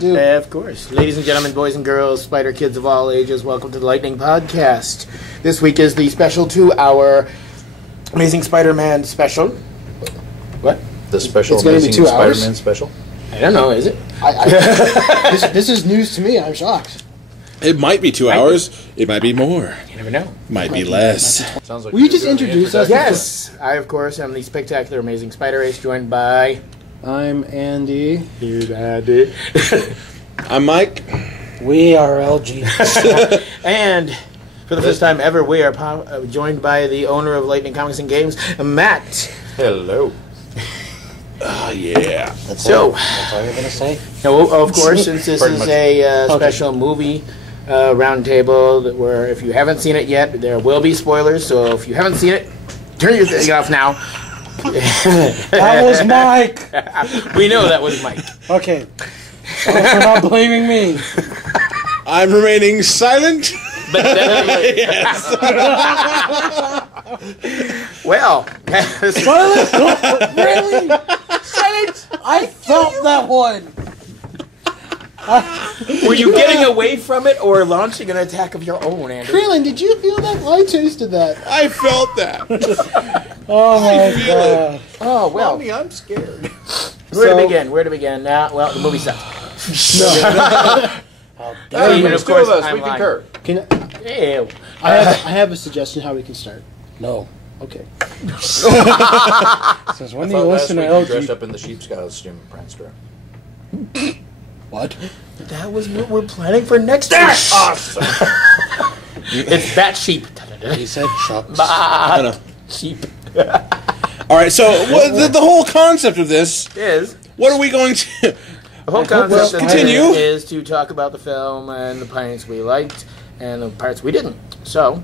Of course. Ladies and gentlemen, boys and girls, spider kids of all ages, welcome to the Lightning Podcast. This week is the special 2-hour Amazing Spider-Man special. What? The special It's going to be 2 hours? Spider-Man special? I don't know, is it? This is news to me. I'm shocked. It might be 2 hours. It might be more. You never know. Might be less. Sounds like Will you just introduce us? Yes, I, of course, am the spectacular Amazing Spider-Ace, joined by... I'm Andy. Here's Andy. I'm Mike. We are LG. And for the first time ever, we are joined by the owner of Lightning Comics and Games, Matt. Hello. Oh, yeah. That's all you're going to say? No, of course, since this Pretty is much. a special movie roundtable where if you haven't seen it yet, there will be spoilers. So if you haven't seen it, turn your thing off now. That was Mike! We know that was Mike. Okay. For not blaming me. I'm remaining silent. But well, Silence? Really? Silence? I felt that one. were you getting away from it or launching an attack of your own, Andy? Krillin, did you feel that? I tasted that. I felt that. Oh my god. Oh well. Mommy, I'm scared. Where to begin? Where to begin? Now, well, the movie sucked. Hey, of two course, of us, I'm we lying. concur. Ew. I have a suggestion how we can start. No. Okay. Since when I do you thought last listen to week you dressed LG? up in the sheep's costume, Prankster. What? That was what we're planning for next week. Awesome. It's Bat Sheep. He said shucks. I know. Sheep All right, so the whole concept of this, is... what are we going to... The whole concept of continue. it is to talk about the film and the parts we liked and the parts we didn't. So,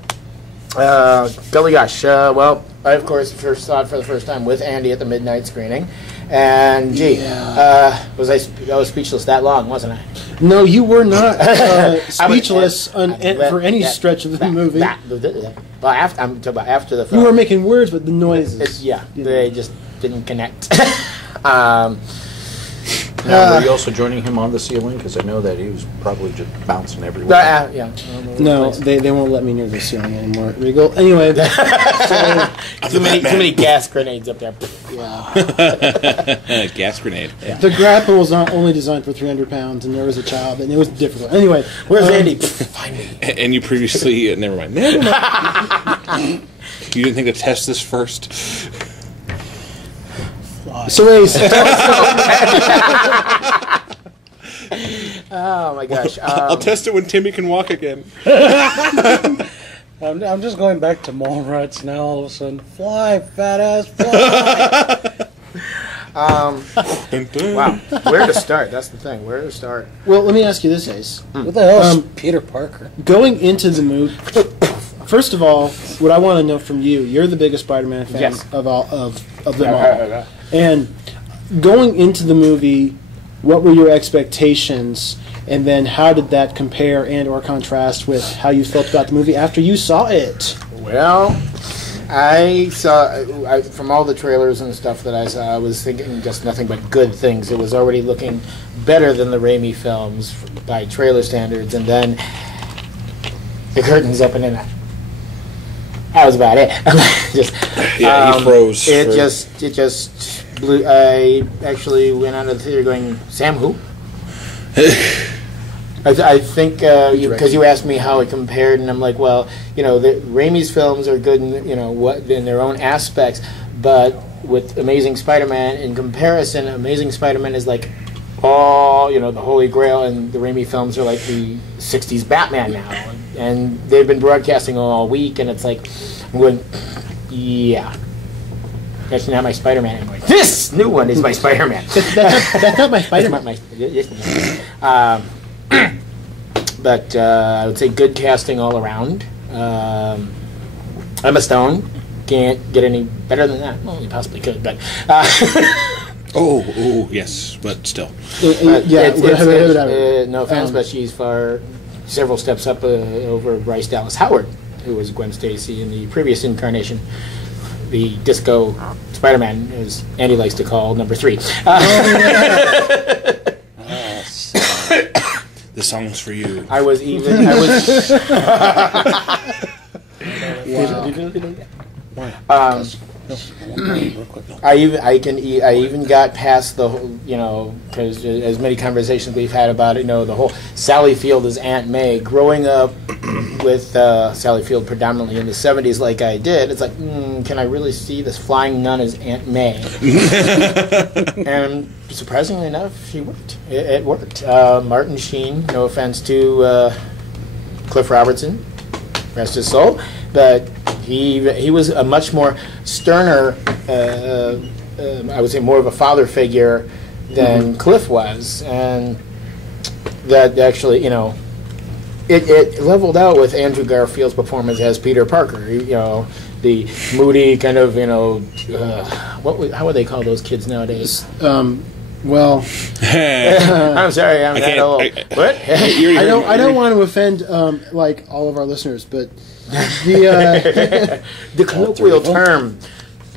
golly gosh. Well, I, of course, first saw it for the first time with Andy at the midnight screening. And, gee, I was speechless that long, wasn't I? No, you were not speechless for any stretch of the movie. Well, I'm talking about after the film. You were making words, but the noises. They just didn't connect. Now, were you also joining him on the ceiling? Because I know that he was probably just bouncing everywhere. Yeah. No, they won't let me near the ceiling anymore. Regal. Anyway, Too many gas grenades up there. Gas grenade. the grapple was not only designed for 300 pounds, and there was a child, and it was difficult. Anyway, Where's Andy? Find me. And you previously... never mind. Never mind. You didn't think to test this first? So Ace, Oh my gosh. I'll test it when Timmy can walk again. I'm just going back to Mallrats now all of a sudden. Fly, fat ass, fly! Wow. Where to start? That's the thing. Where to start? well, let me ask you this, Ace. What the hell is Peter Parker? Going into the movie, first of all, what I want to know from you, you're the biggest Spider-Man fan Yes. of them all. And going into the movie, what were your expectations, and then how did that compare and or contrast with how you felt about the movie after you saw it? Well, I saw from all the trailers and stuff that I saw, I was thinking just nothing but good things. It was already looking better than the Raimi films by trailer standards, and then the curtains opened and that was about it. He froze. It just blew. I actually went out of the theater going, Sam, who? I think because you asked me how it compared, and I'm like, well, the Raimi's films are good in their own aspects, but with Amazing Spider-Man, in comparison, Amazing Spider-Man is like the Holy Grail, and the Raimi films are like the '60s Batman now, and they've been broadcasting all week, and it's like, I'm going, yeah. That's not my Spider-Man anymore. This new one is my Spider-Man. That's not my Spider-Man. But I would say good casting all around. Emma Stone can't get any better than that. Well, you possibly could, but Oh, yes, but still. No offense, but she's several steps up over Bryce Dallas Howard, who was Gwen Stacy in the previous incarnation. The disco Spider-Man, as Andy likes to call number 3. Yes. This song's for you. I was. Wow. I even got past the whole, because as many conversations we've had about it, the whole Sally Field as Aunt May. Growing up with Sally Field predominantly in the 70s like I did, it's like, can I really see this flying nun as Aunt May? And surprisingly enough, she worked. It worked. Martin Sheen, no offense to Cliff Robertson, rest his soul, but he was a much more sterner, I would say more of a father figure than Cliff was, and that actually, it leveled out with Andrew Garfield's performance as Peter Parker. The moody kind of, how would they call those kids nowadays? Well, I'm sorry, I'm that old. What? I don't want to offend like all of our listeners, but the colloquial term.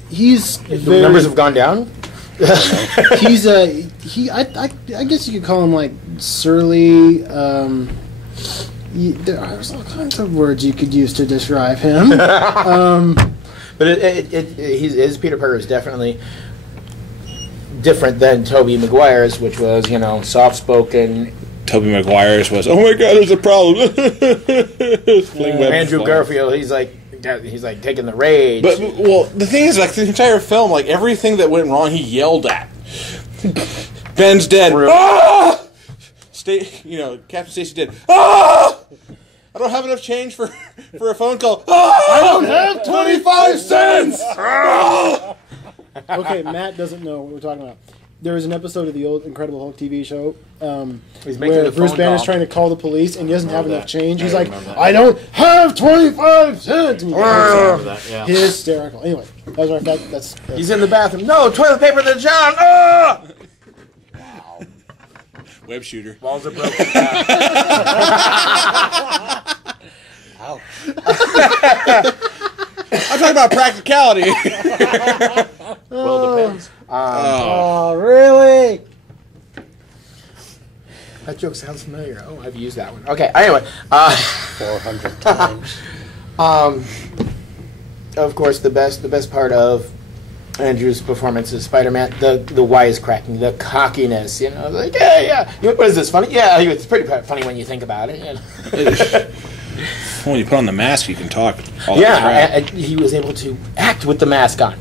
The numbers have gone down. I guess you could call him like surly. There's all kinds of words you could use to describe him. But his Peter Parker is definitely different than Tobey Maguire's, which was soft-spoken. Tobey Maguire's was, oh my God, there's a problem. Andrew Garfield, he's like taking the rage. But the thing is, like the entire film, like everything that went wrong, he yelled at. Ben's dead. Ah! Captain Stacy dead. Ah! I don't have enough change for a phone call. Ah! I don't have 25 cents. Ah! Okay, Matt doesn't know what we're talking about. There was an episode of the old Incredible Hulk TV show where Bruce Banner's trying to call the police and he doesn't have enough change. He's like, I don't have 25 cents! And hysterical. Anyway, that was our fact. That's He's in the bathroom. No, toilet paper to John! Ah! Wow. Web shooter. Walls are broken. Ouch. I'm talking about practicality. Well, depends. Oh, really? That joke sounds familiar. Oh, I've used that one. Okay, anyway. 400 times. Of course, the best part of Andrew's performance as Spider-Man, the wisecracking, the cockiness, like, yeah. What is this, funny? Yeah, it's pretty funny when you think about it. When you put on the mask, you can talk. And he was able to act with the mask on.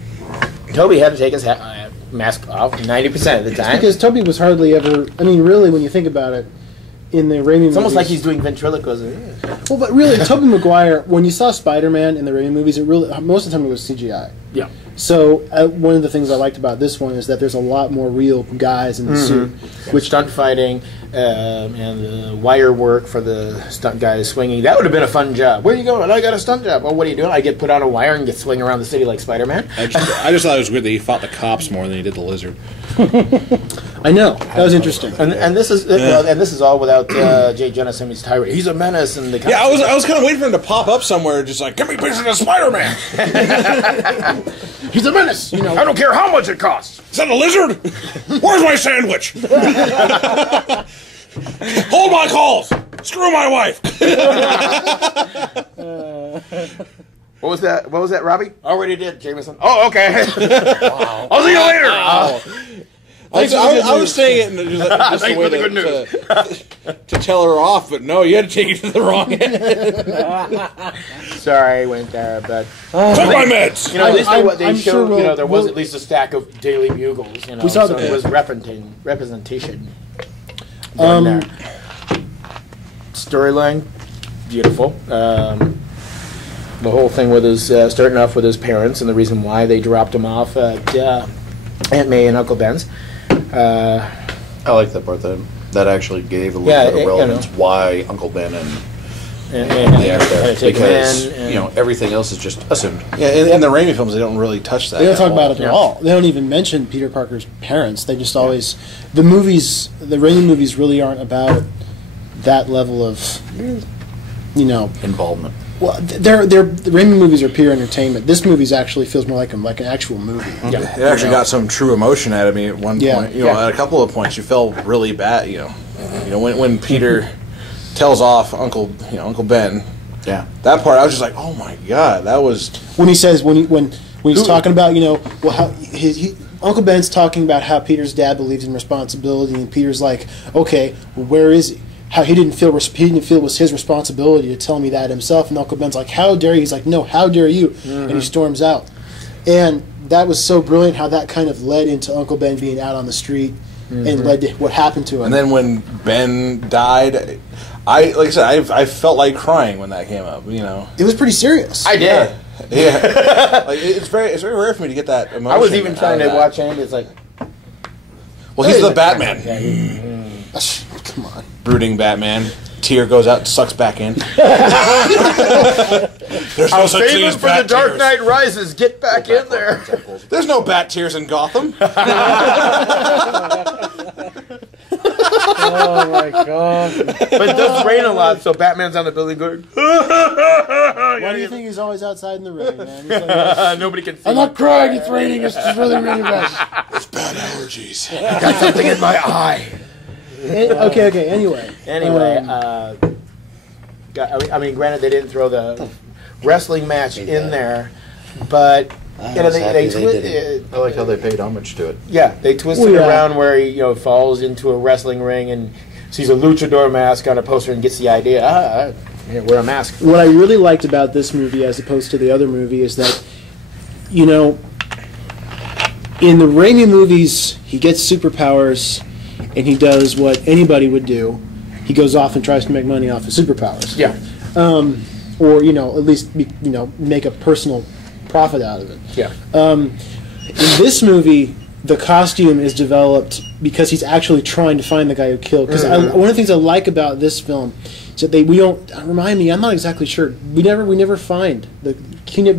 Toby had to take his mask off 90% of the time. Because Toby was hardly ever, really, when you think about it, in the Raimi movies... It's almost like he's doing ventriloquism. Well, but really, Tobey Maguire, when you saw Spider-Man in the Raimi movies, most of the time it was CGI. Yeah. So one of the things I liked about this one is that there's a lot more real guys in the suit. Which stunt fighting and the wire work for the stunt guys swinging, that would have been a fun job. Where are you going? I got a stunt job. Well, what are you doing? I get put on a wire and get swing around the city like Spider-Man. I just thought it was weird that he fought the cops more than he did the lizard. I know. That was interesting. And this is all without Jay Jennison's tirade. He's a menace. And the cops I was kind of waiting for him to pop up somewhere, just like, give me pictures of Spider-Man. He's a menace. I don't care how much it costs. Is that a lizard? Where's my sandwich? Hold my calls. Screw my wife. What was that, Robbie? Already did, Jameson. Oh, okay. Wow. I'll see you later. Wow. I was saying it just a way to tell her off, but no, you had to take it to the wrong end. Sorry, I went there, but took my meds. At least they showed. There was at least a stack of Daily Bugles. We saw there was representation. There. Storyline, beautiful. The whole thing with his starting off with his parents and the reason why they dropped him off at Aunt May and Uncle Ben's. I like that part. That actually gave a little bit of relevance why Uncle Ben and they are there, because everything else is just assumed. Yeah, in the Raimi films, they don't really touch that. They don't talk about it at all. They don't even mention Peter Parker's parents. They just always the Raimi movies really aren't about that level of involvement. Well, the Raimi movies are pure entertainment. This movie actually feels more like an actual movie. Yeah. It actually got some true emotion out of me at one point. At a couple of points, you felt really bad. When Peter tells off Uncle Ben. Yeah. That part, I was just like, oh my god, that was when he says when he's talking about how Uncle Ben's talking about how Peter's dad believes in responsibility, and Peter's like, okay, well, where is he? How he didn't feel it was his responsibility to tell me that himself, and Uncle Ben's like, how dare you? He's like, no, how dare you? And he storms out, and that was so brilliant how that kind of led into Uncle Ben being out on the street and led to what happened to him. And then when Ben died, I felt like crying when that came up. It was pretty serious. I did. Yeah, like it's very rare for me to get that emotion. I was even trying to watch Andy. It's like, well, he's the Batman. Come on, Brooding Batman. Tear goes out, sucks back in. There's no such thing as for bat the Dark tears. Knight Rises. Get back in there. There's no bat tears in Gotham. Oh my god! But it does rain a lot, so Batman's on the building going. why do you think he's always outside in the rain, man? He's like, Nobody can see. I'm not crying. It's raining. It's just really, really bad. It's bad allergies. I got something in my eye. Okay. Anyway, I mean, granted, they didn't throw the wrestling match in there, but they I like how they paid homage to it. Yeah, they twisted it around where he falls into a wrestling ring and sees a luchador mask on a poster and gets the idea. Wear a mask. What I really liked about this movie, as opposed to the other movie, is that in the Raimi movies, he gets superpowers. And he does what anybody would do. He goes off and tries to make money off his superpowers. Yeah. Or at least make a personal profit out of it. Yeah. In this movie, the costume is developed because he's actually trying to find the guy who killed. Because one of the things I like about this film is that we don't remind me. I'm not exactly sure. We never find they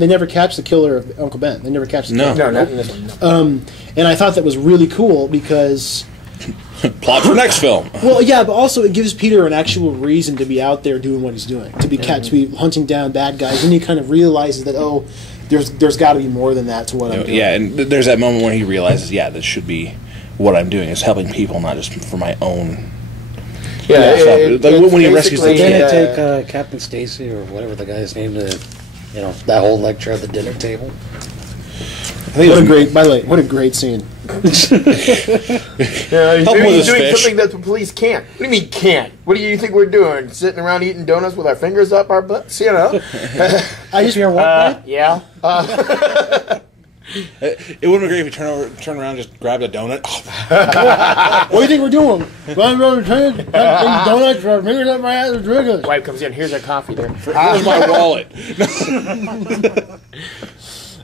never catch the killer of Uncle Ben. They never catch the killer. No, not in this one. No. And I thought that was really cool because. Plot for next film. Well, yeah, but also it gives Peter an actual reason to be out there doing what he's doing, to be hunting down bad guys, and he kind of realizes that there's got to be more than that to what I'm doing. Yeah, and there's that moment when he realizes, this should be what I'm doing. It's helping people, not just for my own. Yeah, when he rescues the kid. Didn't it take Captain Stacy or whatever the guy's name to, that whole lecture at the dinner table? What a great scene. He's doing something that the police can't. What do you mean can't? What do you think we're doing? Sitting around eating donuts with our fingers up our butts? I just hear what? Yeah. It would have been great if you turn around and just grabbed a donut. What do you think we're doing? Donuts, our fingers up my ass, and drinking. Wife comes in. Here's our coffee there. Here's my wallet.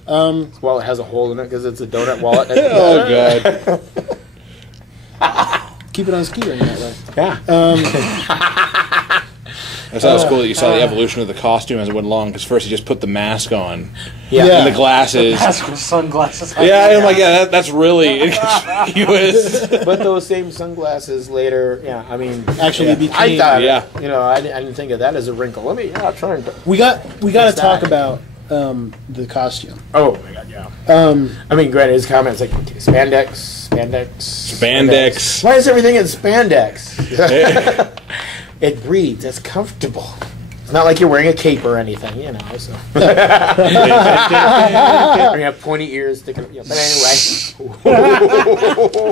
His wallet has a hole in it because it's a donut wallet. Oh god! Keep it on ski ring that way. Yeah. I thought it was cool that you saw the evolution of the costume as it went along. Because first he just put the mask on, Yeah. and the glasses. Mask with sunglasses. Yeah, I'm like, that's really inconspicuous. But those same sunglasses later, Actually became. I thought, Yeah. I didn't think of that as a wrinkle. I'll try and. We got to talk about the costume. Oh my god, yeah. Granted, his comments like spandex. Why is everything in spandex? It breathes. It's comfortable. It's not like you're wearing a cape or anything, So. Or you have pointy ears sticking. But anyway.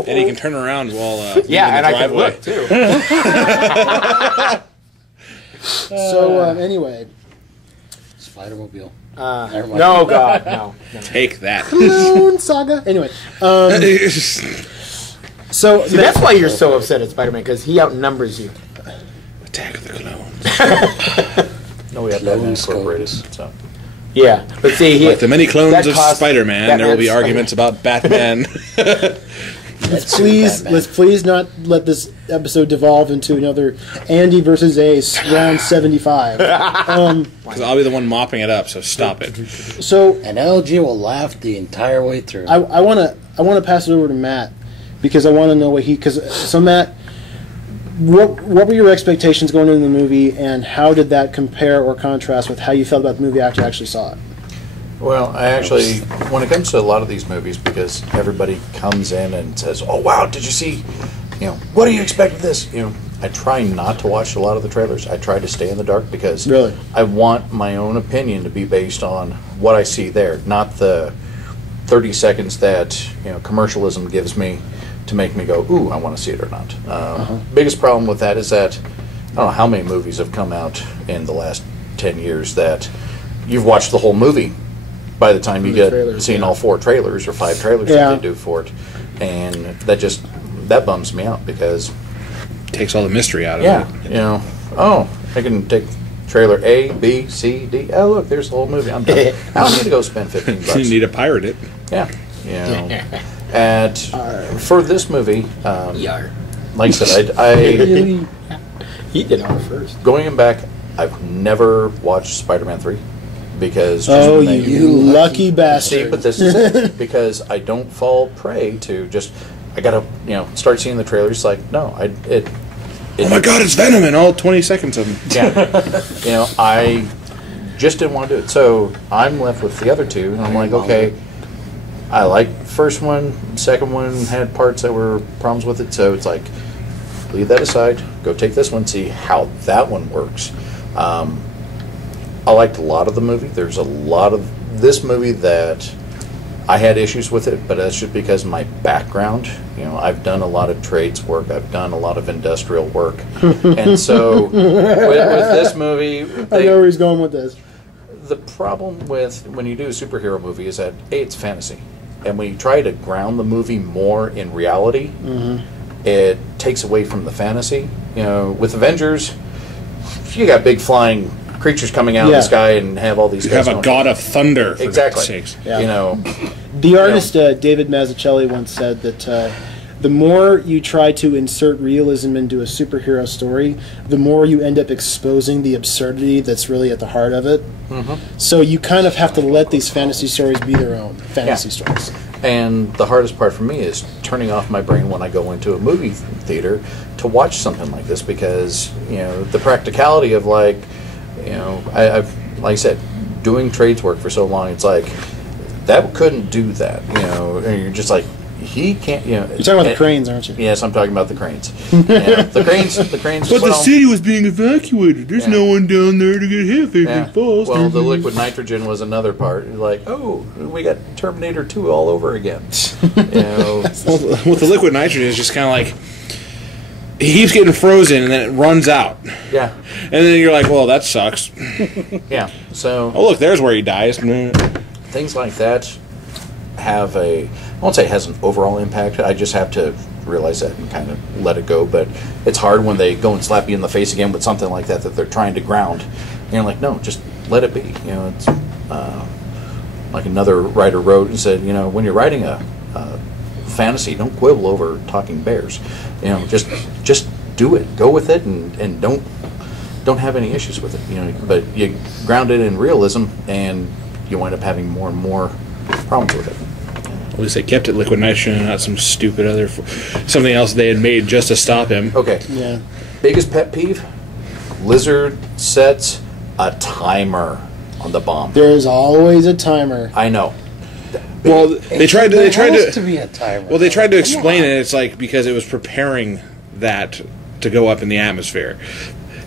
And he can turn around while and I can look too. So anyway, Spider-Mobile. No, God, no. take that. Clone Saga. Anyway, so See, that's why you're so upset at Spider-Man, because he outnumbers you. Attack of the Clones. No, we have Batman Incorporated. So. Yeah, but see, like the many clones of Spider-Man, there will be arguments about Batman. Let's please not let this episode devolve into another Andy versus Ace round 75. Because I'll be the one mopping it up, so stop it. So, and LG will laugh the entire way through. I want to pass it over to Matt because I want to know what so Matt, what were your expectations going into the movie, and how did that compare or contrast with how you felt about the movie after you actually saw it? Well, I actually, when it comes to a lot of these movies, because everybody comes in and says, "Oh wow, did you see? What do you expect of this?" I try not to watch a lot of the trailers. I try to stay in the dark because Really? I want my own opinion to be based on what I see there, not the 30 seconds that commercialism gives me to make me go, ooh, I want to see it or not. Biggest problem with that is that I don't know how many movies have come out in the last 10 years that you've watched the whole movie by the time you get seen all 4 trailers or 5 trailers that they do for it. And that bums me out because takes all the mystery out of it. I can take trailer A, B, C, D. Oh, look, there's the whole movie. I'm done. I don't need to go spend $15. You need to pirate it. Yeah. For this movie, like I said, I he did on first. Going back, I've never watched Spider-Man 3 because you lucky bastard. See, but this is it because I don't fall prey to just I gotta start seeing the trailers. Like no, oh my God, it's Venom in all 20 seconds of them. Yeah, I just didn't want to do it, so I'm left with the other two, and I'm like, okay, I like the first one, second one had parts that were problems with it, so it's like, leave that aside, go take this one, see how that one works. I liked a lot of the movie. There's a lot of this movie that I had issues with it, but that's just because of my background. I've done a lot of trades work. I've done a lot of industrial work. And so with this movie... I know where he's going with this. The problem with when you do a superhero movie is that, A, it's fantasy. And when you try to ground the movie more in reality, it takes away from the fantasy. With Avengers, you got big flying creatures coming out of the sky and have all these guys. You have a god of thunder, for exactly. Sakes. Yeah. The artist David Mazzucchelli once said that the more you try to insert realism into a superhero story, the more you end up exposing the absurdity that's really at the heart of it. So you kind of have to let these fantasy stories be their own fantasy stories. And the hardest part for me is turning off my brain when I go into a movie theater to watch something like this because the practicality of I've like I said, doing trades work for so long, it's like that couldn't do that, and you're just like he can't, You're talking about the cranes, aren't you? Yes, I'm talking about the cranes. The cranes. But the city was being evacuated. There's no one down there to get hit if anything falls. Well, the liquid nitrogen was another part. Like, oh, we got Terminator 2 all over again. Well, with the liquid nitrogen, it's just kind of like he keeps getting frozen and then it runs out. Yeah. And then you're like, well, that sucks. Yeah. So. Oh, look, there's where he dies. Things like that have I won't say it has an overall impact. I just have to realize that and kind of let it go. But it's hard when they go and slap you in the face again with something like that they're trying to ground. And you're like, no, just let it be. It's like another writer wrote and said, when you're writing a fantasy, don't quibble over talking bears. Just do it. Go with it, and don't have any issues with it. But you ground it in realism, and you wind up having more and more problems with it. At least they kept it liquid nitrogen and not some stupid other something else they had made just to stop him. Okay. Yeah. Biggest pet peeve: Lizard sets a timer on the bomb. There's always a timer. I know. Well, they tried to be a timer. Well, they tried to explain it. It's like because it was preparing that to go up in the atmosphere.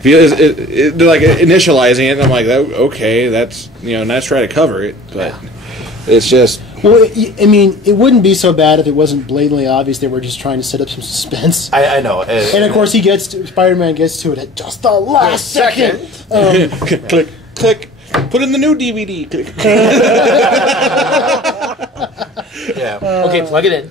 They're like initializing it, and I'm like, okay, that's nice try to cover it, but it's just. Well, I mean, it wouldn't be so bad if it wasn't blatantly obvious they were just trying to set up some suspense. I know, and of course, Spider-Man gets to it at just the last second. Click, click. Put in the new DVD. Click. Yeah. Okay, plug it in.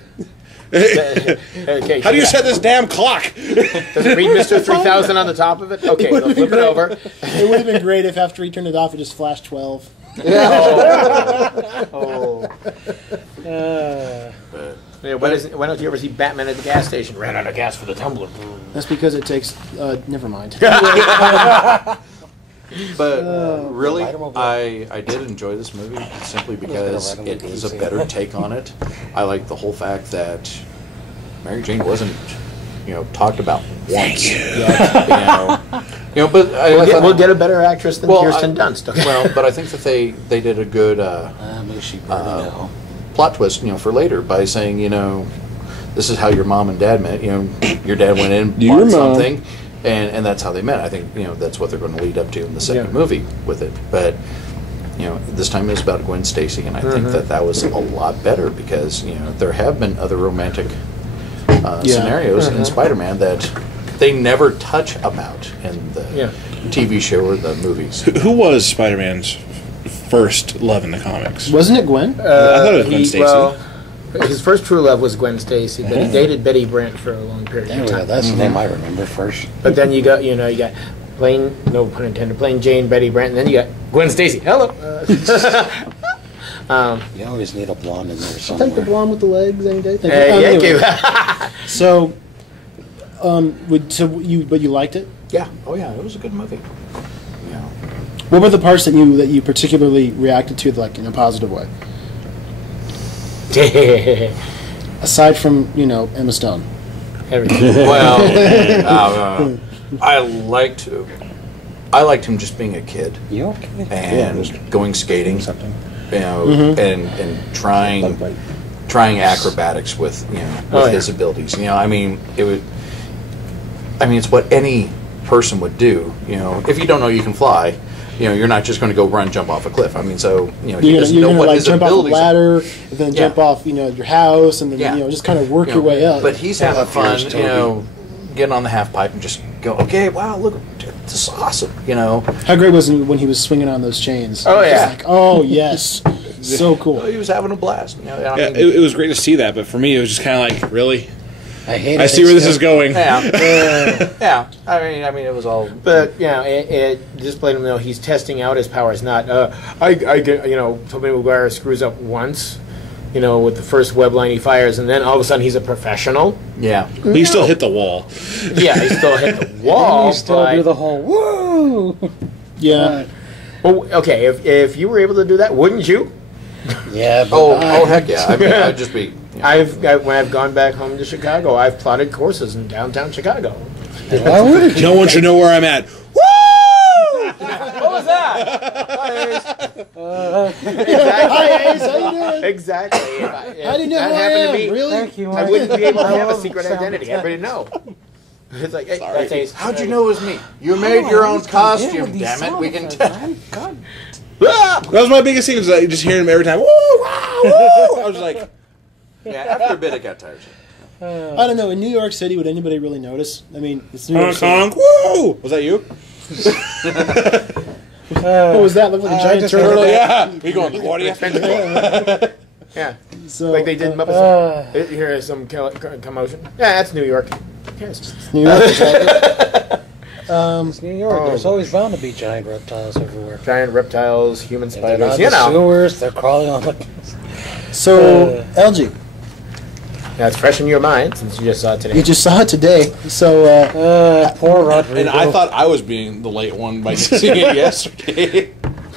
Okay. How do you set this damn clock? Does it read Mr. 3000 on the top of it? Okay, we'll flip it over. It would have been great if after he turned it off, it just flashed 12. Yeah, why don't you ever see Batman at the gas station? Ran out of gas for the tumbler. That's because it takes. Never mind. But really, I did enjoy this movie simply because it is a better take on it. I like the whole fact that Mary Jane wasn't, talked about once. But we'll get a better actress than Kirsten Dunst. Okay? Well, but I think that they did a good plot twist, for later by saying, this is how your mom and dad met. Your dad went in, bought something. and that's how they met. I think that's what they're going to lead up to in the second movie with it. But this time it was about Gwen Stacy, and I think that was a lot better because there have been other romantic scenarios in Spider-Man that they never touch about in the TV show or the movies. Who was Spider-Man's first love in the comics? Wasn't it Gwen? I thought it was Gwen Stacy. Well, his first true love was Gwen Stacy, but he dated Betty Brant for a long period of time. That's the name I remember first. But then you got plain, no pun intended, plain Jane Betty Brant, and then you got Gwen Stacy. Hello. You always need a blonde in there Take somewhere. the blonde with the legs any day. Thank you. So, but you liked it? Yeah. Oh yeah, it was a good movie. Yeah. What were the parts that you particularly reacted to, like in a positive way? Aside from Emma Stone. Well, I liked him just being a kid. You okay? And going skating, Something. and trying acrobatics with his abilities. It's what any person would do. If you don't know you can fly, you're not just going to go run, jump off a cliff. He doesn't know what his jump off a abilities are. ladder, and then jump off, your house, and then just kind of work your way up. But he's having fun, getting on the half pipe and just go, okay, wow, look, this is awesome, How great was it when he was swinging on those chains? Oh, yeah. Like, oh yes, so cool. He was having a blast. It was great to see that, but for me, it was just kind of like, really? I see where this is going. Yeah. Yeah. It was all. But it just let him know he's testing out his powers. Not I get Tobey Maguire screws up once, with the first web line he fires, and then all of a sudden he's a professional. Yeah. He still hit the wall. Yeah, he still hit the wall. You still do the whole woo. Yeah. Well, okay, if you were able to do that, wouldn't you? Yeah. But Oh heck yeah! I'd just be. When I've gone back home to Chicago, I've plotted courses in downtown Chicago. Why would you? No one should know where I'm at. Woo! What was that? Exactly. How do you know that who I happened am? to me, Really? Thank you. I wouldn't be able to have a love secret sound identity. effects. Everybody know. It's like, hey, that's Ace. How'd you know it was me? You made your own costume. Damn it! We can tell. God. That was my biggest thing, was like just hearing him every time. Woo! Wow! Woo! I was like, Yeah. After a bit, it got tiresome. I don't know. In New York City, would anybody really notice? It's New York honk, City. honk, woo! Was that you? What was that? Looked like a giant just turtle. heard Yeah. We going, what do you think? Yeah, So, like they did in Muppets. Here is some commotion. Yeah, that's New York. Yes. New York. Exactly. It's New York. There's always bound to be giant reptiles everywhere. Giant reptiles, human They're spiders. not You in the know, sewers. They're crawling on the. So, LG, that's fresh in your mind since you just saw it today. you just saw it today. So, Poor Rodrigo. And I thought I was being the late one by seeing it yesterday.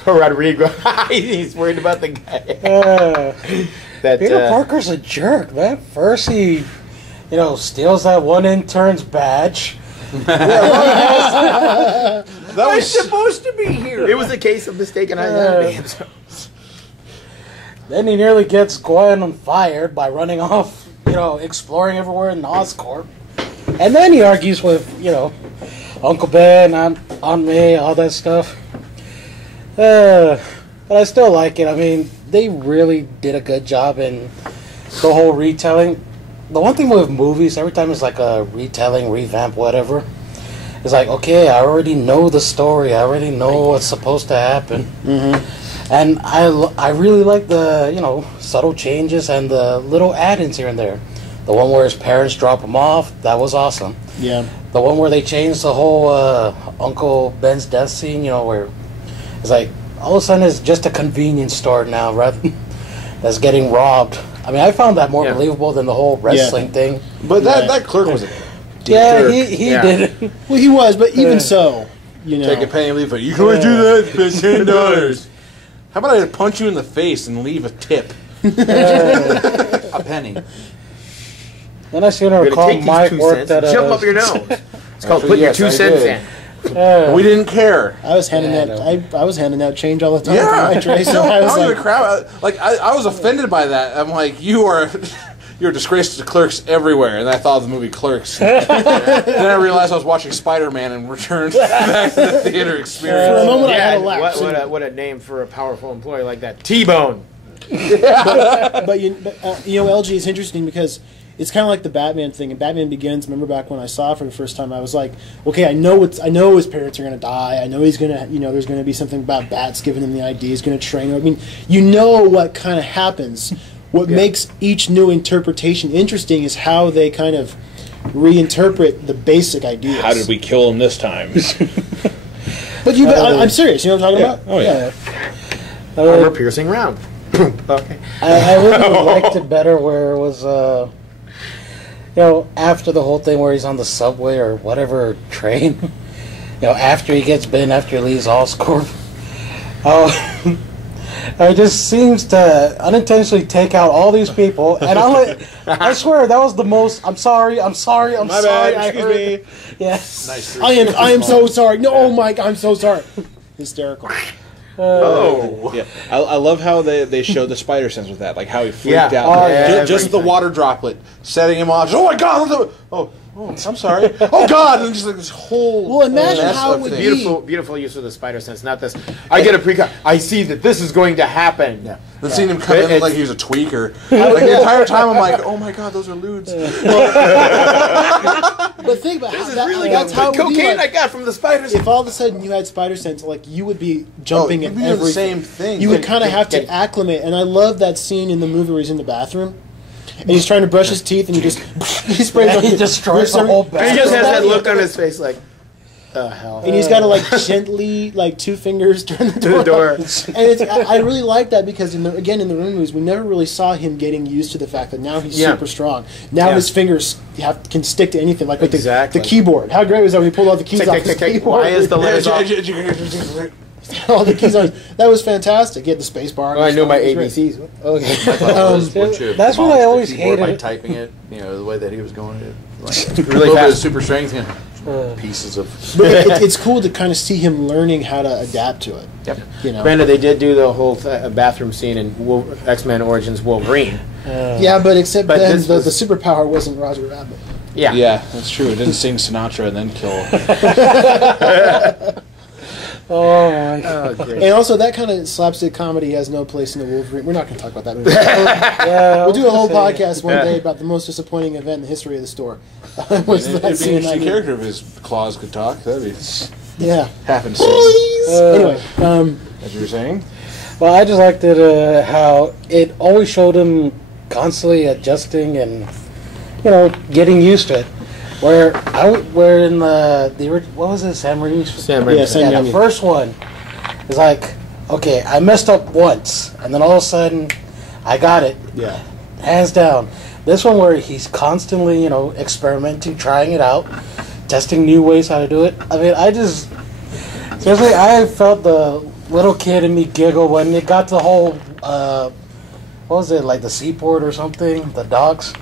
Rodrigo, he's worried about the guy. That Peter Parker's a jerk, man. First he, steals that one intern's badge. That was supposed to be here. It was a case of mistaken identity. Then he nearly gets Gwen fired by running off, exploring everywhere in Oscorp. And then he argues with, Uncle Ben, Aunt May, all that stuff. But I still like it. They really did a good job in the whole retelling. The one thing with movies, every time it's like a retelling, revamp, whatever, it's like, okay, I already know the story. I already know what's supposed to happen. Mm-hmm. And I really like the, subtle changes and the little add-ins here and there. The one where his parents drop him off, that was awesome. yeah. The one where they changed the whole Uncle Ben's death scene, where it's like, all of a sudden it's just a convenience store now, rather that's getting robbed. I found that more believable than the whole wrestling thing. But that clerk was a Yeah, jerk. he did it. Well, he was, but even so, Take a penny and leave it. You can't do that. It's $10. How about I punch you in the face and leave a tip? A penny. Then I seem to You're recall gonna take Mike these 2 worked cents at and shove them up your nose. It's called putting your 2 cents in. We didn't care. I was handing Yeah, out. I was handing out change all the time. Yeah. For my trace, No, and I I was don't give like, a crap. I was offended by that. I'm like, you are you're a disgrace to Clerks everywhere, and I thought of the movie Clerks. Then I realized I was watching Spider-Man and returned back to the theater For a experience. moment, I Yeah, had a lapse. what a name for a powerful employee like that. T-Bone. But LG is interesting because it's kind of like the Batman thing. And Batman Begins. Remember back when I saw it for the first time, I was like, okay, I know his parents are going to die. I know he's going to, there's going to be something about bats giving him the idea. He's going to train him. I mean, you know what kind of happens. What makes each new interpretation interesting is how they kind of reinterpret the basic ideas. How did we kill him this time? But I'm serious. You know what I'm talking about? Oh yeah. Armor piercing round. Okay. I really liked it better where it was, after the whole thing where he's on the subway or whatever train, after he gets bitten, after he leaves Oscorp. It just seems to unintentionally take out all these people, and I swear that was the most. I'm sorry. My sorry. bad. Excuse me. Yes. Nice. I am so sorry. No, oh Mike, I'm so sorry. Hysterical. Yeah, I love how they showed the spider sense with that, like how he freaked out. Just the water droplet setting him off. Oh my God! Oh, I'm sorry. Oh God! And just like this whole. Well, imagine mess how it of would things. be. Beautiful use of the spider sense. Not this. I get a precon. I see that this is going to happen. Yeah. Then seeing him come in like he was a tweaker. Like the entire time, I'm like, oh my God, those are lewds. But think about This is how really that's how it would be cocaine like. I got from the spiders. If all of a sudden you had spider sense, like you would be jumping it'd at be the everything. same thing. You would kind of have to acclimate. And I love that scene in the movie where he's in the bathroom. And he's trying to brush his teeth, and he sprays on He destroys the whole He bathroom. just has that look on his face like, the hell. And he's got to gently, two fingers turn the To door. the door. And I really like that because in the room movies, we never really saw him getting used to the fact that now he's super strong. Now his fingers can stick to anything, like with the keyboard. How great was that when he pulled all the keys off his keyboard? Why is the letters off? all the keys on. That was fantastic. He had the space bar. Oh, I knew my It was great. ABCs. Okay. That's what I always hated. By typing it, the way that he was going it. Like, Really a little bit of fast. super strength, pieces of. But it's cool to kind of see him learning how to adapt to it. Yep. Granted, they did do the whole bathroom scene in X-Men Origins Wolverine. yeah, but except But then this the was- superpower wasn't Roger Rabbit. Yeah. Yeah, that's true. It didn't sing Sinatra and then kill. Oh my! Oh, great. And also, that kind of slapstick comedy has no place in the Wolverine. We're not going to talk about that movie. Yeah, We'll do a whole I was gonna podcast one day about the most disappointing event in the history of the store. Was It'd that be scene an in that interesting movie. character if his claws could talk. That'd be Yeah. happen soon. Anyway, As you were saying. Well, I just liked it how it always showed him constantly adjusting and getting used to it. Where in the what was it, Sam Raimi's? Sam Raimi. Yeah, Sam Yeah, Raimi. the first one is like, okay, I messed up once, and then all of a sudden, I got it, yeah. hands down. This one where he's constantly, experimenting, trying it out, testing new ways how to do it. I mean, seriously, I felt the little kid in me giggle when it got to the whole, what was it, like the seaport or something, the docks.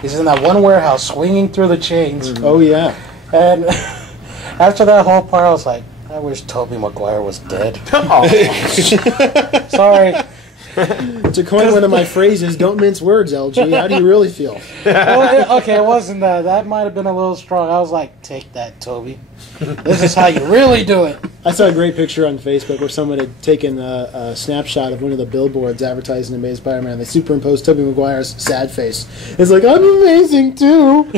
He's in that one warehouse swinging through the chains. Oh, yeah. And after that whole part, I was like, I wish Tobey Maguire was dead. Sorry. To coin one of my phrases, don't mince words, LG. How do you really feel? Well, okay, it wasn't that. That might have been a little strong. I was like, take that, Toby. This is how you really do it. I saw a great picture on Facebook where someone had taken a snapshot of one of the billboards advertising Amazing Spider-Man. They superimposed Tobey Maguire's sad face. It's like, I'm amazing too.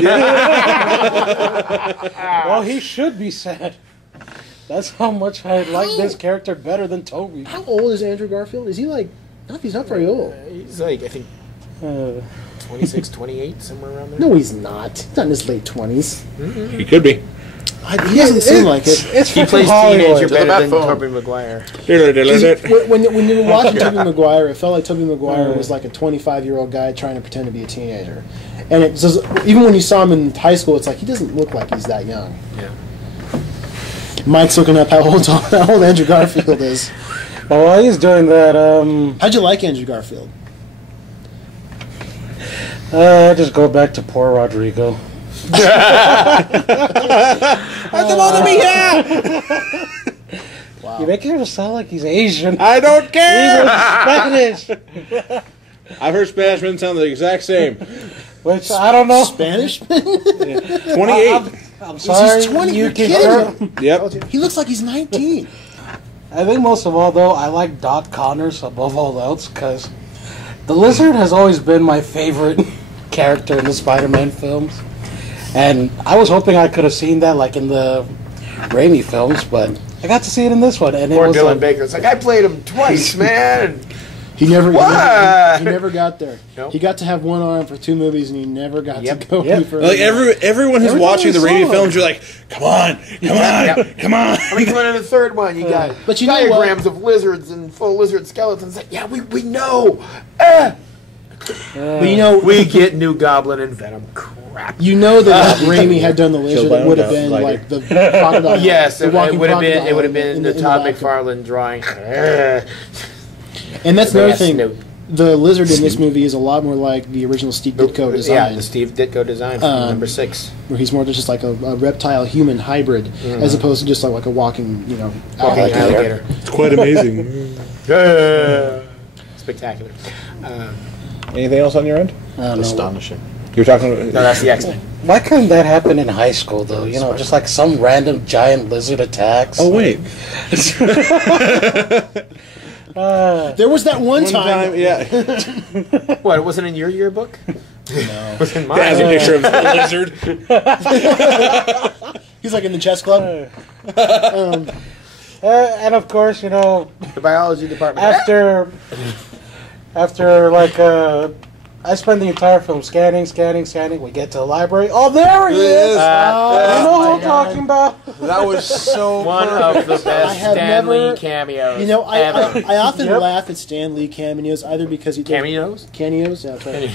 Well, he should be sad. That's how much I like this character better than Toby. How old is Andrew Garfield? Is he like... No, he's not very old. He's like, I think, 26, 28, somewhere around there. No, he's not. He's not in his late 20s. He could be. He doesn't seem like it. It's He freaking plays Hollywood. teenager better than phone. Tobey Maguire. When you were watching Tobey Maguire, it felt like Tobey Maguire was like a 25-year-old guy trying to pretend to be a teenager. And it just, even when you saw him in high school, it's like he doesn't look like he's that young. Yeah. Mike's looking up how old Andrew Garfield is. Well, while he's doing that, How'd you like Andrew Garfield? just go back to poor Rodrigo. Wow. You make him sound like he's Asian. I don't care. He's Spanish. I've heard Spanish men sound the exact same. Which I don't know. Spanish? 28. I'm sorry. He's 20. You You're can kidding me. Yep. He looks like he's 19. I think most of all, though, I like Doc Connors above all else because the Lizard has always been my favorite character in the Spider-Man films, and I was hoping I could have seen that like in the Raimi films, but I got to see it in this one, and Poor it was Dylan Baker. It's like, I played him twice, man. He never, What? he never got there. Nope. He got to have one arm for 2 movies, and he never got Yep. to go Yep. any further. Like everyone who's Every watching the time I Raimi saw films, him. you're like, come on, come on. I mean, coming in the third one, you got But you know what? diagrams of lizards and full lizard skeletons. Like, yeah, we know. Ah! But you know, We get New Goblin and Venom. Crap. you know that if Raimi had done the Lizard, by it would have own been lighter. like the crocodile. Yes, the it walking would have been. It crocodile would have been in the Todd back of- McFarlane drawing. And that's another Yes, thing. no. The Lizard in this movie is a lot more like the original Steve Ditko design. Yeah, the Steve Ditko design from number 6. where he's more just like a reptile-human hybrid, as opposed to just like a walking, Walking alligator. It's quite amazing. Spectacular. Anything else on your end? I don't know. Astonishing. You were talking. No, that's the X-Men. Why couldn't that happen in high school, though? You know, just like some random giant lizard attacks. Oh wait. There was that one time. yeah. What? It wasn't in your yearbook? No. It was in mine. Has a picture of the lizard. He's like in the chess club. And of course, you know, The biology department. after like I spent the entire film scanning. We get to the library. Oh, there he is! You know what I'm talking about? That was so. One of the best I have Stan Lee never- cameos. I ever. often Yep. laugh at Stan Lee cameos, either because he Cameos? Cameos, yeah, that's right.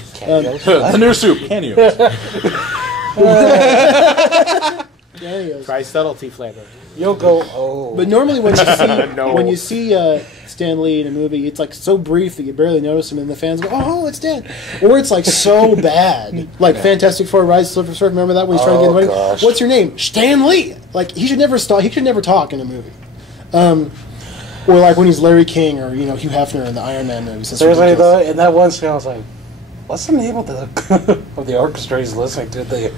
The new soup. Can you? Cameos. Try subtlety flavor. You'll go, oh. But normally when you see No. when you see Stan Lee in a movie, it's like so brief that you barely notice him, and the fans go, "Oh, it's Stan," or it's like so bad, like Fantastic Four: Rise of the Silver Surfer. Remember that when he's trying to get away? gosh. What's your name? Stan Lee. Like he should never stop. He should never talk in a movie. Or like when he's Larry King or Hugh Hefner in the Iron Man movies. That's Seriously, ridiculous. though, in that one scene, I was like, what's the name of the of the orchestra he's listening to?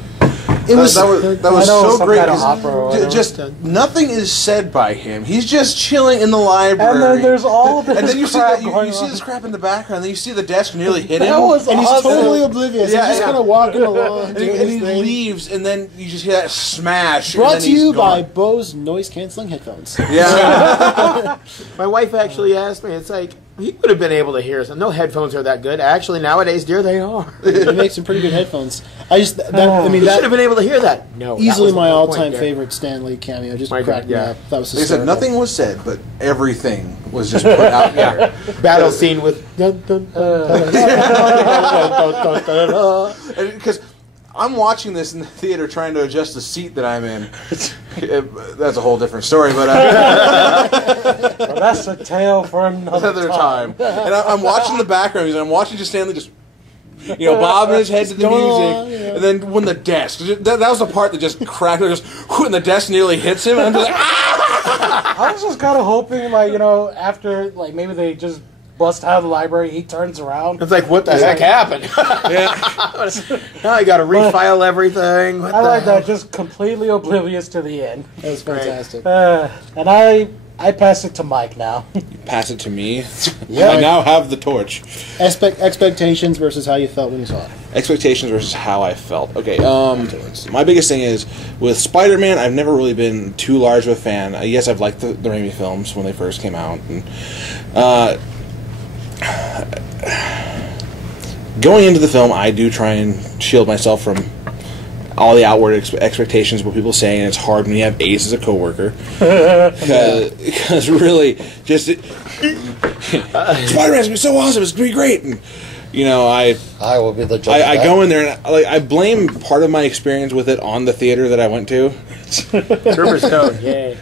It was that was I know, so some great. kind of 'cause opera or whatever. just nothing is said by him. He's just chilling in the library. And then there's all this and then you see crap that you going see on. this crap in the background. And then you see the desk nearly hit him. That was and he's awesome. totally oblivious. Yeah, he's just yeah. kind of walking along, and doing he, his thing. leaves, and then you just hear that smash. Brought and to then he's you by gone. Bose noise canceling headphones. Yeah. My wife actually asked me, it's like, he would have been able to hear us. No headphones are that good. Actually, nowadays, dear, they are. He makes some pretty good headphones. I mean, He should have that been able to hear that. No. that easily was my the all-time point there. favorite Stan Lee cameo. Just My cracked God, me yeah. up. That was They said hysterical. nothing was said, but everything was just put out there. Battle scene with. Because I'm watching this in the theater, trying to adjust the seat that I'm in. That's a whole different story, but Well, that's a tale for another time. And I'm watching the background music. I'm watching just Stanley just, bobbing his head to the Going music. along, yeah. And then when the desk, that was the part that just cracked. Just when the desk nearly hits him, and I'm just like, ah! I was just kind of hoping, like, after, like, maybe they just bust out of the library, he turns around. It's like, what the heck happened? Now I got to refile everything. What I the like hell? that, just completely oblivious to the end. That was fantastic. And I pass it to Mike now. Pass it to me. Yeah. I now have the torch. Expectations versus how you felt when you saw it. Expectations versus how I felt. Okay, my biggest thing is, with Spider-Man, I've never really been too large of a fan. Yes, I've liked the Raimi films when they first came out. And, going into the film, I do try and shield myself from all the outward expectations of what people say, and it's hard when you have Ace as a coworker. Because really, just Spider-Man's gonna be so awesome, it's gonna be great. And, I will be the judge. I go in there and I blame part of my experience with it on the theater that I went to. Trooper's Code, yay.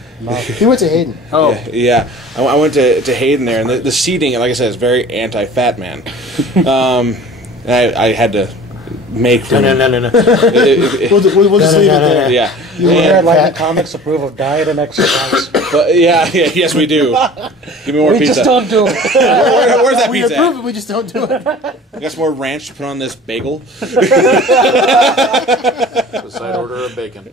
He went to Hayden. Oh, Yeah. I went to Hayden there, and the seating, like I said, is very anti-fat man. And I had to make from. No. We'll just leave it there. Yeah. You read like the comics approve of diet and exercise. But yes, we do. Give me more We pizza. just don't do it. Where's that We pizza? approve At? it, we just don't do it. Got some more ranch to put on this bagel. The side order of bacon.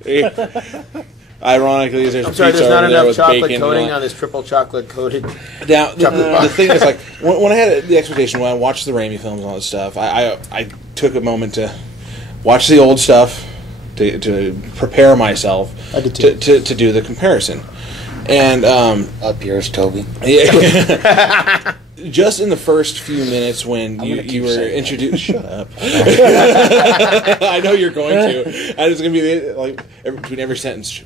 Ironically, there's I'm sorry, pizza there's not over there enough with chocolate bacon coating and all on this triple chocolate coated. Now, the thing is, like, when I had the expectation, when I watched the Raimi films and all this stuff, I took a moment to watch the old stuff to prepare myself I did too. to do the comparison. And Up yours, Toby. yeah, just in the first few minutes when you were introduced, shut up. I know you're going to. And it's going to be like between every sentence.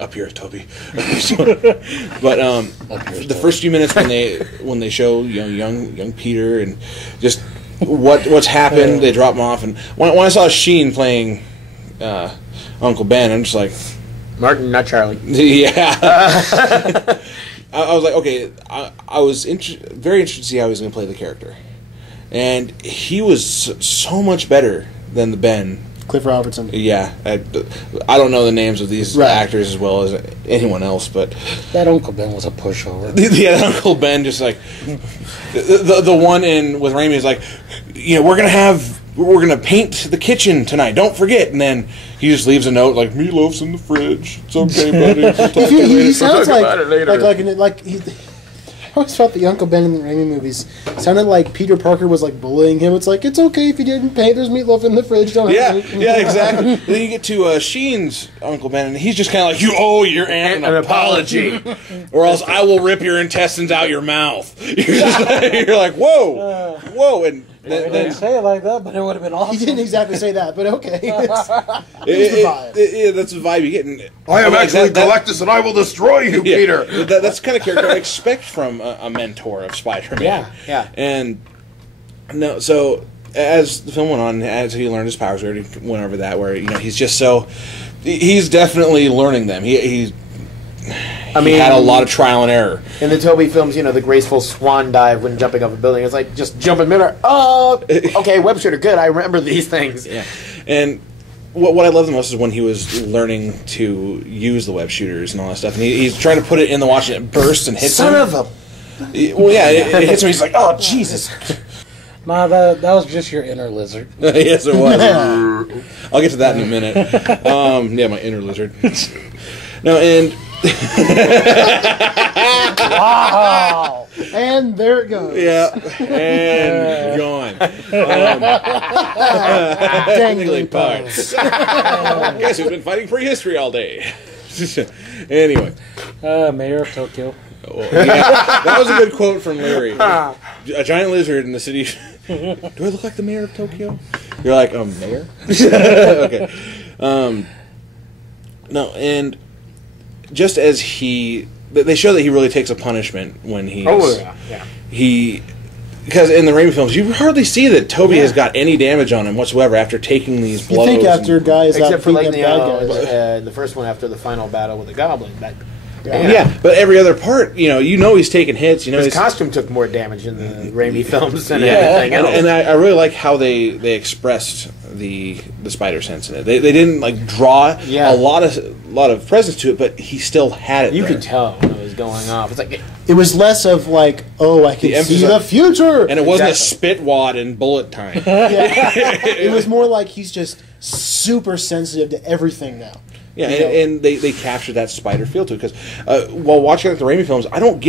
Up here, Toby. But the first few minutes when they show young Peter and just what's happened, they drop him off, and when I saw Sheen playing Uncle Ben, I'm just like, Martin, not Charlie. yeah. I was like, okay. I was very interested to see how he was going to play the character, and he was so much better than the Ben. Cliff Robertson. Yeah, I don't know the names of these actors as well as anyone else, but That Uncle Ben was a pushover. yeah, Uncle Ben just like the one in with Raimi is like, we're gonna paint the kitchen tonight. Don't forget, and then he just leaves a note like meatloaf's in the fridge. It's okay, buddy. We'll talk to you later. He sounds We'll talk about it later. like he. I always felt the Uncle Ben in the Raimi movies sounded like Peter Parker was like bullying him. It's like, it's okay if you didn't paint. There's meatloaf in the fridge. Don't Yeah, have to. yeah, exactly. Then you get to Sheen's Uncle Ben, and he's just kind of like, you owe your aunt an apology, or else I will rip your intestines out your mouth. You're like, whoa, and They didn't say it like that, but it would have been awesome. He didn't exactly say that, but okay. It's the vibe. That's the vibe you get. And I am like actually that- Galactus, and I will destroy you, Yeah, Peter. that's the kind of character I expect from a mentor of Spider-Man. Yeah. And no, so as the film went on, as he learned his powers, we already went over that. Where he's just he's definitely learning them. He had a lot of trial and error. In the Toby films, the graceful swan dive when jumping off a building. It's like just jump in midair. Oh, okay, web shooter, good. I remember these things. Yeah, and what I love the most is when he was learning to use the web shooters and all that stuff, and he's trying to put it in the watch and it bursts and hits him. Son of a. Well, yeah, it hits him. He's like, oh Jesus. Nah, that was just your inner lizard. Yes, it was. I'll get to that in a minute. Yeah, my inner lizard. No, and Wow! And there it goes. yeah, and gone. Dangling parts. Guess who's been fighting prehistory all day? Anyway, Mayor of Tokyo. yeah, that was a good quote from Larry. A giant lizard in the city. Do I look like the mayor of Tokyo? You're like, mayor? Okay. No, and just as they show that he really takes a punishment when he's... Oh, yeah. Because in the Raimi films, you hardly see that Toby has got any damage on him whatsoever after taking these blows. You think after a guy is out Except for like beating up bad guys. the first one after the final battle with the goblin. Yeah, but every other part, he's taking hits. His costume took more damage in the Raimi films than Yeah, anything else. and I really like how they expressed the spider sense in it. They didn't like draw a lot of presence to it, but he still had it. You there. could tell when it was going off. It's like It was less of like, oh, I can see the future. and it wasn't a spit wad and bullet time. It was more like he's just super sensitive to everything now. Yeah, and they captured that spider feel to it because while watching the Raimi films, I don't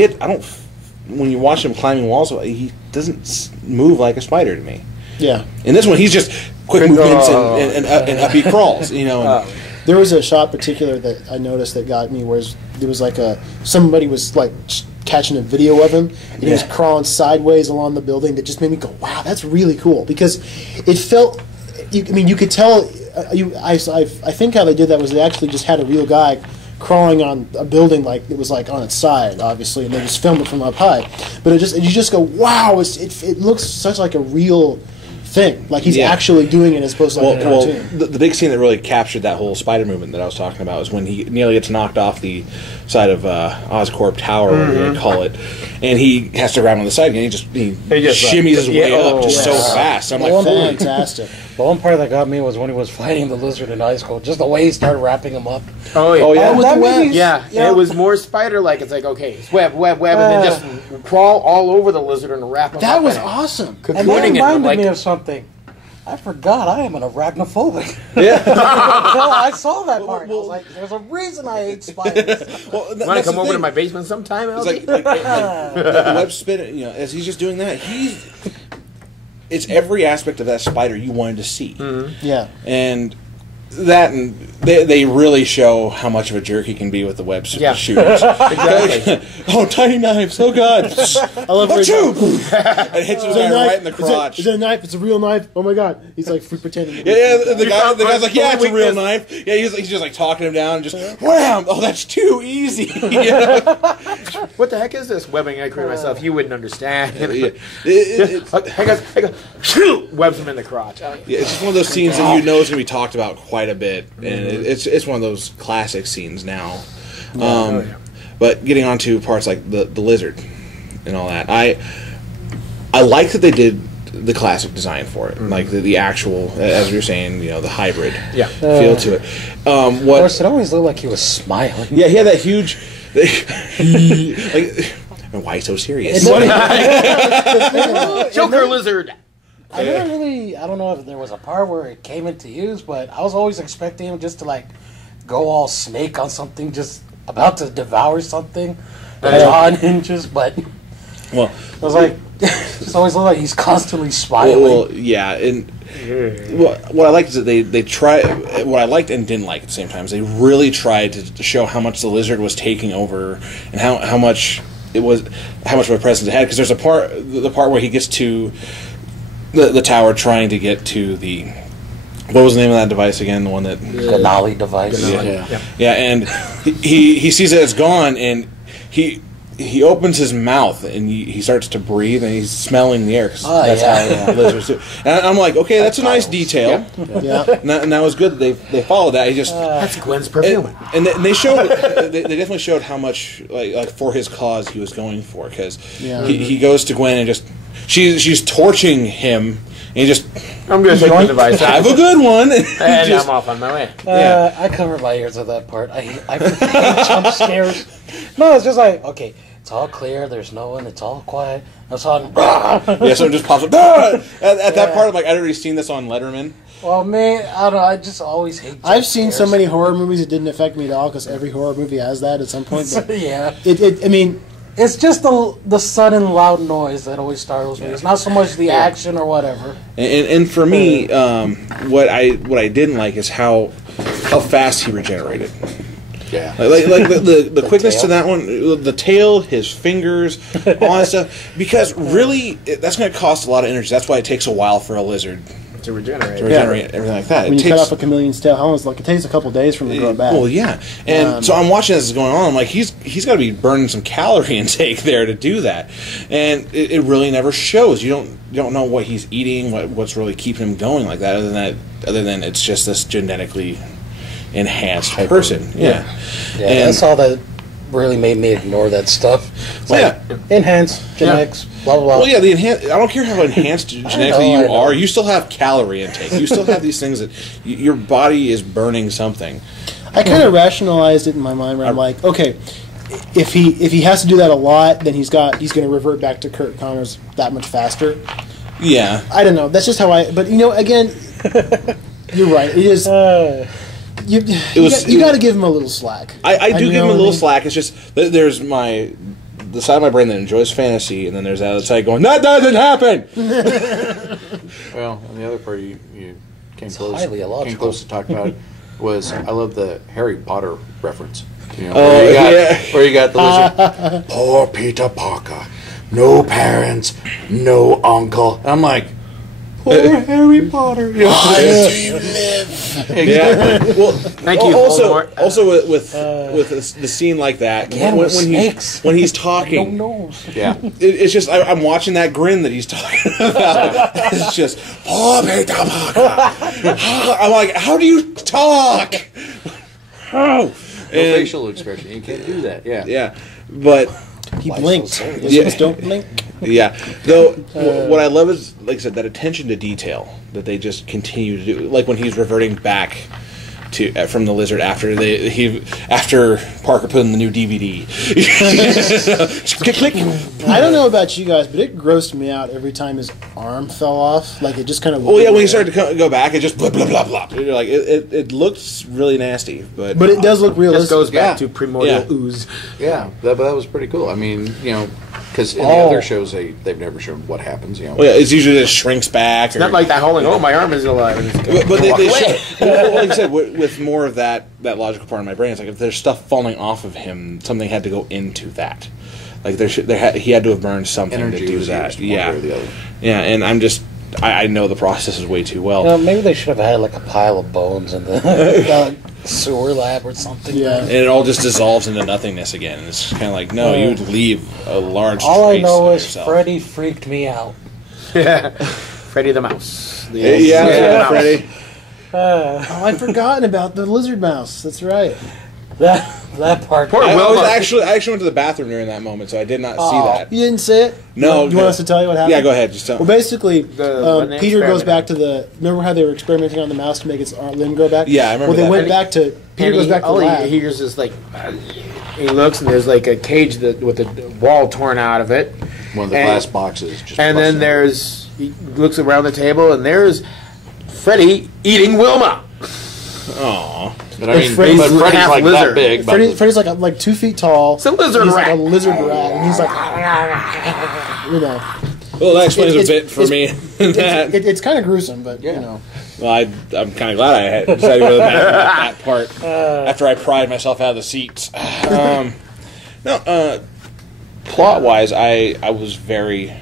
when you watch him climbing walls, he doesn't move like a spider to me. Yeah. In this one, he's just quick movements and up he crawls. And, There was a shot particular that I noticed that got me, where there was like somebody was like catching a video of him, and he was crawling sideways along the building. That just made me go, "Wow, that's really cool!" Because it felt. You could tell. I think how they did that was they actually just had a real guy crawling on a building, like it was like on its side, obviously, and they just filmed it from up high. But you just go, "Wow!" It looks such like a real thing, like he's actually doing it as opposed to like a cartoon. The big scene that really captured that whole spider movement that I was talking about was when he nearly gets knocked off the side of Oscorp Tower, whatever you call it, and he has to grab on the side again. He shimmies his way up so fast. I'm like, fantastic. The one part that got me was when he was fighting the lizard in high school. Just the way he started wrapping him up. Oh yeah, yeah. With That the made web. me- yeah. Yeah. It was more spider-like. It's like, okay, it's web, and then just crawl all over the lizard and wrap him up. That was in it. awesome. And that Cocooning it, reminded like, me of something. I forgot I am an arachnophobic. Yeah. Until I saw that part. I was like, there's a reason I hate spiders. Well, want to come over to my basement sometime? It's LG? the web spinner, as he's just doing that, it's every aspect of that spider you wanted to see. Yeah. And they really show how much of a jerk he can be with the web Yeah. shooters. Exactly. Oh, tiny knives! Oh God! I love Achoo! It hits his Is that guy a knife? right in the crotch. Is that a knife? It's a real knife. Oh my god! He's like pretending. To be Yeah, the found guy's like, yeah, it's a real weakness. knife. Yeah, he's just like talking him down and just wham! Oh, that's too easy. You know? What the heck is this webbing I created myself? You wouldn't understand. Yeah. Hang on. Webs him in the crotch. Yeah, it's just one of those scenes that you know is going to be talked about quite a bit, and it's one of those classic scenes now. But getting on to parts like the lizard and all that, I like that they did the classic design for it, like the actual, as we were saying, the hybrid feel to it. Of course, it always looked like he was smiling. Yeah, he had that huge. Like, why so serious? Joker lizard. I don't know if there was a part where it came into use, but I was always expecting him just to like go all snake on something, just about to devour something, jaw on hinges, but Well, I was like, it's always looked like he's constantly smiling. well, yeah, and what I liked is that they try. What I liked and didn't like at the same time is they really tried to show how much the lizard was taking over and how much it was, how much of a presence it had. Because there's the part where he gets to the tower trying to get to the. What was the name of that device again? The one that Ganali device. Yeah, and he sees that it's gone, and he opens his mouth and he starts to breathe, and he's smelling the air. 'Cause that's how lizards do. And I'm like, okay, that's a nice detail. Yeah. And that was good that they followed that. He just That's Gwen's perfume. and they showed they definitely showed how much like for his cause he was going for, because he goes to Gwen and just she's torching him. And he just, I'm going to take the device. have a good one. And And I'm off on my way. I covered my ears at that part. I hate jump scares. No, it's just like, okay, it's all clear, there's no one, it's all quiet. And sudden, yeah, so it just pops up. "Ah!" At that part, I'm like, I'd already seen this on Letterman. well, man, I don't know, I just always hate jump I've seen so scares. many horror movies it didn't affect me at all because every horror movie has that at some point. But Yeah. I mean, It's just the sudden loud noise that always startles me. It's not so much the action or whatever. And for me, what I didn't like is how fast he regenerated. Yeah. Like the quickness tail? to that one, the tail, his fingers, all that stuff. Because really, that's going to cost a lot of energy. That's why it takes a while for a lizard To regenerate. to regenerate, everything like that. when It you cut takes, off a chameleon's tail, how long is it? Like, it takes a couple days for them to grow back. well, yeah. And so I'm watching this going on. I'm like, he's got to be burning some calorie intake there to do that, and it really never shows. You don't know what he's eating, what's really keeping him going like that. Other than it's just this genetically enhanced person. Yeah. Yeah, And- that's all that really made me ignore that stuff. It's like, Yeah. enhance, genetics, blah, blah, blah. Well, yeah, I don't care how enhanced genetically I you know. are. You still have calorie intake. You still have these things that your body is burning something. I kind of rationalized it in my mind where I'm like, okay, if he has to do that a lot, then he's going to revert back to Kurt Connors that much faster. Yeah. I don't know. That's just how but again, you're right. It is. You got to give him a little slack. I do you give know him a what I little mean? slack. It's just there's the side of my brain that enjoys fantasy, and then there's that other side going, that doesn't happen. Well, and the other part you came highly illogical. close to talking about was I love the Harry Potter reference. Yeah. Where you got the lizard. Poor Peter Parker, no parents, no uncle. I'm like, poor Harry Potter. Why do you live? Exactly. Well, Thank you, Also, Voldemort. with the scene like that, Again, with snakes. when he's No talking, nose. Yeah. it's just I'm watching that grin that he's talking about. It's just poor Peter Parker. I'm like, how do you talk? How? No facial expression. You can't do that. Yeah. Yeah, but He Why so blinked. serious? Just don't blink. Yeah. Though, what I love is, like I said, that attention to detail that they just continue to do. Like when he's reverting back to from the lizard after after Parker put in the new DVD. Click, click. I don't know about you guys, but it grossed me out every time his arm fell off. Like it just kind of. Oh yeah, when he started to go back, it just blah blah blah blah. You're like it looks really nasty, but it does look This realistic. goes back Yeah. to primordial Yeah. ooze. Yeah, that was pretty cool. I mean, because in the other shows they've never shown what happens. well, yeah, it's usually just shrinks back. It's not like that whole like, oh, my arm is alive. And it's But they walk away. show, well, like I said, with more of that logical part of my brain, it's like if there's stuff falling off of him, something had to go into that. Like he had to have burned something Energy to do was that. used one way or the other. Yeah, and I know the process is way too well. Maybe they should have had like a pile of bones in the sewer lab or something. Yeah. And it all just dissolves into nothingness again. And it's kind of like, no, you would leave a large All I trace know of is yourself. Freddy freaked me out. Freddy the Mouse. The Yeah, old yeah, mouse. Freddy. Oh, I'd forgotten about the lizard mouse. That's right. That part. Poor I Wilma. actually went to the bathroom during that moment, so I did not see that. You didn't say it? No. You want us to tell you what happened? Yeah, go ahead. Just tell Well, basically, when they Peter goes experimented. back to the. Remember how they were experimenting on the mouse to make its limb grow back? Yeah, I remember Well, they that. went And back to. Peter And goes back to the lab. he hears this like he looks and there's like a cage with a wall torn out of it. One of the And- glass boxes. Just And then busted. he looks around the table and there's Freddy eating Wilma. Aw. But I mean, Freddy's but Freddy's half like lizard. that big. but- Freddy's like 2 feet tall. It's a lizard He's rat. like a lizard rat, and he's like, you know. Well, that explains It's- a bit for me. that. It's kind of gruesome, but you know. Well, I'm kind of glad I had decided to go to the bathroom at that part after I pried myself out of the seats. Plot-wise, I was very,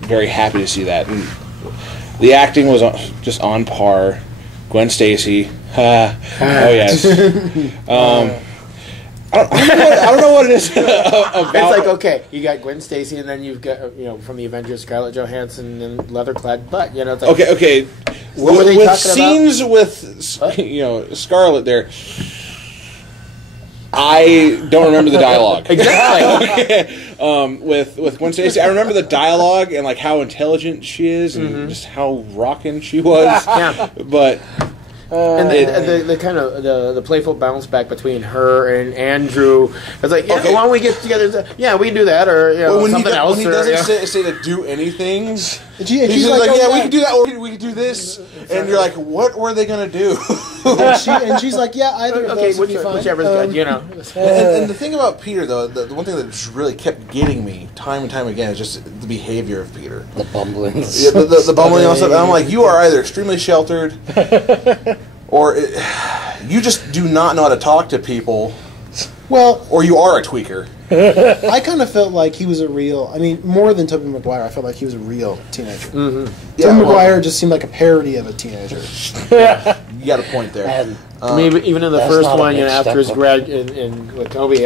very happy to see that. And the acting was just on par. Gwen Stacy. Oh, yes. I don't know what it is about. It's like okay, you got Gwen Stacy and then you've got from the Avengers Scarlett Johansson and leather clad butt. It's like, Okay. What were they with talking about? scenes with Scarlett there, I don't remember the dialogue. Exactly. With Gwen Stacy, I remember the dialogue and like how intelligent she is and just how rockin' she was. Yeah. But And the kind of the playful bounce back between her and Andrew. It's like, yeah, Okay. why don't we get together? Yeah, we can do that, or something else. when he or, doesn't say to do anything, And he's she's just like, oh, yeah, we can do that, or we can do this, and you're like, what were they gonna do? And she's like, yeah, either of Okay, those would be fine. whichever's good, And the thing about Peter, though, the one thing that just really kept getting me time and time again is just the behavior of Peter. The bumbling. Yeah, the bumbling and stuff. And I'm like, you are either extremely sheltered, or you just do not know how to talk to people, Well, or you are a tweaker. I kind of felt like he was a real. I mean, more than Tobey Maguire, I felt like he was a real teenager. Yeah, Tobey well, Maguire just seemed like a parody of a teenager. You got a point there. And I mean, even in the That's first not a one, big after step his up. grad in with Toby,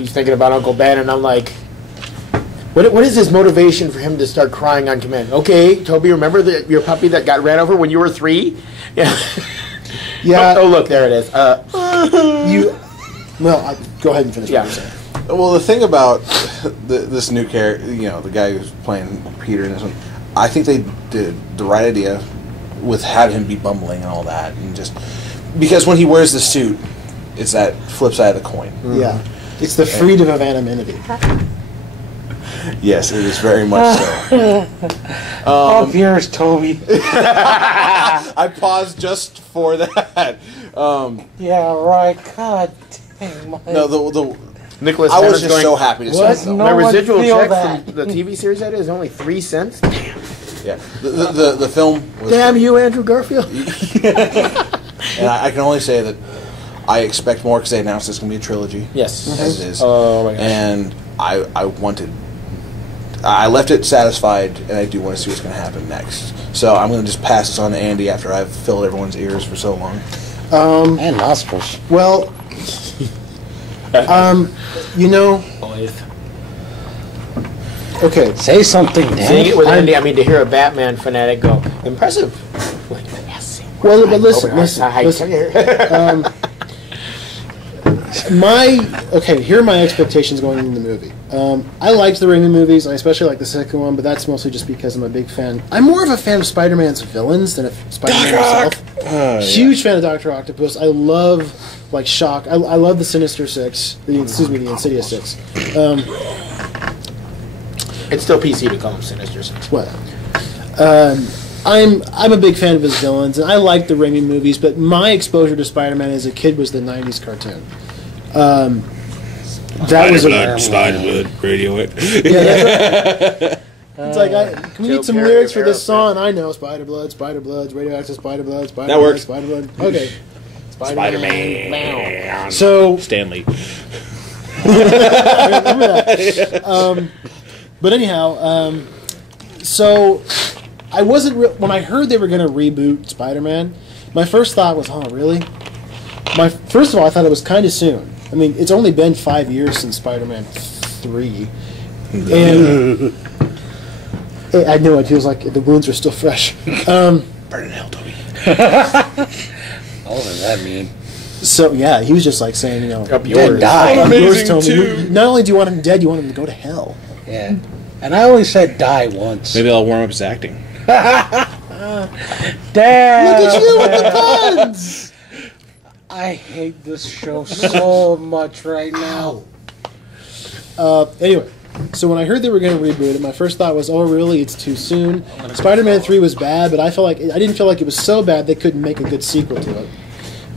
he's thinking about Uncle Ben, and I'm like, what is his motivation for him to start crying on command? Okay, Toby, remember your puppy that got ran over when you were 3? Yeah. Yeah, Oh, look, there it is. go ahead and finish Yeah. what you're saying. Well, the thing about this new character, the guy who's playing Peter in this one, I think they did the right idea with having him be bumbling and all that, and just because when he wears the suit, it's that flip side of the coin. Yeah, it's the freedom of anonymity. Yes, it is very much so. all yours, Toby. I paused just for that. Yeah, right. God dang. No, the Nicholas I was Hammond's just going, so happy to see What? it. though. No my one residual feel check that. from the TV series that is only 3 cents. Yeah, the film was Damn you, Andrew Garfield. and I can only say that I expect more because they announced it's going to be a trilogy. Yes. As it is. Oh my gosh. And I left it satisfied, and I do want to see what's going to happen next. So I'm going to just pass this on to Andy after I've filled everyone's ears for so long. And nostrils. Well, okay. Say something, Seeing it Dan. with Andy, I mean, to hear a Batman fanatic go, impressive. Like, yes. Well, but listen, Over- listen, I- listen. Here are my expectations going into the movie. I liked the Raimi movies. I especially like the second one, but that's mostly just because I'm a big fan. I'm more of a fan of Spider-Man's villains than of Spider-Man himself. Huge fan of Dr. Octopus. I love Shock. I love the Sinister Six. The Insidious Six. It's still PC to call him Sinister Six. What? I'm a big fan of his villains, and I like the Raimi movies. But my exposure to Spider-Man as a kid was the '90s cartoon. That was Spider-Blood, radioactive. Yeah, that's right. It's like, can we get some lyrics for this song? I know Spider-Blood, Spider-Blood, radioactive Spider-Blood, Spider-Blood. That works. Spider-Blood. Okay. Spider-Man. So Stanley. remember that. But anyhow, so I wasn't when I heard they were going to reboot Spider-Man. My first thought was, "Oh, really?" First of all, I thought it was kind of soon. I mean, it's only been 5 years since Spider-Man 3, and I know it feels like the wounds are still fresh. Burn in hell, Toby. What does that mean? So yeah, he was just like saying, you know, up yours. Die. Up yours, Amazing Tony. too. Not only do you want him dead, you want him to go to hell. Yeah. And I only said die once. Maybe I'll warm up his acting. Damn. Look at you with the puns. I hate this show so much right now. Anyway, so when I heard they were going to reboot it, my first thought was, "Oh, really? It's too soon." Spider-Man 3 was bad, but I didn't feel like it was so bad they couldn't make a good sequel to it.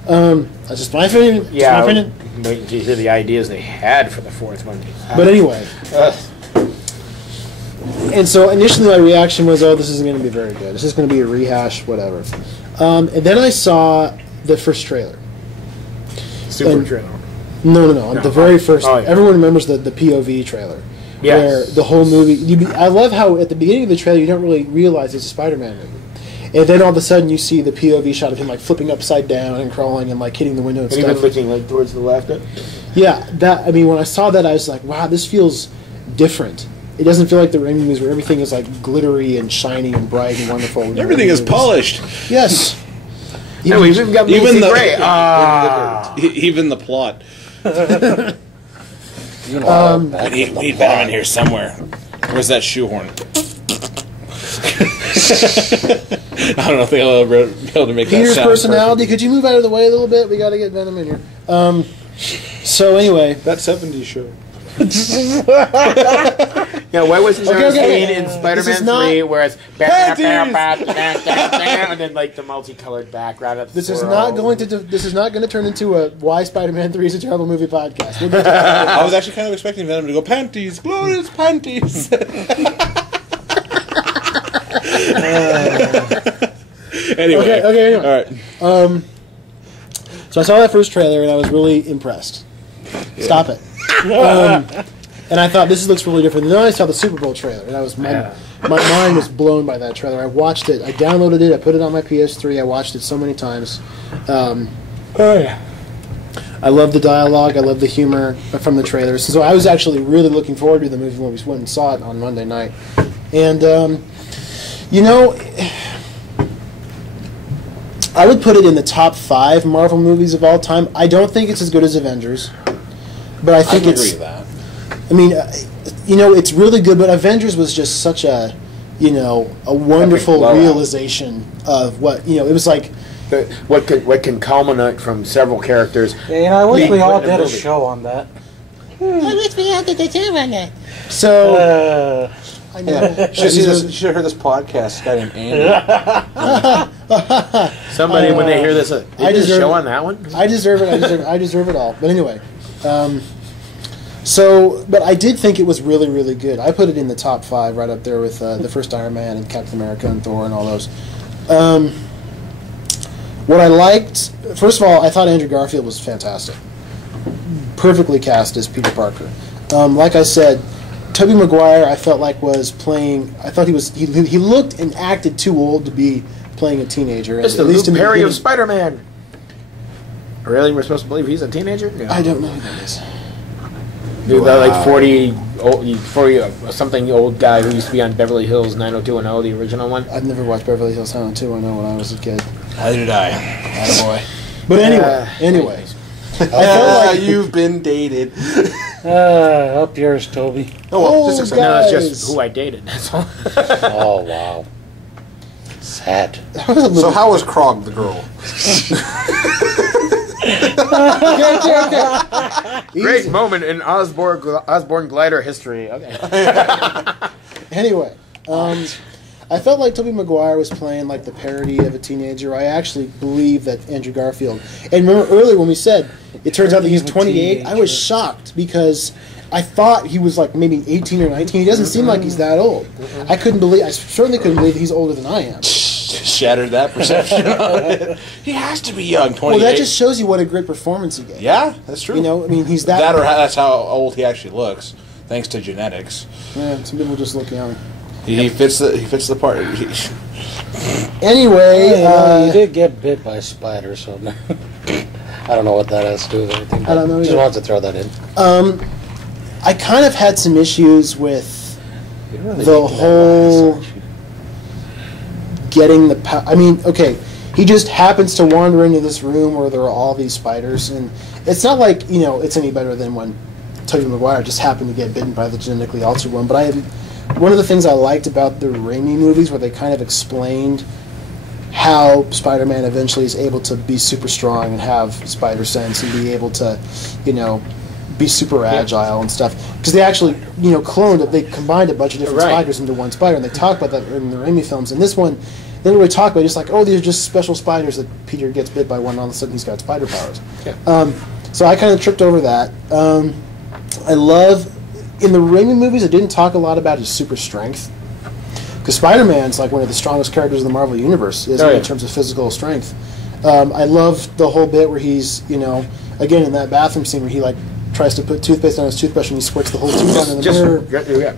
That's just my opinion. Yeah, my opinion. waiting to hear the ideas they had for the fourth one. But anyway, and so initially my reaction was, "Oh, this isn't going to be very good. It's just going to be a rehash, whatever." And then I saw the first trailer. Super trailer. No. The very first. Oh, yeah. Everyone remembers the POV trailer. Yes. Where the whole movie. I love how at the beginning of the trailer you don't really realize it's a Spider-Man movie, and then all of a sudden you see the POV shot of him like flipping upside down and crawling and like hitting the window and And stuff. even looking like towards the left. Yeah, when I saw that I was like, wow, this feels different. It doesn't feel like the Raimi movies where everything is like glittery and shiny and bright and wonderful. Everything is polished. Yes. Yeah, we've even got Even Macy the- Gray. Even the plot. You know, We need Venom in here somewhere. Where's that shoehorn? I don't know if I'll ever be able to make Peter's that sound personality. Could you move out of the way a little bit? We got to get Venom in here. So anyway, perfect. That 70s show. Yeah, why wasn't there a Okay. scene in This Spider-Man is not- 3 where it's Panties! and then like the multicolored background of the this is swirl? not going to turn into a Why Spider-Man 3 is a terrible movie podcast. We'll get to I was actually kind of expecting Venom to go, panties, glorious panties. Anyway. Okay, anyway. All right. So I saw that first trailer and I was really impressed. Stop it. And I thought this looks really different. And then I saw the Super Bowl trailer, and my mind was blown by that trailer. I watched it. I downloaded it. I put it on my PS3. I watched it so many times. I love the dialogue. I love the humor from the trailers. So I was actually really looking forward to the movie when we went and saw it on Monday night. And I would put it in the top 5 Marvel movies of all time. I don't think it's as good as Avengers, but I think I it's. agree with that. I mean, it's really good, but Avengers was just such a wonderful blowout. realization of what it was like. What can culminate from several characters. Yeah, I wish being we all put in a did a movie. show on that. So I know. You should have heard this podcast. This guy named Andy. Somebody, when they hear this, I I just deserve show it. on that one. I deserve it. I deserve it all. But anyway, but I did think it was really, really good. I put it in the top 5, right up there with the first Iron Man and Captain America and Thor and all those. What I liked, first of all, I thought Andrew Garfield was fantastic. Perfectly cast as Peter Parker. Like I said, Tobey Maguire, I felt like was playing. I thought he looked and acted too old to be playing a teenager. It's the Luke Perry of Spider-Man. Really, we're supposed to believe he's a teenager? No. I don't know who that is. Dude, that like 40 something old guy who used to be on Beverly Hills 90210, the original one. I've never watched Beverly Hills 90210 when I was a kid. Neither did I. Attaboy. But anyway. felt like You've been dated. Up yours, Toby. Oh, well, Oh, just accept No, it's guys. just who I dated. That's all. Oh, wow. Sad. So how was Krog the girl? Great moment in Osborne glider history. Okay. Anyway, I felt like Tobey Maguire was playing like the parody of a teenager. I actually believe that Andrew Garfield. And remember earlier when we said it turns out that he's 28, I was shocked because I thought he was like maybe 18 or 19. He doesn't seem like he's that old. I certainly couldn't believe that he's older than I am. Shattered that perception. He has to be young, 28. Well, that just shows you what a great performance he gave. Yeah, that's true. You know, I mean, he's that. That or that's how old he actually looks, thanks to genetics. Yeah, some people just look young. He fits the part. Anyway, you did get bit by a spider, so no. I don't know what that has to do with anything. I don't know Just either. wanted to throw that in. I kind of had some issues with the whole getting the power. I mean, okay, he just happens to wander into this room where there are all these spiders, and it's not like, you know, it's any better than when Tobey Maguire just happened to get bitten by the genetically altered one. But one of the things I liked about the Raimi movies where they kind of explained how Spider-Man eventually is able to be super strong and have spider sense and be able to, you know, be super agile and stuff. Because they actually, you know, cloned it. They combined a bunch of different spiders into one spider, and they talk about that in the Raimi films. And this one, they don't really talk about it. Just like, oh, these are just special spiders that Peter gets bit by one, and all of a sudden he's got spider powers. Yeah. So I kind of tripped over that. I love, in the Raimi movies, it didn't talk a lot about his super strength. Because Spider-Man's like one of the strongest characters in the Marvel Universe, isn't he, in terms of physical strength. I love the whole bit where he's, you know, again in that bathroom scene where he like tries to put toothpaste on his toothbrush and he squirts the whole tooth on in the mirror. Yeah.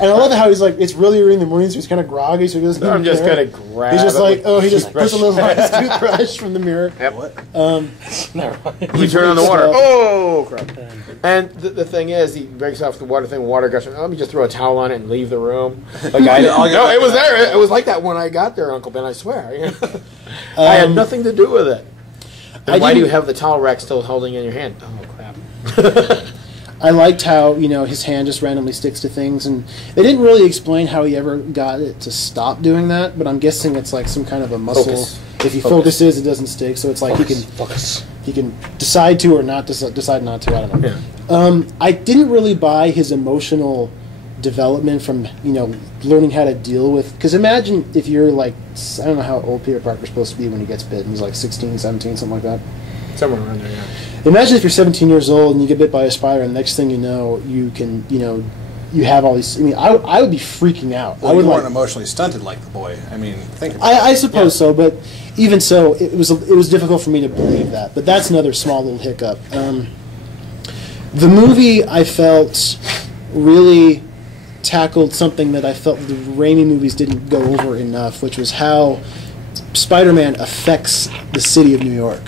And I love how he's like, it's really early in the morning, so he's kind of groggy, so he doesn't even I'm just care. going to grab He's just it like, with oh, he just toothbrush. puts a little on his toothbrush from the mirror. Yep. Never mind. We turn on the water. stuff. Oh, crap. And the thing is, he breaks off the water thing, water gushing. Let me just throw a towel on it and leave the room. Like no, it was there. It was like that when I got there, Uncle Ben, I swear. You know? I had nothing to do with it. And why do you have the towel rack still holding in your hand? Oh, crap. I liked how, you know, his hand just randomly sticks to things, and they didn't really explain how he ever got it to stop doing that, but I'm guessing it's like some kind of a muscle. Focus. If he focuses, it doesn't stick, so it's like he can decide to or not decide not to. I don't know. Yeah. I didn't really buy his emotional development from, you know, learning how to deal with, because imagine if you're like, I don't know how old Peter Parker's supposed to be when he gets bitten. He's like 16, 17, something like that. Somewhere around there, yeah. Imagine if you're 17 years old and you get bit by a spider, and the next thing you know, you can, you know, you have all these. I mean, I would be freaking out. Well, I would you weren't like, emotionally stunted like the boy. I mean, think about I suppose so, but even so, it was difficult for me to believe that. But that's another small little hiccup. The movie, I felt, really tackled something that I felt the Raimi movies didn't go over enough, which was how Spider-Man affects the city of New York.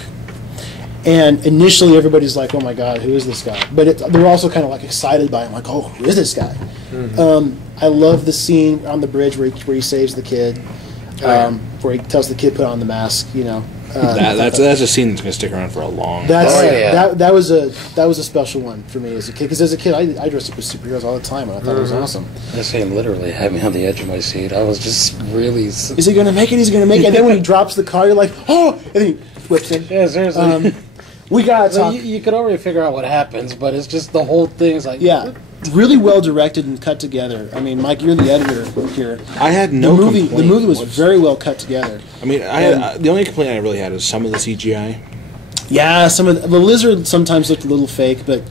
And initially, everybody's like, "Oh my God, who is this guy?" But they're also kind of like excited by him, like, "Oh, who is this guy?" Mm-hmm. I love the scene on the bridge where he saves the kid, where he tells the kid put on the mask. You know, That's a scene that's going to stick around for a long time. That was a special one for me as a kid, because as a kid I dressed up as superheroes all the time, and I thought it was awesome. That scene literally had me on the edge of my seat. I was just really. Is he going to make it? Is he going to make it? And then when he drops the car, you're like, "Oh!" And then he flips it. Yeah, seriously. We got to talk. You could already figure out what happens, but it's just the whole thing is like. Yeah, really well directed and cut together. I mean, Mike, you're the editor here. I had no complaint. The movie was very well cut together. I mean, the only complaint I really had is some of the CGI. Yeah, some of the lizard sometimes looked a little fake, but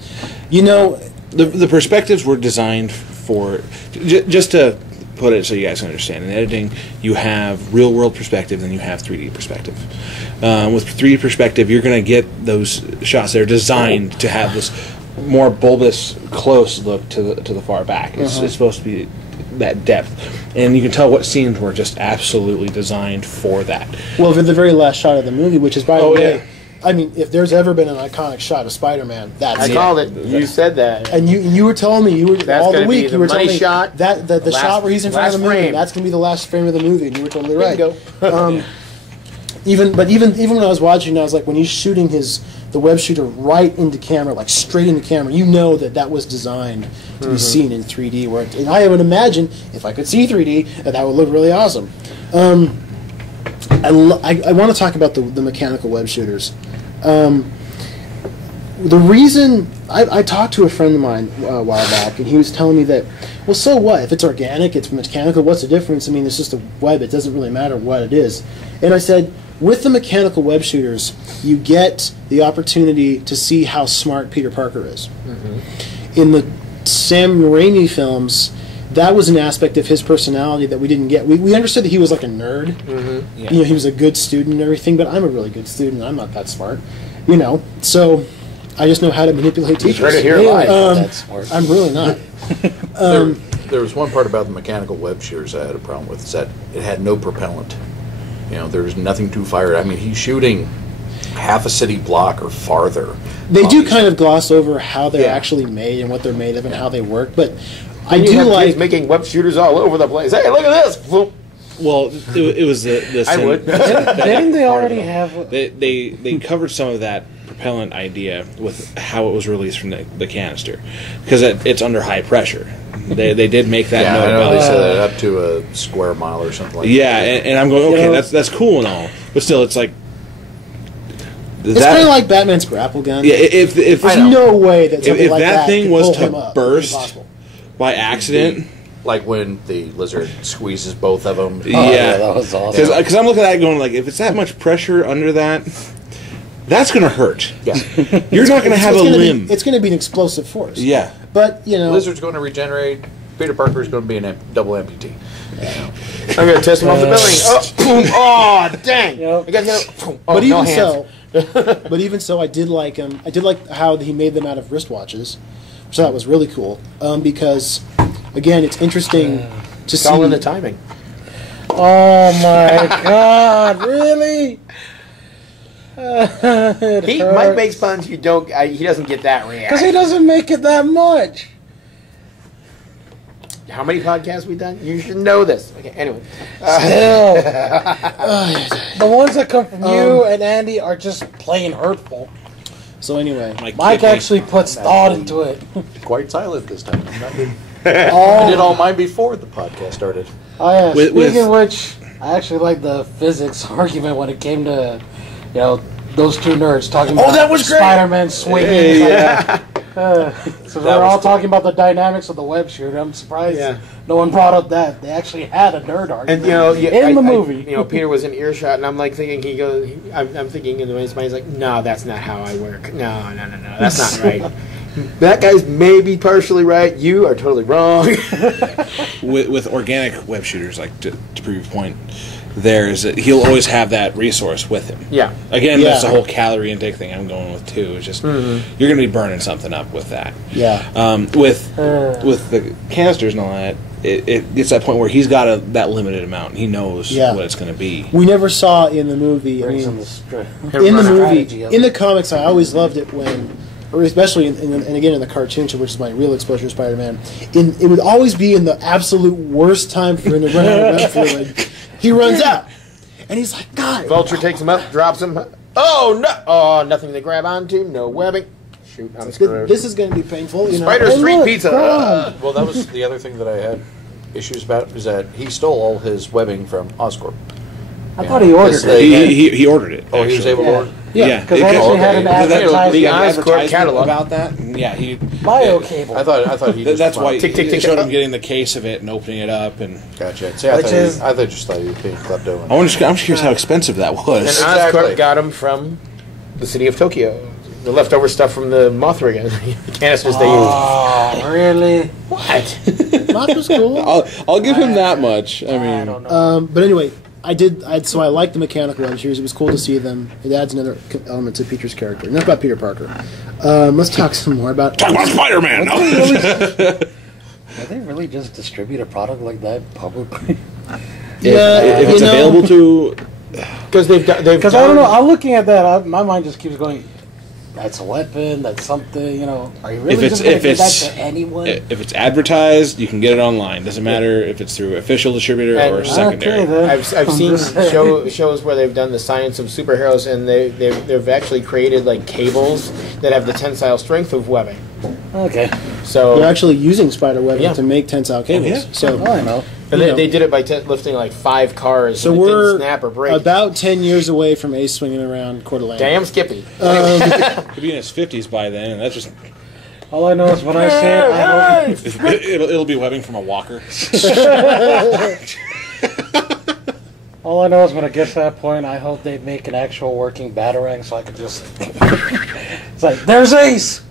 you know, The perspectives were designed for just to put it so you guys can understand. In editing, you have real world perspective, and you have 3D perspective. With 3D perspective, you're going to get those shots that are designed to have this more bulbous, close look to the far back. It's supposed to be that depth, and you can tell what scenes were just absolutely designed for that. well, the very last shot of the movie, which is by the way. Yeah. I mean, if there's ever been an iconic shot of Spider-Man, that's I it. called it. You said that. And you were telling me That's all the gonna be week the you were money telling me shot, that the last- shot where he's in front of the last movie, frame. that's going to be the last frame of the movie, and you were totally right. Bingo. Even when I was watching, I was like, when he's shooting his the web shooter right into camera, like straight into camera, you know that was designed to be seen in 3D. And I would imagine, if I could see 3D, that would look really awesome. I want to talk about the mechanical web shooters. The reason I talked to a friend of mine a while back, and he was telling me that, well, so what? If it's organic, it's mechanical, what's the difference? I mean, it's just a web. It doesn't really matter what it is. And I said, with the mechanical web shooters, you get the opportunity to see how smart Peter Parker is. In the Sam Raimi films, that was an aspect of his personality that we didn't get. We understood that he was like a nerd. Yeah. You know, he was a good student and everything, but I'm a really good student. I'm not that smart. You know, so I just know how to manipulate teachers. Heard it here live. That's smart. I'm really not. There was one part about the mechanical web shooters I had a problem with, is that it had no propellant. You know, there was nothing to fire. I mean, he's shooting half a city block or farther. They do kind of gloss over how they're actually made and what they're made of and how they work, but I You do have like... kids making web shooters all over the place. Hey, look at this! Boom. Well, it was the I would. Didn't they already have? They covered some of that propellant idea with how it was released from the canister, because it's under high pressure. They did make that Yeah, note I know about they that. said that up to a square mile or something like Yeah, that. and I'm going, okay, You know, that's cool and all, but still, it's like It's kind of like Batman's grapple gun. yeah. If There's no way that something if like that thing could was pull to him up. burst- Impossible. by accident, Like when the lizard squeezes both of them. yeah, that was awesome. because I'm looking at it going like, if it's that much pressure under that, that's gonna hurt. Yeah. You're not gonna have a limb. It's going to be an explosive force. Yeah. But, you know... Lizard's going to regenerate. Peter Parker's going to be a double amputee. I'm going to test him off the building. Oh, boom. Oh, dang. Yep. I got to get it. Boom. Oh, But no even hands. but even so, I did like him. I did like how he made them out of wristwatches, which I thought was really cool. Because, again, it's interesting to It's see. all in the timing. Oh my God! Really? Mike makes puns. You don't. He doesn't get that Because he reaction. doesn't make it that much. How many podcasts we done? You should know this. Okay. Anyway. Still, the ones that come from you and Andy are just plain hurtful. So anyway, Mike actually puts thought into it. Quite silent this time. I Oh, did all mine before the podcast started. oh yeah. With- Speaking of which, I actually like the physics argument when it came to, you know, those two nerds talking about that was great! Spider-Man swinging. So they're all talking about the dynamics of the web shooter. I'm surprised no one brought up that. They actually had a nerd argument And you know, in the movie. Peter was in earshot, and I'm like thinking, he goes, I'm thinking in the way his mind's like, no, that's not how I work. No, that's not right. That guy's maybe partially right. You are totally wrong. with organic web shooters, like to prove your point, he'll always have that resource with him. Yeah. Again, Yeah. that's the whole calorie intake thing I'm going with too. It's just you're going to be burning something up with that. yeah. With the canisters and all that, it gets to that point where he's got that limited amount. He knows what it's going to be. We never saw in the movie. I Brings mean, in the str- in the strategy movie, of in it. the comics, I always loved it when, or especially and again in the cartoon show, which is my real exposure to Spider-Man. It would always be in the absolute worst time for him to run out of web fluid. He runs out, and he's like, God. Vulture takes him up, drops him. Oh, no. Oh, nothing to grab onto. No webbing. Shoot, I'm screwed. This is going to be painful. You know? Spider Oh, Street look, Pizza. God. Well, that was the other thing that I had issues about, is that he stole all his webbing from Oscorp. I thought he ordered Yes, it. they- He ordered it. Oh, he was actually. able to order? Yeah, because they actually had an advertisement. The Oscorp advertisement catalog. about that. and Yeah, he. Bio cable. I thought he just That's why Tick, tick, they tick, showed tick. him getting the case of it and opening it up, and Gotcha. See, I Which is- just thought he was being klepto. I'm just curious how expensive that And was. Exactly. Oscorp got him from the city of Tokyo. The leftover stuff from the Mothra canisters they used. Oh, really? What? Moth was cool. I'll give him that much. I I mean, don't know. But anyway, so I like the mechanical web shooters. It was cool to see them. It adds another element to Peter's character. Enough about Peter Parker. Let's talk some more about. talk about Spider-Man. Did they really just distribute a product like that publicly? Yeah, if it's you know, available to, Because they've Because I don't know. I'm looking at that. My mind just keeps going. that's a weapon, that's something, you know. Are you really just going to give that to anyone? If it's advertised, you can get it online. Doesn't matter if it's through official distributor or secondary. Okay, I've seen shows where they've done the science of superheroes, and they've actually created like cables that have the tensile strength of webbing. Okay. So They're actually using spider webbing Yeah. to make tensile cables. yeah. So I know. and you they, know. they did it by lifting like 5 cars. So and it didn't we're snap or break. about 10 years away from Ace swinging around Coeur d'Alene. Damn Skippy. Could be in his 50s by then, and that's just All I know is when I see it, I hope, it'll be webbing from a walker. all I know is when it gets to that point, I hope they make an actual working batarang so I could just. It's like, there's Ace!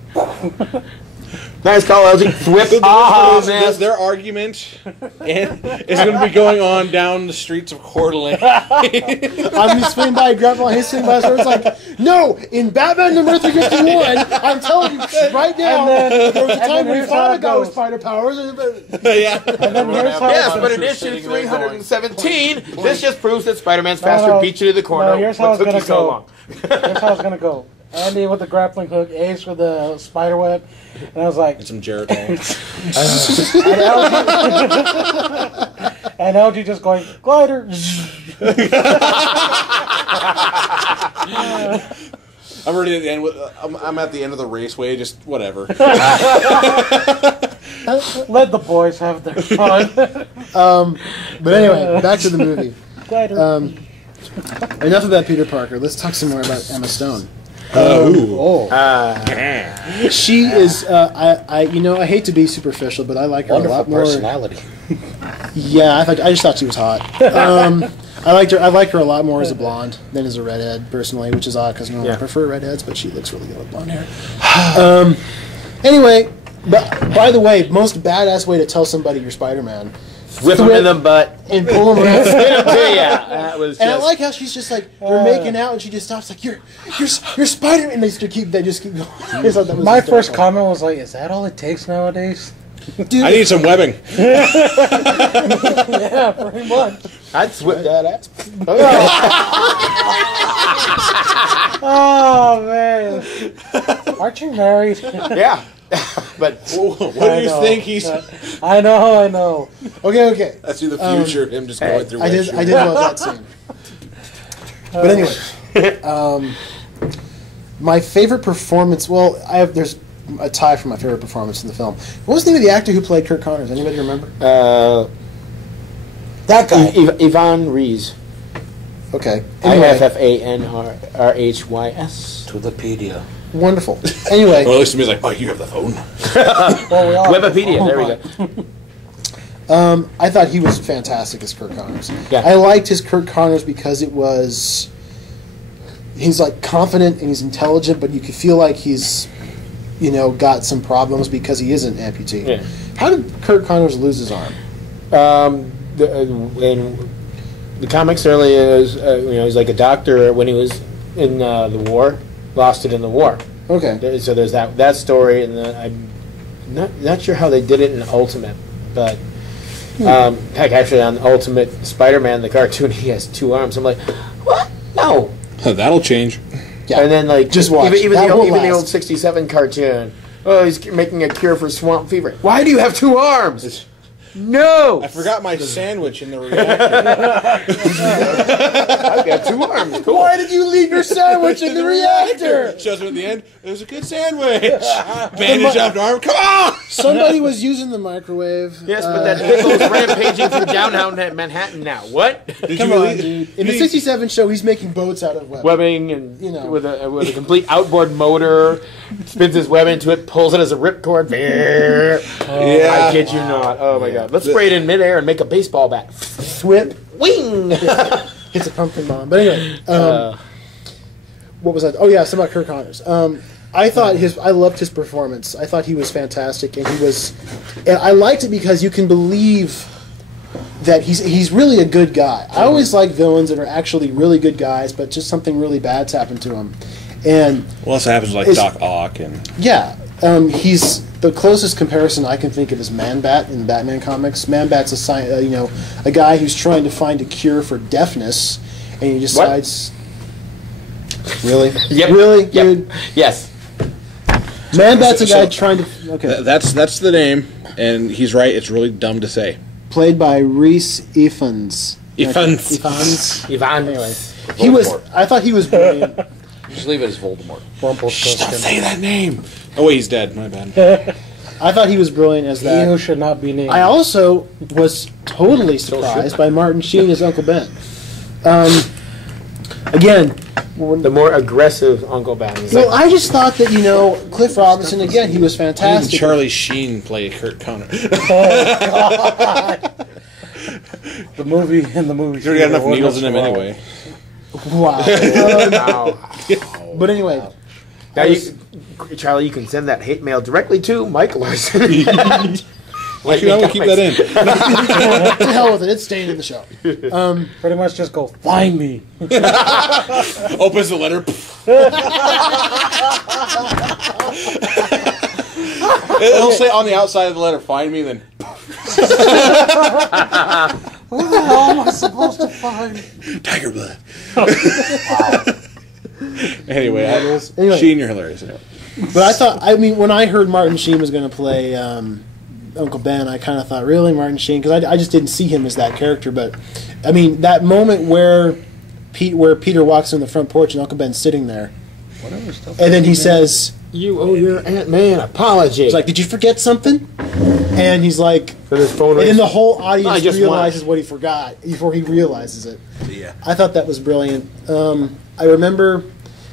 Nice call, LG. Whip. Ah, man. Their argument is going to be going on down the streets of Coeur d'Alene. I'm just swinging by, grab my swing by, so it's like, no, in Batman number 351, I'm telling you right now, there was a time when he here's how thought a it guy with goes. spider powers. And, Yeah. And then here's how Yes, it's but in gonna, issue 317, this just proves that Spider-Man's faster, no. beat you to the corner. No, here's how What it's took gonna you so go. long? Here's how it's gonna go. Andy with the grappling hook, Ace with the spider web, and I was like, And some Geritol. and LG just going, glider. I'm already at the end. I'm at the end of the raceway. Just whatever. Let the boys have their fun. but anyway, back to the movie. Glider. Enough about Peter Parker. Let's talk some more about Emma Stone. She is. I hate to be superficial, but I like her a Wonderful lot more. personality. Yeah, I just thought she was hot. I liked her. I like her a lot more as a blonde than as a redhead, personally, which is odd because normally I prefer redheads, but she looks really good with blonde hair. Anyway, but by the way, most badass way to tell somebody you're Spider-Man. Whip him in the butt. And pull him around. Yeah, that was And I just... like how she's just like they're making out, and she just stops like you're Spider-Man. And they just keep going. I thought that was My hysterical. first comment was like, is that all it takes nowadays? Dude, I need some webbing. Yeah, pretty much. I'd whip that ass. Oh, man. Aren't you married? Yeah. But What do you think he's? I know. okay. I see the future. Him just going through. I did love that scene. But anyway, my favorite performance. Well, there's a tie for my favorite performance in the film. What was the name of the actor who played Kirk Connors? Anybody remember? That guy. Yvonne Rees. Okay. Anyway, IFFANRHYS. To the pedia. wonderful. Anyway, Well, at least to me, it's like, oh, you have the phone. Well, we all Wikipedia. There we go. I thought he was fantastic as Kirk Connors. Yeah. I liked his Kirk Connors because he's like confident and he's intelligent, but you could feel like he's, got some problems because he is an amputee. Yeah. How did Kirk Connors lose his arm? In the comics earlier, he's like a doctor when he was in the war, lost it in the war. Okay. So there's that story, and then I'm not sure how they did it in Ultimate, but heck, actually on Ultimate Spider-Man, the cartoon, he has 2 arms. I'm like, what? No. That'll change. Yeah. And then like Just watch. even That the won't old last. 67 cartoon. Oh, he's making a cure for swamp fever. Why do you have 2 arms? No. I forgot my sandwich in the reactor. I've got 2 arms. Cool. Why did you leave your sandwich in the reactor? Shows him at the end. It was a good sandwich. Bandage up arm. Come on. Somebody was using the microwave. Yes, but that Nichols rampaging through downtown Manhattan now. What? Come on, dude. In the 67 show, he's making boats out of webbing. Webbing and with a complete outboard motor, spins his web into it, pulls it as a ripcord. I kid you not. Oh my god. Let's spray it in midair and make a baseball bat. Thwip. Wing! Hits a pumpkin bomb. But anyway, what was that? Oh yeah, something about Kirk Connors. I loved his performance. I thought he was fantastic, and I liked it because you can believe that he's really a good guy. I always like villains that are actually really good guys, but just something really bad's happened to him. And Well, that's what happens with, like Doc Ock and yeah, he's the closest comparison I can think of is Man-Bat in the Batman comics. Man-Bat's a guy who's trying to find a cure for deafness, and he decides. Really? Yep. Really, Yep. dude? Yes. Man, that's a guy So- trying to. Okay. That's the name, and he's right. It's really dumb to say. Played by Reese Ifans. Ifans. Ivan. Anyways. He was. Voldemort. I thought he was brilliant. Just leave it as Voldemort. Don't say that name. Oh wait, he's dead. My bad. I thought he was brilliant as He that. who should not be named. I also was totally surprised by Martin Sheen as Uncle Ben. Again, The more aggressive Uncle Ben. He's well, like, I just thought that Cliff Robinson again, he was Even fantastic. Charlie Sheen played Kurt Connor. the movie and the movie. He's already got enough theater needles in him ordinance anyway. Wow. wow. But anyway, Now, Charlie, you can send that hate mail directly to Mike Larson. Actually, I'm gonna keep that in. to hell with it. It's staying in the show. Pretty much just go find me. Opens the letter. It'll say on the outside of the letter, "Find me." Then What the hell am I supposed to find? tiger blood. Anyway, Anyway. Sheen, you're hilarious. Anyway. But I thought, when I heard Martin Sheen was going to play Uncle Ben, I kind of thought, really, Martin Sheen? Because I just didn't see him as that character. But, I mean, that moment where Peter walks in the front porch and Uncle Ben's sitting there, and then he says, You owe your Aunt May an apology. he's like, did you forget something? And he's like, For this phone and then rings. the whole No, I audience just realizes what he forgot before he realizes it. Yeah. I thought that was brilliant. I remember,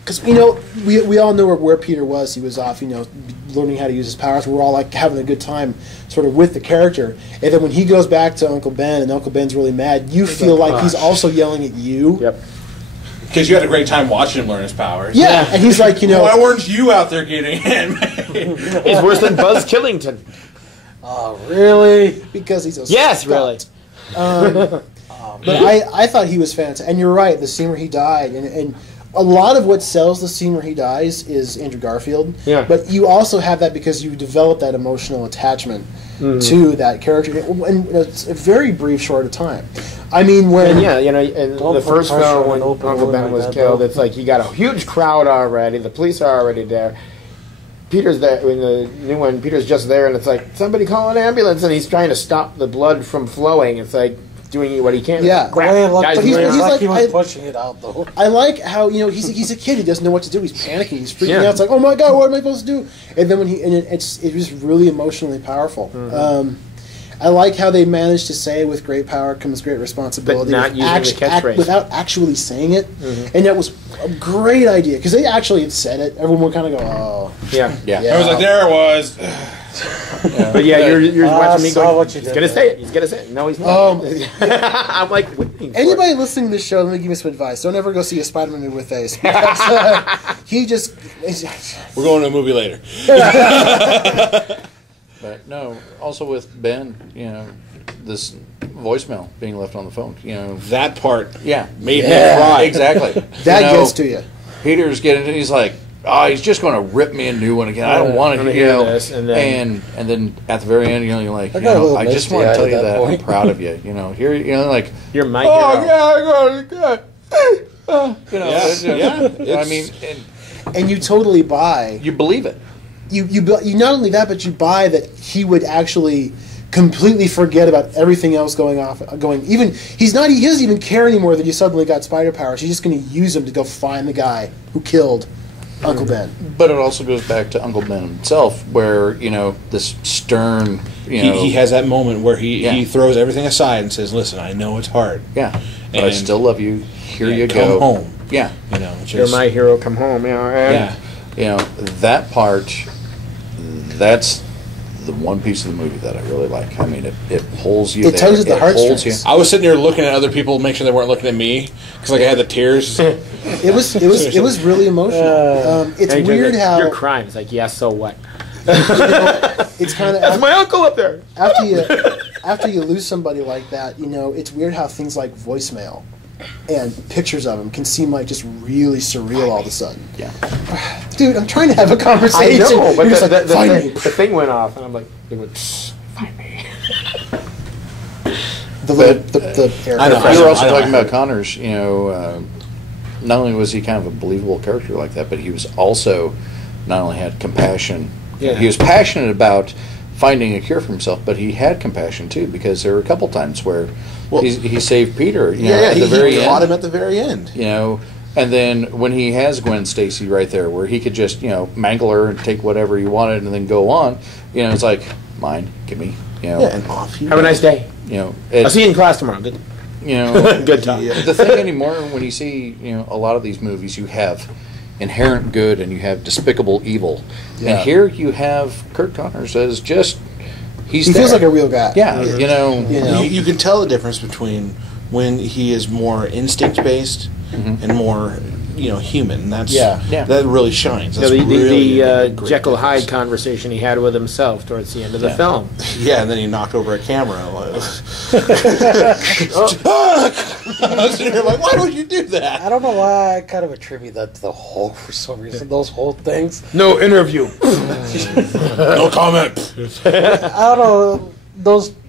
because we all know where Peter was. He was off, learning how to use his powers. We're all like having a good time, sort of with the character. And then when he goes back to Uncle Ben, and Uncle Ben's really mad, you feel like he's also yelling at you. Yep. Because you had a great time watching him learn his powers. Yeah, and he's like, Why weren't you out there getting him? It's worse than Buzz Killington. Oh, really? because he's a Yes, scut. really. But I thought he was fantastic. And you're right, the scene where he died, and a lot of what sells the scene where he dies is Andrew Garfield. Yeah. But you also have that because you develop that emotional attachment to that character, and it's a very brief, short of time. I mean, when And in Don't the put first pressure film on when an open Uncle wound Ben like was that, killed, though. it's like you got a huge crowd already. The police are already there. Peter's there in the new one. Peter's just there, and it's like somebody call an ambulance, and he's trying to stop the blood from flowing. It's like doing what he can. Yeah. Grab Well, look, guys but he's- laying he's on- like- like he was I- pushing it out, though. I like how he's a kid. He doesn't know what to do. He's panicking. He's freaking Yeah. out. It's like, oh my god, what am I supposed to do? And then it was really emotionally powerful. I like how they managed to say, "With great power comes great responsibility," But not with using the catchphrase. without actually saying it. And that was a great idea because they actually had said it. Everyone would kind of go, "Oh, Yeah. Yeah. Yeah. I was like, there it was. But yeah, you're watching me saw going. what you He's did gonna there. say it. He's gonna say it. No, he's not. I'm like, waiting for it. Anybody listening to this show, let me give you some advice. Don't ever go see a Spider-Man movie with Ace. Because, he just... We're going to a movie later. But no, also with Ben, this voicemail being left on the phone, That part yeah, made me cry. exactly. That gets to you. Peter's getting, he's like, oh, he's just going to rip me a new one again. I don't want I'm to, gonna hear this, and then- and then at the very end, you're like, I got a little I just misty want to eyed tell at you that that I'm point. proud of you. Here, like, You're my oh hero. yeah, I got it. Yeah, I mean, and And you totally buy... you believe it. You not only that, but you buy that he would actually completely forget about everything else going. Even he doesn't even care anymore that you suddenly got spider powers. He's just going to use them to go find the guy who killed Uncle Ben. But it also goes back to Uncle Ben himself, where this stern, he has that moment where he Yeah. throws everything aside and says, "Listen, I know it's hard. yeah, but I And- still love you. Here you come go. home." Yeah, You're my hero. Come home. And Yeah. that part. That's the one piece of the movie that I really like. I mean, it pulls you. It tugs at the holds heartstrings. you. I was sitting there looking at other people, make sure they weren't looking at me, because I had the tears. It was really emotional. It's And weird how you're crying. It's like, yeah, so what? it's kind That's of my uncle up there. after you lose somebody like that. It's weird how things like voicemail and pictures of him can seem like just really surreal all of a sudden. Yeah, Dude, I'm trying to have a I conversation. know, but You're just like, find me. the thing went off, and I'm like, it went, find me. The air. I know. you were also talking about Connor's, not only was he kind of a believable character like that, but he was also not only had compassion. Yeah. He was passionate about finding a cure for himself, but he had compassion too, because there were a couple times where he saved Peter. You know, at the very caught end, him at the very end. You know, and then when he has Gwen Stacy right there, where he could just mangle her and take whatever he wanted and then go on. You know, it's like mine, give me. You know, and off you Have a nice day. You know, I'll see you in class tomorrow. Good. You know, good talk. The thing anymore, when you see a lot of these movies, you have inherent good and you have despicable evil, and here you have Kurt Connors as just he feels like a real guy. Yeah, you can tell the difference between when he is more instinct based and more human. That's that really shines. That's the Jekyll Hyde conversation he had with himself towards the end of the film. Yeah, and then he knocked over a camera. You're like, why don't you do that? I don't know why I kind of attribute that to the Hulk for some reason. Those Hulk things. No interview. No comment. I don't know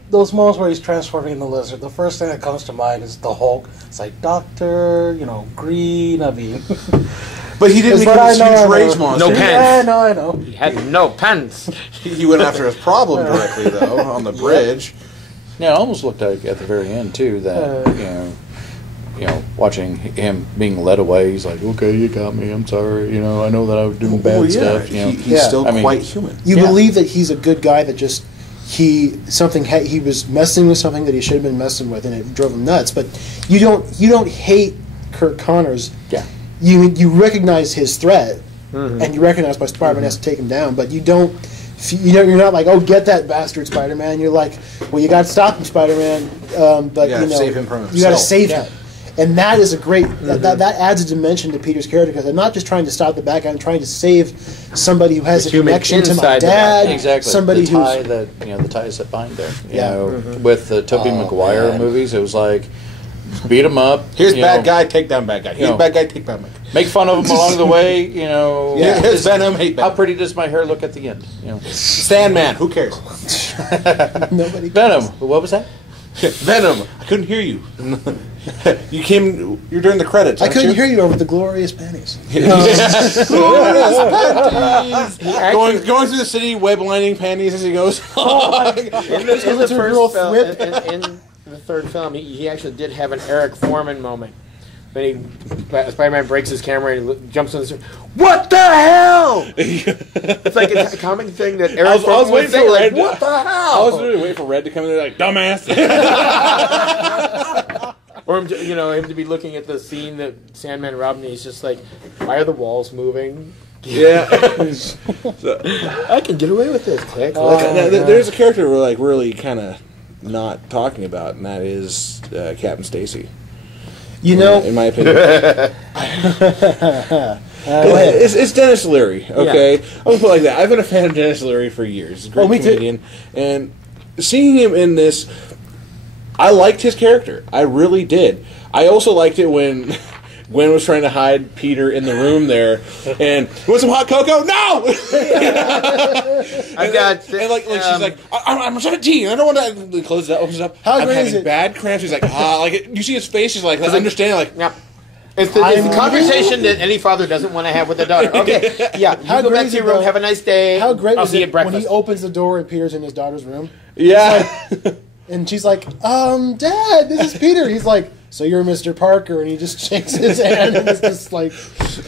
those moments where he's transforming into Lizard. The first thing that comes to mind is the Hulk. It's like Doctor, Green. I mean, but he didn't become this huge rage monster. No pants. Yeah, I know. He had no pants. He went after his problem directly though on the bridge. Yeah, it almost looked like at the very end too that watching him being led away, he's like, "Okay, you got me. I'm sorry. I know that I was doing bad stuff." He's still quite human. You believe that he's a good guy that just he was messing with something that he should have been messing with, and it drove him nuts. But you don't hate Kurt Connors. Yeah. You recognize his threat, and you recognize why Spider-Man has to take him down. But you don't. You're not like, oh, get that bastard, Spider-Man. You're like, well, you got to stop him, Spider-Man. But save him from himself. You got to save him. And that is a great that adds a dimension to Peter's character, because I'm not just trying to stop the bad guy. I'm trying to save somebody who has a connection to my dad. Exactly. Somebody the tie the ties that bind there. With the Tobey Maguire movies, it was like beat him up. Here's bad guy, take down bad guy. Here's bad guy, take down bad guy. Make fun of him along the way. Here's Venom, hate Venom. How pretty does my hair look at the end? Sandman, who cares? Nobody. Venom. What was that? Venom. I couldn't hear you. You're during the credits. I couldn't hear you over the glorious panties. Glorious panties. Going through the city, web lining panties as he goes. In the third film, he actually did have an Eric Foreman moment. When Spider-Man breaks his camera and he jumps on the street. What the hell? It's like a comic thing that Eric Foreman would say, like, what the hell? I was really waiting for Red to come in there like, dumbass. Or him to be looking at the scene that Sandman robbed, and he's just like, why are the walls moving? Yeah. I can get away with this, Tick. There's a character we're like really kind of not talking about, and that is Captain Stacy. In my opinion. Go ahead. It's Dennis Leary, okay? I'm going to put it like that. I've been a fan of Dennis Leary for years. He's a great comedian. And seeing him in this, I liked his character. I really did. I also liked it when Gwen was trying to hide Peter in the room there, and want some hot cocoa? No! I've got... she's like, I'm 17, I don't want to... Closes it, opens it up. I'm having bad cramps. She's like, you see his face, she's like, understanding, like... Yeah. It's the conversation that any father doesn't want to have with their daughter. Okay, yeah, you go back to your room, have a nice day. How great was it when he opens the door and Peter's in his daughter's room? Yeah. And she's like, Dad, this is Peter. He's like, so you're Mr. Parker, and he just shakes his hand, and it's just like,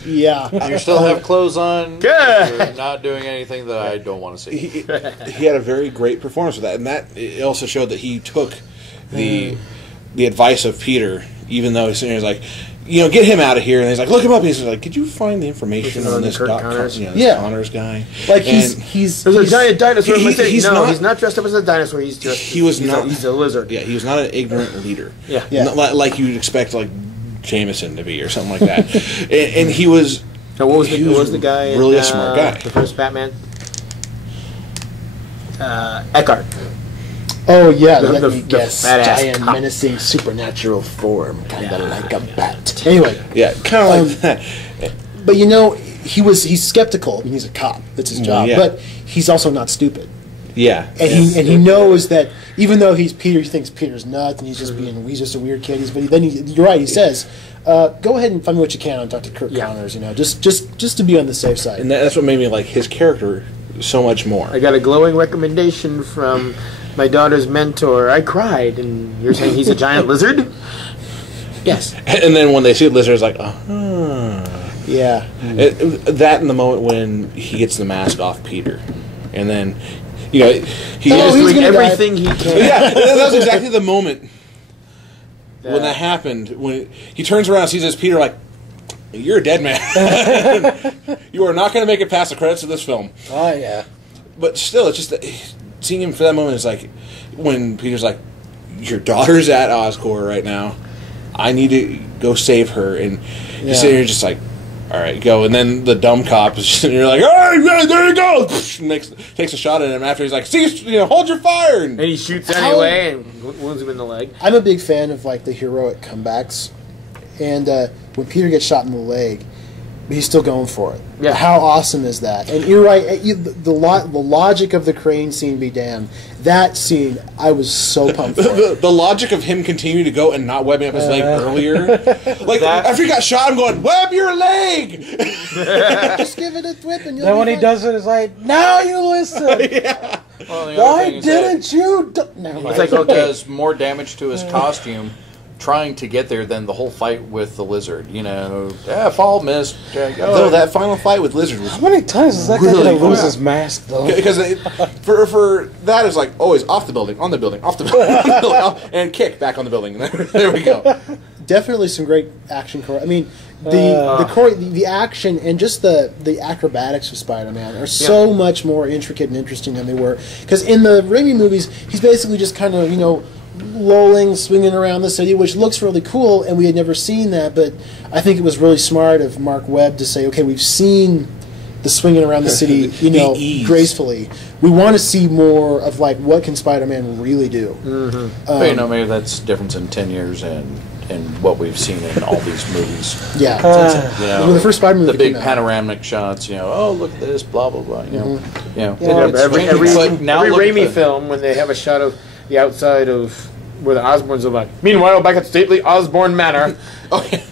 yeah. You still have clothes on. Good. You're not doing anything that I don't want to see. He had a very great performance with that, and that it also showed that he took the advice of Peter, even though he's like, get him out of here. And he's like, look him up. He's like, could you find the information on this Connors guy? Like he's there's a giant dinosaur. He's not dressed up as a dinosaur. He's a lizard. Yeah, he was not an ignorant leader. Yeah. Like you'd expect like Jameson to be or something like that. and he was. So what was the guy? Really a smart guy. The first Batman. Eckhart. Oh yeah, let me guess. Giant, menacing, supernatural form, kind of like a bat. Anyway, yeah, kind of like that. But he's skeptical. I mean, he's a cop. That's his job. Yeah. But he's also not stupid. Yeah, and he knows that even though he's Peter, he thinks Peter's nuts, and he's just a weird kid. You're right. He says, "Go ahead and find me what you can on Dr. Kirk Connors, just to be on the safe side." and that's what made me like his character so much more. I got a glowing recommendation from my daughter's mentor. I cried, and you're saying he's a giant lizard? Yes. And then when they see the lizard, it's like, Yeah. That in the moment when he gets the mask off Peter, and then he He's doing everything he can. Yeah, that was exactly the moment when that happened. When he turns around and sees this Peter, like, you're a dead man. You are not going to make it past the credits of this film. Oh, yeah. But still, it's just that seeing him for that moment is like when Peter's like, your daughter's at Oscorp right now. I need to go save her. And you sit here just like, all right, go. And then the dumb cop is just, and you're like, all right, there you go. Takes a shot at him after he's like, see, hold your fire. And he shoots anyway and wounds him in the leg. I'm a big fan of like the heroic comebacks, and when Peter gets shot in the leg, he's still going for it. Yeah. How awesome is that? And you're right. The logic of the crane scene be damned. That scene, I was so pumped for. The logic of him continuing to go and not webbing up his leg earlier. Like, after he got shot, I'm going, web your leg! Just give it a whip and you'll Then be when he fine. does it, it's like, now you listen. Well, Why didn't you? Never mind. It's like he does more damage to his costume trying to get there than the whole fight with the lizard. Fall, miss. Though that final fight with Lizard was How many times is that guy really going to lose cool. his mask, though? because for that is like always off the building, on the building, off the building, on the building, and kick back on the building. There we go. Definitely some great action. I mean, the action and just the acrobatics of Spider-Man are so much more intricate and interesting than they were. Because in the Raimi movies, he's basically just kind of lolling, swinging around the city, which looks really cool, and we had never seen that. But I think it was really smart of Mark Webb to say, okay, we've seen the swinging around the city, The ease. gracefully. We want to see more of like what can Spider-Man really do. But, maybe that's the difference in 10 years and what we've seen in all these movies. Yeah. When the first Spider-Man the movie big came out. panoramic shots, oh, look at this, blah, blah, blah. Every look at Raimi film, when they have a shot of the outside of where the Osborns are like, meanwhile, back at stately Osborn Manor. Okay.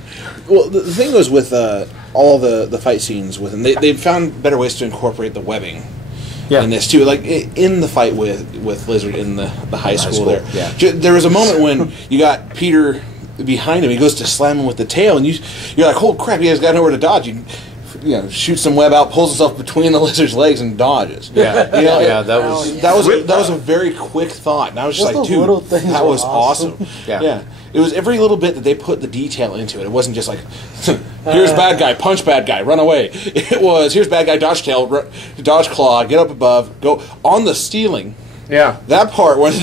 Well, the thing was with all the fight scenes with him, they found better ways to incorporate the webbing in this too. Like in the fight with Lizard in the high school there. Yeah. There was a moment when you got Peter behind him. He goes to slam him with the tail, and you're like, "Holy crap! He has got nowhere to dodge." Shoots some web out, pulls himself between the lizard's legs, and dodges. That was a very quick thought, and I was just like, the little dude, things that were was awesome. Yeah. It was every little bit that they put the detail into it. It wasn't just like, here's bad guy, punch bad guy, run away. It was, here's bad guy, dodge tail, dodge claw, get up above, go on the stealing. Yeah. That part was,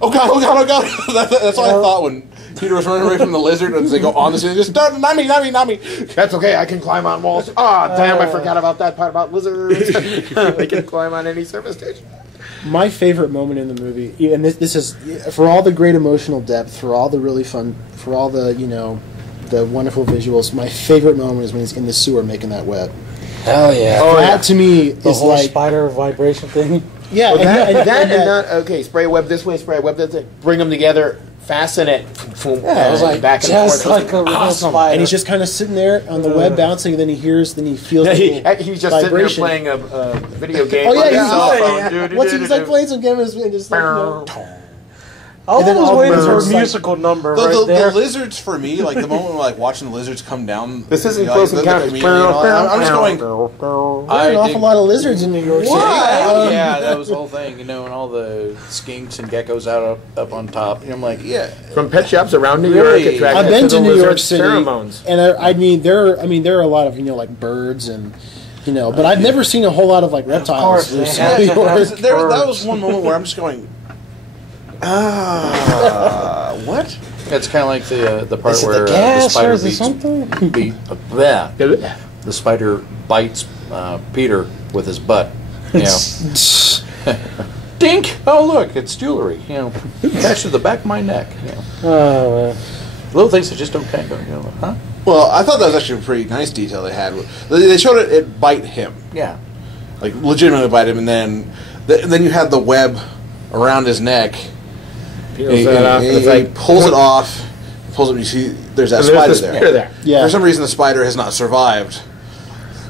oh god. That's all I thought when Peter was running away from the lizard, and they go on the ceiling, just not me. That's okay, I can climb on walls. Damn, I forgot about that part about lizards. They can climb on any surface station. My favorite moment in the movie, and this is for all the great emotional depth, for all the really fun, for all the the wonderful visuals. My favorite moment is when he's in the sewer making that web. Hell yeah. That to me The is whole like spider vibration thing. yeah, And not okay. Spray web this way, spray web that way. Bring them together, fasten it. Yeah, it was like back and just forth. like a real Awesome. spider. and he's just kind of sitting there on the web bouncing, and then he feels the He's just vibration. sitting there playing a video game. Oh on his yeah, cell he's phone. what's he's like playing some games and just like, I and then was all waiting the for a birds, like- musical number The right there. lizards for me, like the moment when watching the lizards come down. This isn't like, Close the Encounters. chameleon and all that, I'm just going. There are an awful lot of lizards in New York City. That was the whole thing, and all the skinks and geckos up on top. And I'm like, From pet shops around New Really? York, attracted I've been to the New York lizard City, pheromones. and I mean there are a lot of like birds and but I've never seen a whole lot of like reptiles. course, There's man. New York. That was one moment where I'm just going. What? it's kind of like the part Is it where the gas the or spider is it something? the spider bites Peter with his butt. Dink! Oh look, it's jewelry. Attached to the back of my neck. Oh, Little things that just don't tango. Huh? Well, I thought that was actually a pretty nice detail they had. They showed it bite him, Yeah. like legitimately bite him, and then Then you had the web around his neck. Peels that off, and it's He like pulls it off. Pulls it. You see, there's that spider there. Yeah. For some reason, the spider has not survived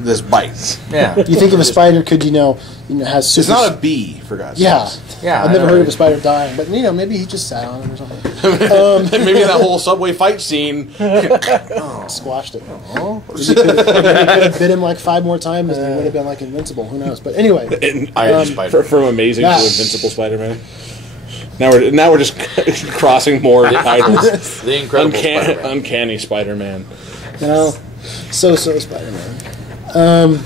this bite. Yeah. You think if a spider could, has super... It's not a bee, for God's Yeah. sakes. Yeah, I've I never know, heard right? of a spider dying, but, maybe he just sat on it or something. Maybe in that whole subway fight scene. Squashed it. He could have bit him like 5 more times and he would have been like invincible. Who knows? But anyway. Iron Spider. From Amazing to Invincible Spider-Man. Now we're just crossing more titles. The Incredible Spider-Man. Uncanny Spider-Man. So Spider-Man.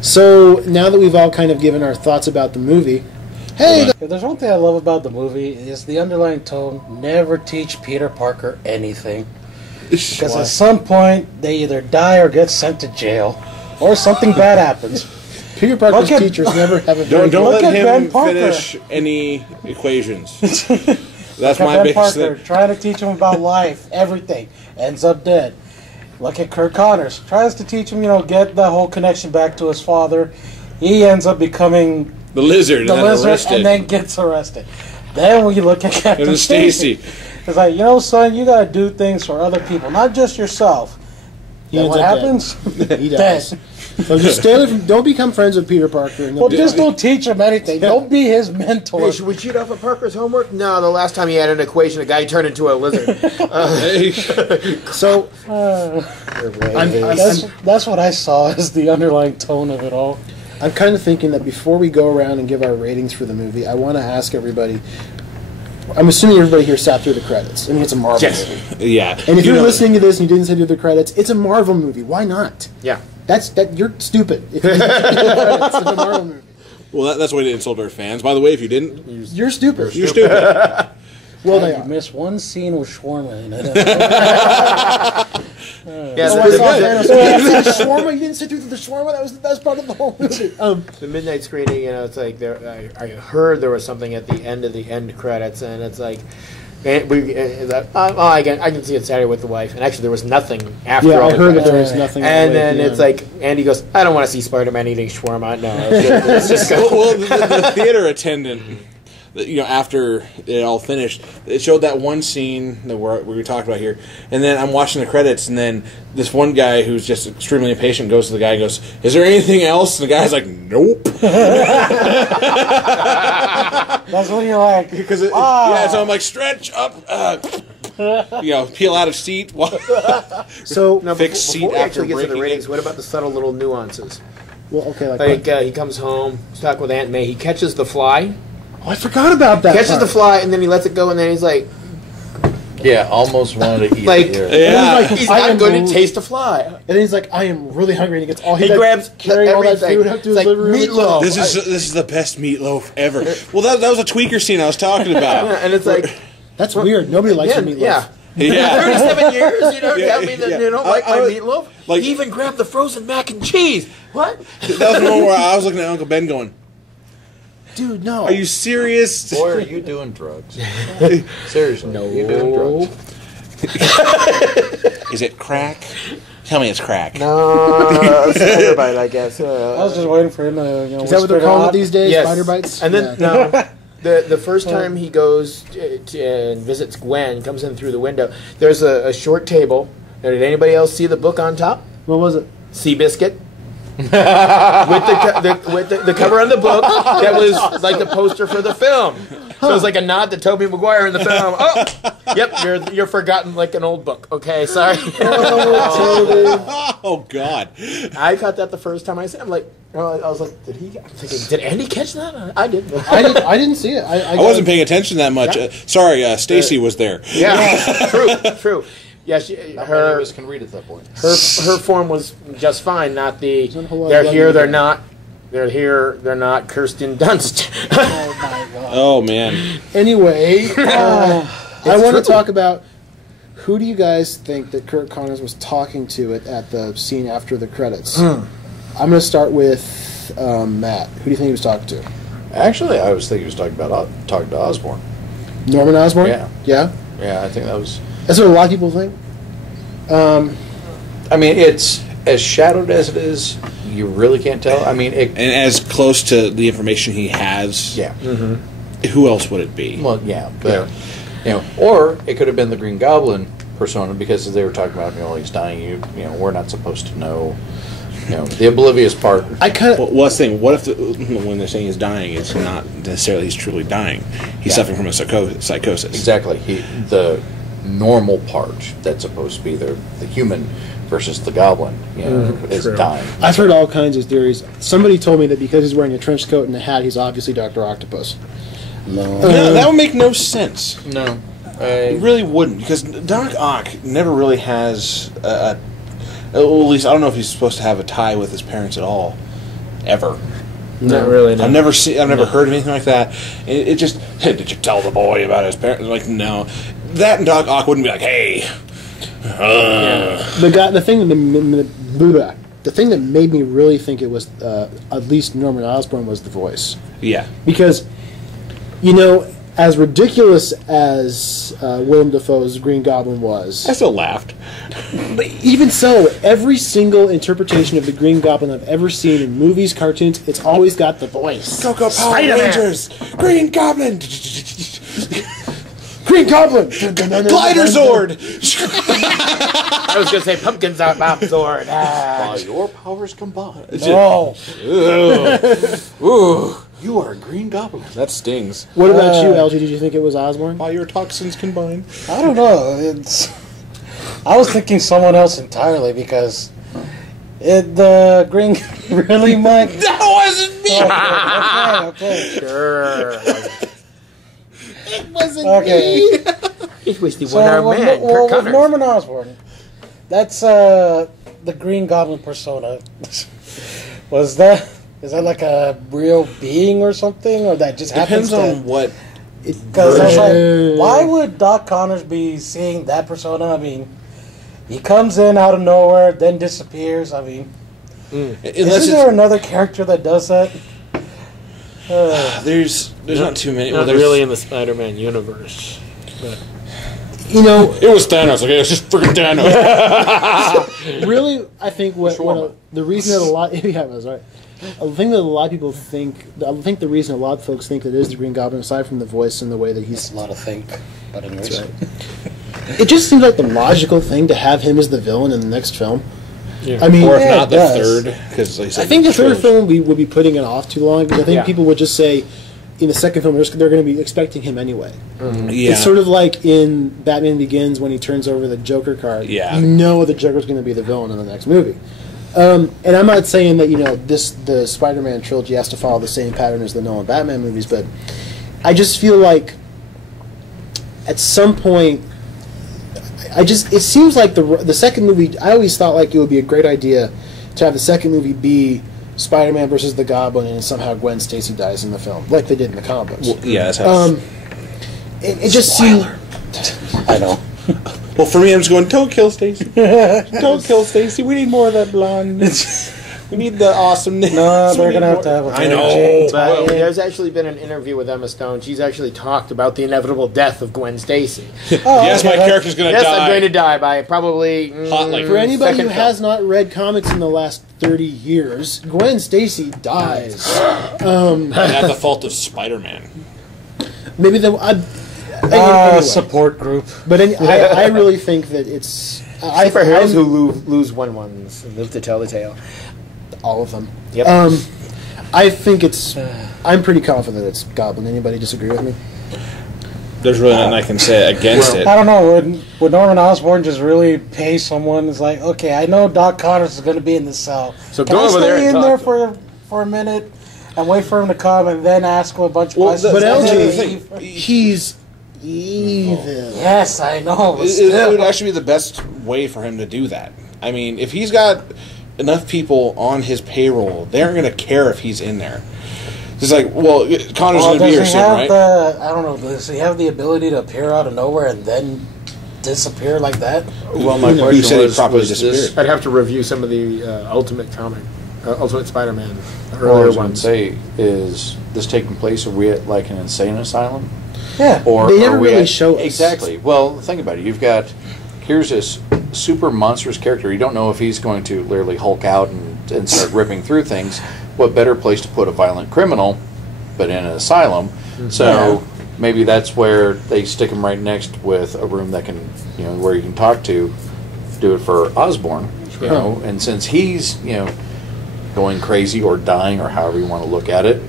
So now that we've all kind of given our thoughts about the movie, hey, If there's one thing I love about the movie is the underlying tone. Never teach Peter Parker anything. Because at some point, they either die or get sent to jail. Or something bad happens. Peter Parker's Look at- teachers never have a Don't Look let at Ben him Parker. finish any equations. That's Look my at Ben biggest Parker thing. trying to teach him about life, everything, ends up dead. Look at Kirk Connors, tries to teach him, get the whole connection back to his father. He ends up becoming The lizard, the and then lizard arrested. and then gets arrested. Then when you look at Captain And then Stacy, Stacy. it's like, son, you gotta do things for other people, not just yourself. Then ends what up happens? He dies. Dead. So just stay away from, don't become friends with Peter Parker. And Well, just don't teach him anything. Don't be his mentor. Hey, should we cheat off of Parker's homework? No, the last time he had an equation, a guy turned into a lizard. So That's what I saw as the underlying tone of it all. I'm kind of thinking that before we go around and give our ratings for the movie, I want to ask everybody. I'm assuming everybody here sat through the credits. I mean, it's a Marvel movie. Yeah. And if you're listening to this and you didn't sit through the credits, it's a Marvel movie. Why not? Yeah. You're stupid. If you didn't sit through the credits, it's a Marvel movie. Well, that's a way to insult our fans. By the way, if you didn't, You're stupid. you're stupid. Well, they You are. missed one scene with Shawarma in it. Yeah, Oh, I saw Thanos. The shawarma. You didn't sit through the shawarma. That was the best part of the whole movie. the midnight screening, it's like I heard there was something at the end credits, and it's like, I can see it Saturday with the wife, and actually there was nothing after Yeah, all I the heard that credits. there was nothing. And on the way at then the it's end. like Andy goes, I don't want to see Spider-Man eating shawarma. No, it's just well, the theater attendant, after it all finished, it showed that one scene that we talked about here, and then I'm watching the credits, and then this one guy who's just extremely impatient goes to the guy and goes, "Is there anything else?" And the guy's like, "Nope." That's what you're like. Because so I'm like, stretch up, peel out of seat. So, No, Fixed before seat we after actually get to the breaking ratings, it. what about the subtle little nuances? well, okay, Like he comes home, he's talking with Aunt May, he catches the fly, I forgot about that. catches part. the fly, and then he lets it go, and then he's like, Yeah, almost wanted to eat Like- it. Yeah. Yeah. he's I not am going l- to taste a fly. And then he's like, I am really hungry, and he gets all He grabs carrying all that everything. food up to his It's like living room. meatloaf. This is the best meatloaf ever. Well, that was a tweaker scene I was talking about. And it's like, That's weird. Nobody likes your meatloaf. yeah. Yeah. 37 years, you don't Yeah, tell me that yeah. you don't like my I was- meatloaf? like- He even grabbed the frozen mac and cheese. What? That was the moment where I was looking at Uncle Ben going, Dude, no. "Are you serious?" Boy, are you doing drugs? Seriously, no. You doing drugs? Is it crack? Tell me it's crack. No, spider bite, I guess. I was just waiting for him to, Is that what they're calling it these days? Yes. Spider bites? And then Yeah. no, the first time he goes and visits Gwen, comes in through the window. There's a short table. Now, did anybody else see the book on top? What was it? Seabiscuit. with the cover on the book that was like the poster for the film. So it was like a nod to Tobey Maguire in the film. Oh, yep, you're forgotten like an old book. Okay, sorry. Oh God! I caught that the first time I said. I was like, I'm thinking, did Andy catch that? I did. I didn't see it. I wasn't paying attention that much. Sorry, Stacy was there. Yeah, true. Yeah, Not many of us can read at that point. her form was just fine. Not the a whole lot they're of here, writing they're to not. They're here, they're not. Kirsten Dunst. Oh my god. Oh man! Anyway, I want to true. talk about who do you guys think that Kirk Connors was talking to at the scene after the credits? I'm going to start with Matt. Who do you think he was talking to? Actually, I was thinking he was talking to Osborn. Norman Osborn? Yeah. Yeah? Yeah, I think that was. That's what a lot of people think. I mean, it's as shadowed as it is. You really can't tell. I mean, And as close to the information he has, yeah. Who else would it be? Well, yeah, but you know, or it could have been the Green Goblin persona because they were talking about, he's dying. You know, we're not supposed to know. The oblivious part. I kind of. Well, that's the thing. What if when they're saying he's dying, it's not necessarily he's truly dying. He's suffering from a psychosis. Exactly. The normal part that's supposed to be the human versus the goblin, is dying. I've heard all kinds of theories. Somebody told me that because he's wearing a trench coat and a hat, he's obviously Dr. Octopus. No, that would make no sense. No. It really wouldn't, because Doc Ock never really has at least I don't know if he's supposed to have a tie with his parents at all, ever. Not really. No. I've never heard anything like that. It just, hey, did you tell the boy about his parents? Like, no, that and Doc Ock wouldn't be like, hey. The thing that made me really think it was at least Norman Osborn was the voice. Yeah, because as ridiculous as Willem Dafoe's Green Goblin was, I still laughed. But even so, every single interpretation of the Green Goblin I've ever seen in movies, cartoons, it's always got the voice. Go Power Spider-Man. Rangers! Green Goblin! Green Goblin! Glider Zord! I was going to say pumpkins out, Bob Sword. While your powers combine. Oh. Ooh. You are a Green Goblin. That stings. What about you, LG? Did you think it was Osborn? All your toxins combined. I don't know. I was thinking someone else entirely because the Green really, Mike. That wasn't me. Okay. Sure. It wasn't Okay. me. It was the one-armed man, Kirk with Connors. Norman Osborn, that's the Green Goblin persona. Is that like a real being or something, or that just happens? Depends on what. Because I was like, why would Doc Connors be seeing that persona? I mean, he comes in out of nowhere, then disappears. I mean, isn't there another character that does that? There's not too many. Not really in the Spider-Man universe. But. It was Thanos. Okay, it was just freaking Thanos. Really, I think the reason that a lot that's right. The thing that a lot of people think, I think the reason a lot of folks think that it is the Green Goblin, aside from the voice and the way that he's a lot of think, but anyways, right. It just seems like the logical thing to have him as the villain in the next film. Yeah. I mean, or if not the third, because I think the third film would be putting it off too long, because I think people would just say in the second film they're going to be expecting him anyway. Mm-hmm. Yeah. It's sort of like in Batman Begins when he turns over the Joker card. Yeah. You know the Joker's going to be the villain in the next movie. And I'm not saying that the Spider-Man trilogy has to follow the same pattern as the Nolan Batman movies, but I just feel like at some point, it seems like the second movie. I always thought like it would be a great idea to have the second movie be Spider-Man versus the Goblin, and somehow Gwen Stacy dies in the film, like they did in the comic books. Well, yeah, that's how. It just seemed. I know. Well, for me, I'm just going, don't kill Stacy. Don't kill Stacy. We need more of that blonde. We need the awesomeness. No, they're going to have to have a I know. But there's actually been an interview with Emma Stone. She's actually talked about the inevitable death of Gwen Stacy. Yes, my character's going to Yes, die. I'm going to die by probably... Hotly. For anybody who second has not read comics in the last 30 years, Gwen Stacy dies. At the fault of Spider-Man. Maybe anyway. Support group. But I really think that it's... Superheroes who lose ones and live to tell the tale. All of them. Yep. I think it's... I'm pretty confident it's Goblin. Anybody disagree with me? There's really nothing I can say against it. I don't know. Would Norman Osborn just really pay someone? It's like, okay, I know Doc Connors is going to be in the cell. So Can go I over stay there and in talk there to for a minute and wait for him to come and then ask him a bunch of questions? But And then LG, leave? he's evil. Yes, I know. But It still. would actually be the best way for him to do that. I mean, if he's got enough people on his payroll, they aren't going to care if he's in there. It's like, well, Connor's going to be here soon, right? I don't know. Does he have the ability to appear out of nowhere and then disappear like that? Well, my Who question said he was properly this- disappeared? I'd have to review some of the Ultimate comic, Ultimate Spider-Man, All I earlier was going to ones. say is this taking place? Are we at like an insane asylum? Yeah. Or They never are we really at, show us. Exactly. Well, think about it. You've got here's this super monstrous character. You don't know if he's going to literally Hulk out and and start ripping through things, what better place to put a violent criminal but in an asylum? So maybe that's where they stick him right next with a room that can, where you can talk to, do it for Osborn, and since he's, going crazy or dying or however you want to look at it,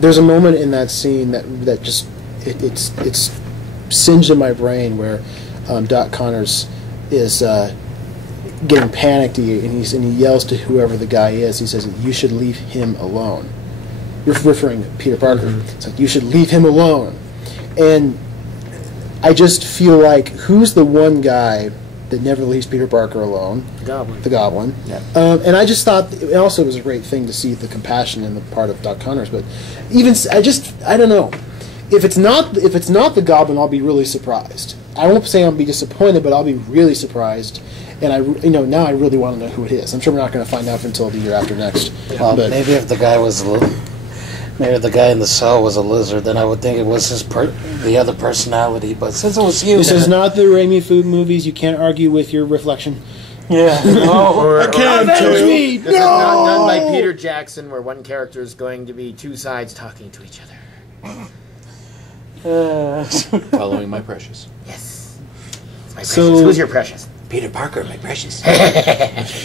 There's a moment in that scene that just it's singed in my brain where Doc Connors is getting panicked and he yells to whoever the guy is. He says, "You should leave him alone." Referring to Peter Parker. It's like, "You should leave him alone." And I just feel like, who's the one guy that never leaves Peter Parker alone? The Goblin. Yeah. And I just thought it also was a great thing to see the compassion in the part of Doc Connors. But even I don't know. If it's not the Goblin, I'll be really surprised. I won't say I'll be disappointed, but I'll be really surprised. And now I really want to know who it is. I'm sure we're not going to find out until the year after next. Well, maybe if the guy was maybe the guy in the cell was a lizard, then I would think it was the other personality. But since it was you, this is not the Raimi food movies. You can't argue with your reflection. Yeah, I can't. This is not done by Peter Jackson, where one character is going to be two sides talking to each other. Following my precious. Yes. It's my precious. So- Who's your precious? Peter Parker, my precious.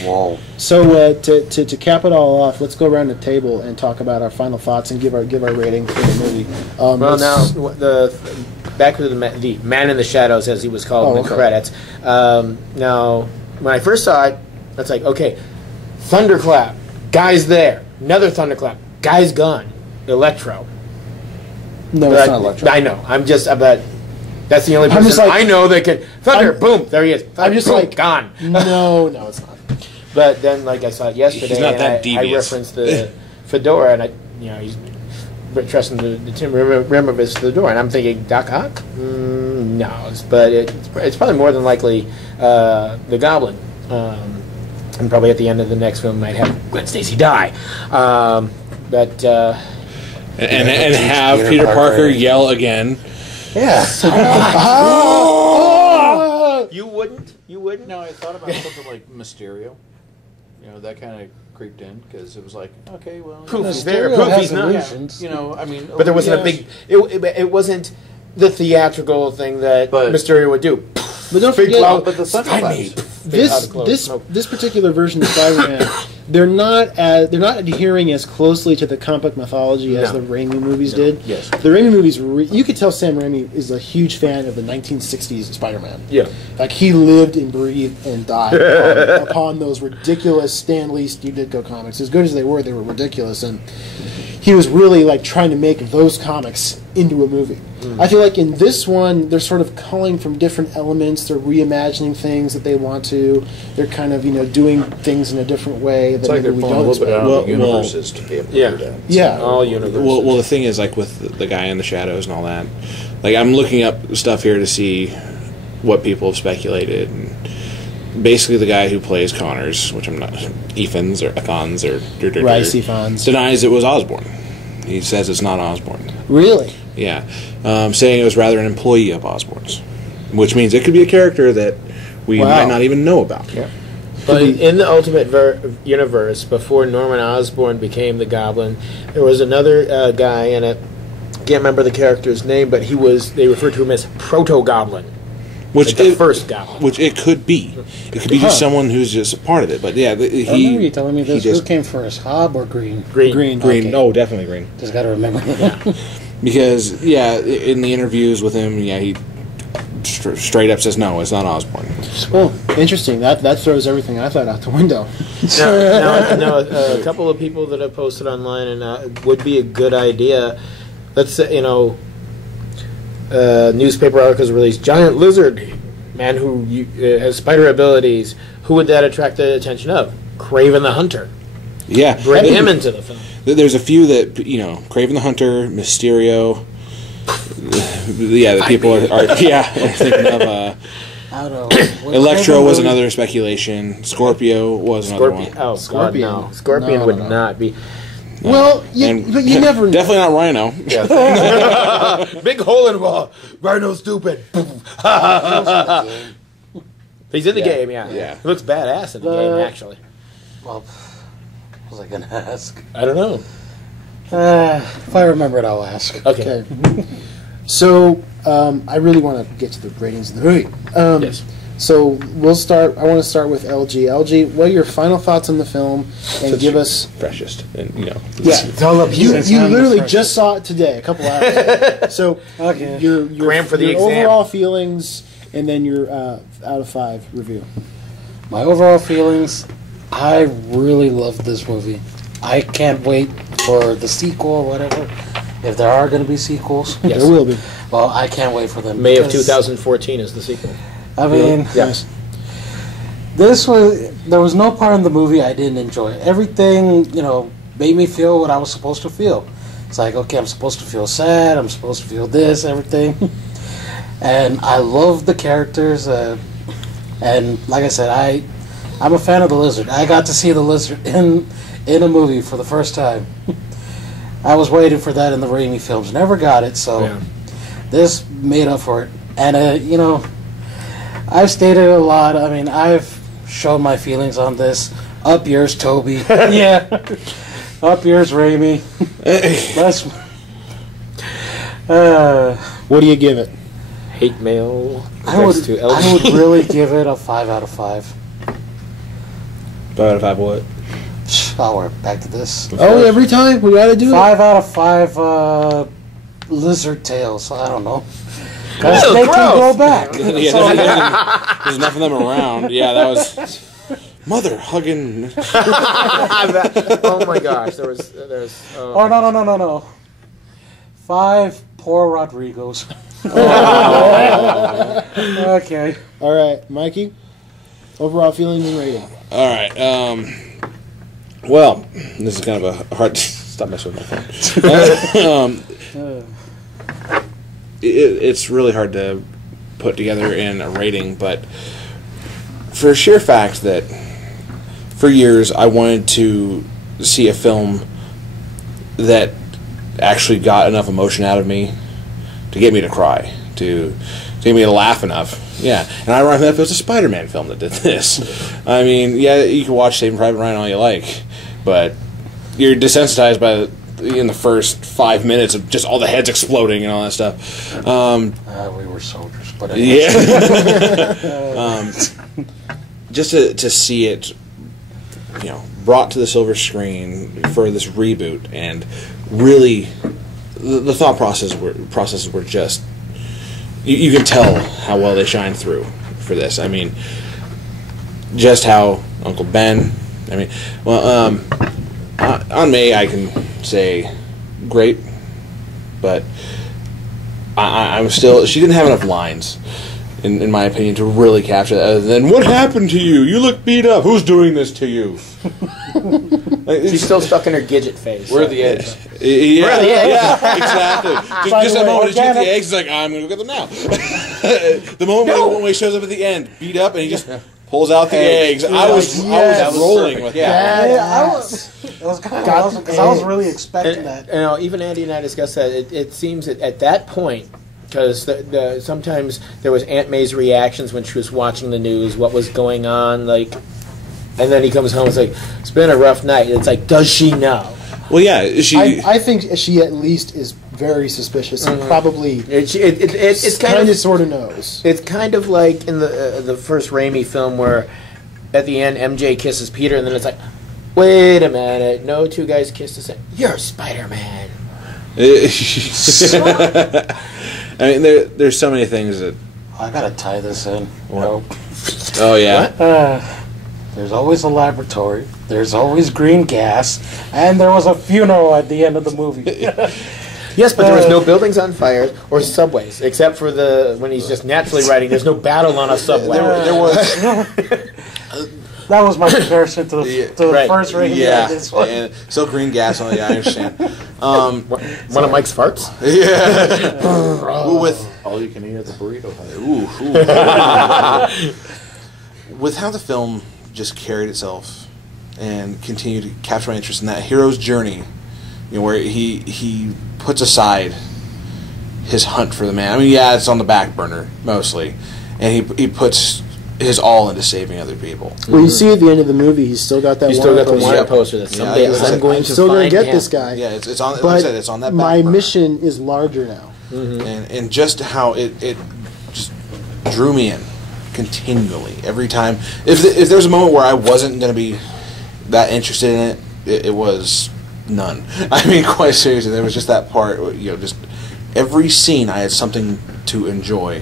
Whoa. So to cap it all off, let's go around the table and talk about our final thoughts and give our rating for the movie. Well, now back to the Man in the Shadows, as he was called in the credits. Now, when I first saw it, it's like, okay, thunderclap, guy's there. Another thunderclap, guy's gone. Electro. No, it's not Electro. I know. I'm just about. That's the only person I know that can thunder. Boom! There he is. Thunder, I'm just boom, like gone. No, it's not. But then, like I saw it yesterday, He's not that and I devious. referenced the fedora, and he's trusting the rim of his fedora, and I'm thinking Doc Ock. No, but it's probably more than likely the Goblin, and probably at the end of the next film might have Gwen Stacy die, but and have Peter Parker yell again. Yeah. You wouldn't? No, I thought about something like Mysterio. That kind of creeped in because it was like, okay, well, Poof, he's Mysterio there. Poof, has he's not. illusions. But there wasn't a big. It wasn't the theatrical thing that Mysterio would do. But don't Big forget, cloud, but the thunderclaps. this particular version of Spider-Man, they're not adhering as closely to the comic book mythology as the Raimi movies did. Yes. The Raimi movies, you could tell Sam Raimi is a huge fan of the 1960s Spider-Man. Yeah. Like, he lived and breathed and died upon those ridiculous Stan Lee, Steve Ditko comics. As good as they were ridiculous, and he was really like trying to make those comics into a movie. I feel like in this one, they're sort of culling from different elements. They're reimagining things that they want to. They're kind of doing things in a different way that maybe we don't expect. Universes to be able to do that. Yeah, all universes. Well, the thing is, like with the guy in the shadows and all that, like I'm looking up stuff here to see what people have speculated. And basically, the guy who plays Connors, which I'm not, Ethans or Ethans or Rice Ethans, denies it was Osborn. He says it's not Osborn. Really? Yeah, saying it was rather an employee of Osborn's, which means it could be a character that we might not even know about. Yeah. But in the Ultimate Universe, before Norman Osborn became the Goblin, there was another guy in it. I can't remember the character's name, but they referred to him as Proto-Goblin. Which like the first Goblin. Which it could be. It could be just someone who's just a part of it. But yeah, I remember you telling me this. Who came first, Hob or Green? Green. Okay. Oh, definitely Green. Just got to remember that. Because, in the interviews with him, he straight up says, no, it's not Osborn. Well, interesting. That throws everything I thought out the window. No, a couple of people that have posted online, and would be a good idea. Let's say, newspaper articles released, giant lizard man who has spider abilities. Who would that attract the attention of? Craven the Hunter. Yeah. Bring him into the film. There's a few that, Craven the Hunter, Mysterio. The people are thinking of... Electro was another speculation. Scorpio was another one. Oh, Scorpion. God, no. Scorpion would not be... Well, but you never... Definitely not Rhino. Yeah. Big hole in the wall. Rhino stupid. He's in the game, yeah. He looks badass in the game, actually. Well, what was I going to ask? I don't know. If I remember it, I'll ask. Okay. So, I really want to get to the ratings of the movie. Yes. So we'll start. I want to start with LG. LG, what are your final thoughts on the film? And give us freshest, and Yeah, all up you I'm the literally freshest. just saw it today, a couple hours ago. So Okay. your Cram for the your exam. overall feelings, and then your out of 5 review. My overall feelings, I really love this movie. I can't wait for the sequel or whatever. If there are going to be sequels, Yes. There will be. well, I can't wait for them. May of because, 2014 is the sequel. I mean, Yes. there was no part in the movie I didn't enjoy. Everything, made me feel what I was supposed to feel. It's like, okay, I'm supposed to feel sad, I'm supposed to feel this, everything. And I love the characters, and like I said, I'm a fan of the lizard. I got to see the lizard in a movie for the first time. I was waiting for that in the Raimi films, never got it, so Yeah. this made up for it. And, I've stated it a lot. I mean, I've shown my feelings on this. Up yours, Toby. Yeah. Up yours, Raimi. That's. What do you give it? Hate mail. I would to LG. I would really give it a 5 out of 5. 5 out of 5 what? Oh, we're back to this. Oh, every time we got to do 5 out of 5 lizard tails. I don't know. Ew, They gross. can go back. Yeah, there's enough of them around. Yeah, that was mother hugging. Oh my gosh, there's. Oh, no. 5 poor Rodrigos. Okay. All right, Mikey. Overall feelings and rating. All right. Well, this is kind of a hard. Stop messing with my phone. It's really hard to put together in a rating, but for sheer fact that for years I wanted to see a film that actually got enough emotion out of me to get me to cry, to get me to laugh enough. Yeah, and ironically enough, it was a Spider-Man film that did this. I mean, yeah, you can watch Saving Private Ryan all you like, but you're desensitized by in the first 5 minutes of just all the heads exploding and all that stuff. We were soldiers, but Yeah. Just to see it, brought to the silver screen for this reboot, and really, the thought processes were just. You can tell how well they shine through for this. I mean, just how Uncle Ben. I mean, well, on May I can say great, but I'm still. She didn't have enough lines, in my opinion, to really capture that. Other than what happened to you? You look beat up. Who's doing this to you? She's still stuck in her Gidget phase. Where are the eggs? Yeah, Where are the eggs? yeah, exactly. Just that moment when she gets the eggs, he's like, I'm going to go get them now. The moment when he shows up at the end, beat up, and he just pulls out the eggs. I was rolling with that. It was kind of awesome because I was really expecting that. Even Andy and I discussed that. It seems that at that point, because sometimes there was Aunt May's reactions when she was watching the news, what was going on, and then he comes home and it's like, it's been a rough night. It's like, does she know? Well, yeah, I think she at least is very suspicious and probably It's kind of sort of knows. It's kind of like in the first Raimi film where at the end MJ kisses Peter and then it's like, wait a minute, no two guys kissed the same. You're Spider-Man. I mean, there's so many things that. I gotta tie this in. Oh yeah. There's always a laboratory. There's always green gas, and there was a funeral at the end of the movie. Yes, but there was no buildings on fire or subways, except for when he's just naturally riding. There's no battle on a subway. There was. That was my comparison to the first ring. Yeah, This one. and still green gas on. Yeah, I understand. One of Mike's farts? Yeah. Well, with All you can eat at the burrito hut. with how the film just carried itself and continued to capture my interest in that hero's journey, where he puts aside his hunt for the man. I mean, yeah, it's on the back burner mostly, and he puts his all into saving other people. Well, you see at the end of the movie, he's still got that. He's still got the poster. wanted Yep. poster that someday Yeah, I'm going I'm to still going find to get him. this guy. Yeah, it's on. Like I But said, it's on that. my back burner. mission is larger now. And just how it just drew me in continually every time. If there was a moment where I wasn't going to be that interested in it was none. I mean, quite seriously, there was just that part. Just every scene I had something to enjoy